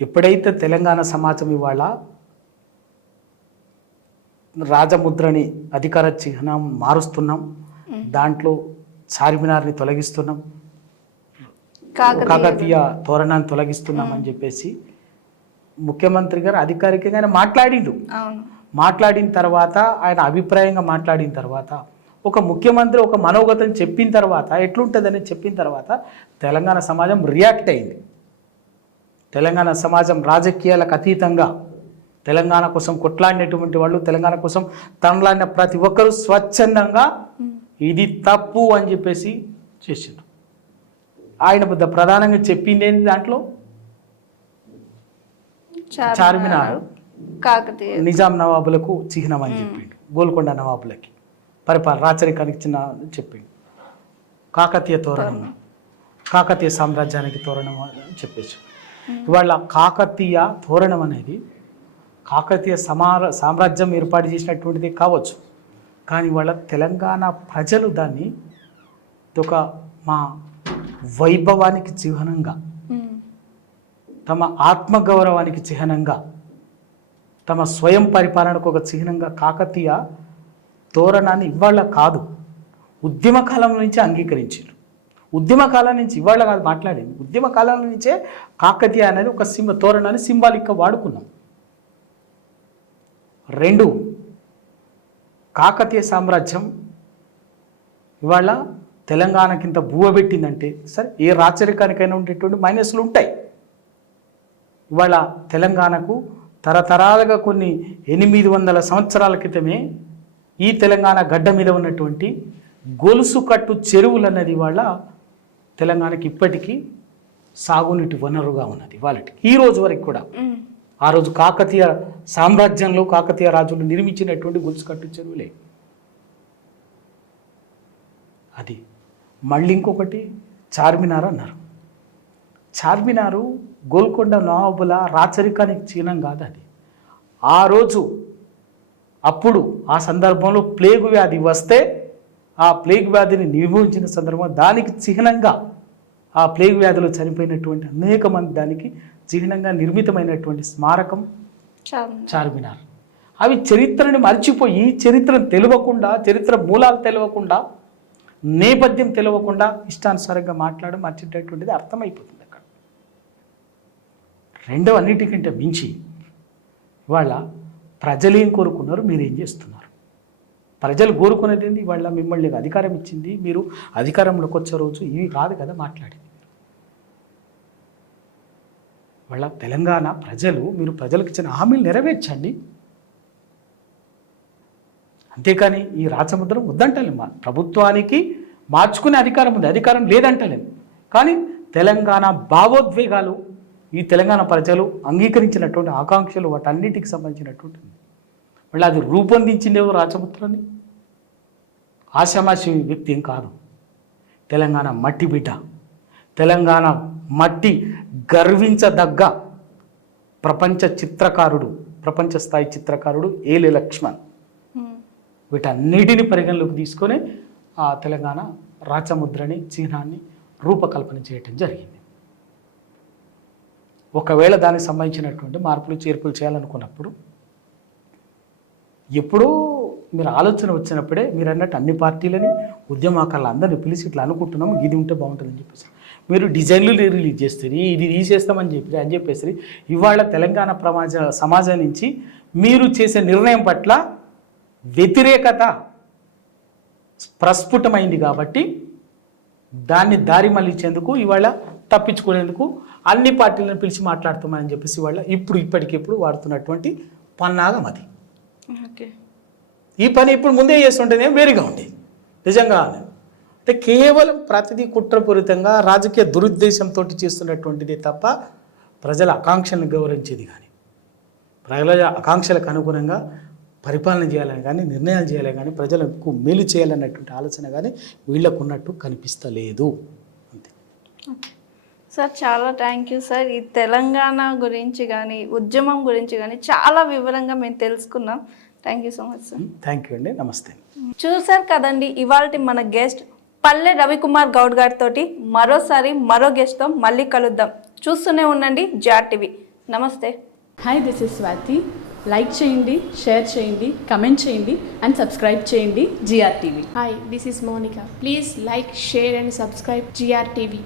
ఎప్పుడైతే తెలంగాణ సమాజం ఇవాళ రాజముద్రని అధికార చిహ్నం మారుస్తున్నాం, దాంట్లో చార్మినార్ని తొలగిస్తున్నాం, కాకతీయ తోరణాన్ని తొలగిస్తున్నాం అని చెప్పేసి ముఖ్యమంత్రి గారు అధికారికంగా మాట్లాడిన తర్వాత, ఆయన అభిప్రాయంగా మాట్లాడిన తర్వాత, ఒక ముఖ్యమంత్రి ఒక మనోగతం చెప్పిన తర్వాత ఎట్లుంటుందని చెప్పిన తర్వాత తెలంగాణ సమాజం రియాక్ట్ అయింది. తెలంగాణ సమాజం రాజకీయాలకు అతీతంగా తెలంగాణ కోసం కొట్లాడినటువంటి వాళ్ళు, తెలంగాణ కోసం తనలాడిన ప్రతి ఒక్కరూ స్వచ్ఛందంగా ఇది తప్పు అని చెప్పేసి చేసిండ్రు. ఆయన ప్రధానంగా చెప్పింది ఏంటి దాంట్లో? చార్మినార్ నిజాం నవాబులకు చిహ్నం అని చెప్పిండు, గోల్కొండ నవాబులకి రాచరికానికి చిన్న చెప్పిండు, కాకతీయ తోరణం, కాకతీయ సామ్రాజ్యానికి తోరణం అని చెప్పేసి. ఇవాళ కాకతీయ తోరణం అనేది కాకతీయ సామ్రాజ్యం ఏర్పాటు చేసినటువంటిది కావచ్చు, కానీ వాళ్ళ తెలంగాణ ప్రజలు దాన్ని ఒక మా వైభవానికి చిహ్నంగా, తమ ఆత్మగౌరవానికి చిహ్నంగా, తమ స్వయం పరిపాలనకు ఒక చిహ్నంగా కాకతీయ తోరణాన్ని ఇవాళ కాదు, ఉద్యమ కాలం నుంచి అంగీకరించారు. ఉద్యమ కాలం నుంచి ఇవాళ కాదు మాట్లాడింది, ఉద్యమ కాలం నుంచే కాకతీయ అనేది ఒక తోరణాన్ని సింబాలిక్గా వాడుకున్నాం. 2, కాకతీయ సామ్రాజ్యం ఇవాళ తెలంగాణకింత బువ్వ పెట్టిందంటే సరే, ఏ రాచరికానికైనా ఉండేటువంటి మైనస్లు ఉంటాయి. ఇవాళ తెలంగాణకు తరతరాలుగా కొన్ని 800 సంవత్సరాల క్రితమే ఈ తెలంగాణ గడ్డ మీద ఉన్నటువంటి గొలుసు కట్టు చెరువులు అన్నది ఇవాళ తెలంగాణకి ఇప్పటికీ సాగునీటి వనరుగా ఉన్నది. వాళ్ళకి ఈ రోజు వరకు కూడా ఆ రోజు కాకతీయ సామ్రాజ్యంలో కాకతీయ రాజులు నిర్మించినటువంటి గొలుసు కట్టు చెరువులే. అది మళ్ళీ ఇంకొకటి చార్మినార్ అన్నారు. చార్మినారు గోల్కొండ నవాబుల రాచరికానికి చిహ్నం కాదు. అది ఆ రోజు అప్పుడు ఆ సందర్భంలో ప్లేగు వ్యాధి వస్తే ఆ ప్లేగు వ్యాధిని నిర్మూలించిన సందర్భంలో దానికి చిహ్నంగా, ఆ ప్లేగు వ్యాధిలో చనిపోయినటువంటి అనేక మంది దానికి చిహ్నంగా నిర్మితమైనటువంటి స్మారకం చార్మినార్. అవి చరిత్రని మర్చిపోయి, చరిత్రను తెలియకుండా, చరిత్ర మూలాలు తెలియకుండా, నేపథ్యం తెలియకుండా ఇష్టానుసారంగా మాట్లాడడం మర్చేటటువంటిది అర్థమైపోతుంది అక్కడ. రెండవ అన్నిటికంటే మించి ఇవాళ ప్రజలేం కోరుకున్నారు, మీరేం చేస్తున్నారు? ప్రజలు కోరుకునేది ఏంది? ఇవాళ మిమ్మల్ని అధికారం ఇచ్చింది, మీరు అధికారంలోకి వచ్చే రోజు ఇవి కాదు కదా మాట్లాడేది. వాళ్ళ తెలంగాణ ప్రజలు, మీరు ప్రజలకు ఇచ్చిన హామీలు నెరవేర్చండి, అంతేకాని ఈ రాచముద్రం వద్దంటలేము. ప్రభుత్వానికి మార్చుకునే అధికారం ఉంది, అధికారం లేదంటలేము. కానీ తెలంగాణ భావోద్వేగాలు, ఈ తెలంగాణ ప్రజలు అంగీకరించినటువంటి ఆకాంక్షలు, వాటన్నిటికి సంబంధించినటువంటి మళ్ళీ అది రూపొందించిందేవో రాచముద్రాన్ని. ఆశామాషి వ్యక్తి ఏం కాదు, తెలంగాణ మట్టి బిడ్డ, తెలంగాణ మట్టి గర్వించదగ్గ ప్రపంచ చిత్రకారుడు, ప్రపంచ స్థాయి చిత్రకారుడు ఏలే లక్ష్మణ్. వీటన్నిటిని పరిగణలోకి తీసుకొని ఆ తెలంగాణ రాచముద్రని, చిహ్నాన్ని రూపకల్పన చేయటం జరిగింది. ఒకవేళ దానికి సంబంధించినటువంటి మార్పులు చేర్పులు చేయాలనుకున్నప్పుడు ఎప్పుడూ మీరు ఆలోచన వచ్చినప్పుడే మీరు అన్నట్టు అన్ని పార్టీలని ఉద్యమకారులు అందరినీ పిలిచి ఇట్లా అనుకుంటున్నాము ఇది ఉంటే బాగుంటుందని చెప్పేసి మీరు డిజైన్లు రిలీజ్ చేస్తారు ఇది తీసేస్తామని చెప్పి అని చెప్పేసి ఇవాళ తెలంగాణ సమాజం నుంచి మీరు చేసే నిర్ణయం పట్ల వ్యతిరేకత ప్రస్ఫుటమైంది కాబట్టి దాన్ని దారి మళ్ళించేందుకు ఇవాళ తప్పించుకునేందుకు అన్ని పార్టీలను పిలిచి మాట్లాడుతామని చెప్పేసి ఇవాళ ఇప్పటికిప్పుడు వాడుతున్నటువంటి పన్నాగం అది. ఓకే, ఈ పని ఇప్పుడు ముందే చేస్తుంటేనే వేరుగా ఉండేది నిజంగా. అంటే కేవలం ప్రతిదీ కుట్రపూరితంగా రాజకీయ దురుద్దేశంతో చేస్తున్నటువంటిది తప్ప ప్రజల ఆకాంక్షలను గౌరవించేది కానీ ప్రజల ఆకాంక్షలకు అనుగుణంగా పరిపాలన చేయాలని కానీ నిర్ణయాలు చేయాలని కానీ ప్రజలకు మేలు చేయాలన్నటువంటి ఆలోచన కానీ వీళ్ళకు ఉన్నట్టు కనిపిస్తలేదు అంతే. సార్ చాలా థ్యాంక్ యూ సార్. ఈ తెలంగాణ గురించి కానీ ఉద్యమం గురించి కానీ చాలా వివరంగా మేము తెలుసుకున్నాం. Thank you so much sir. Thank you అండి, నమస్తే. చూసారు కదండి ఇవాళ మన గెస్ట్ పల్లె రవికుమార్ గౌడ్ గారితో మరోసారి మరో గెస్ట్తో మళ్ళీ కలుద్దాం. చూస్తూనే ఉండండి జార్ టీవీ. నమస్తే. Hi, this is Swathi. Like చేయండి, షేర్ చేయండి, కమెంట్ చేయండి అండ్ సబ్స్క్రైబ్ చేయండి GRTV. Hi, this is Monica. Please like, share and subscribe GRTV.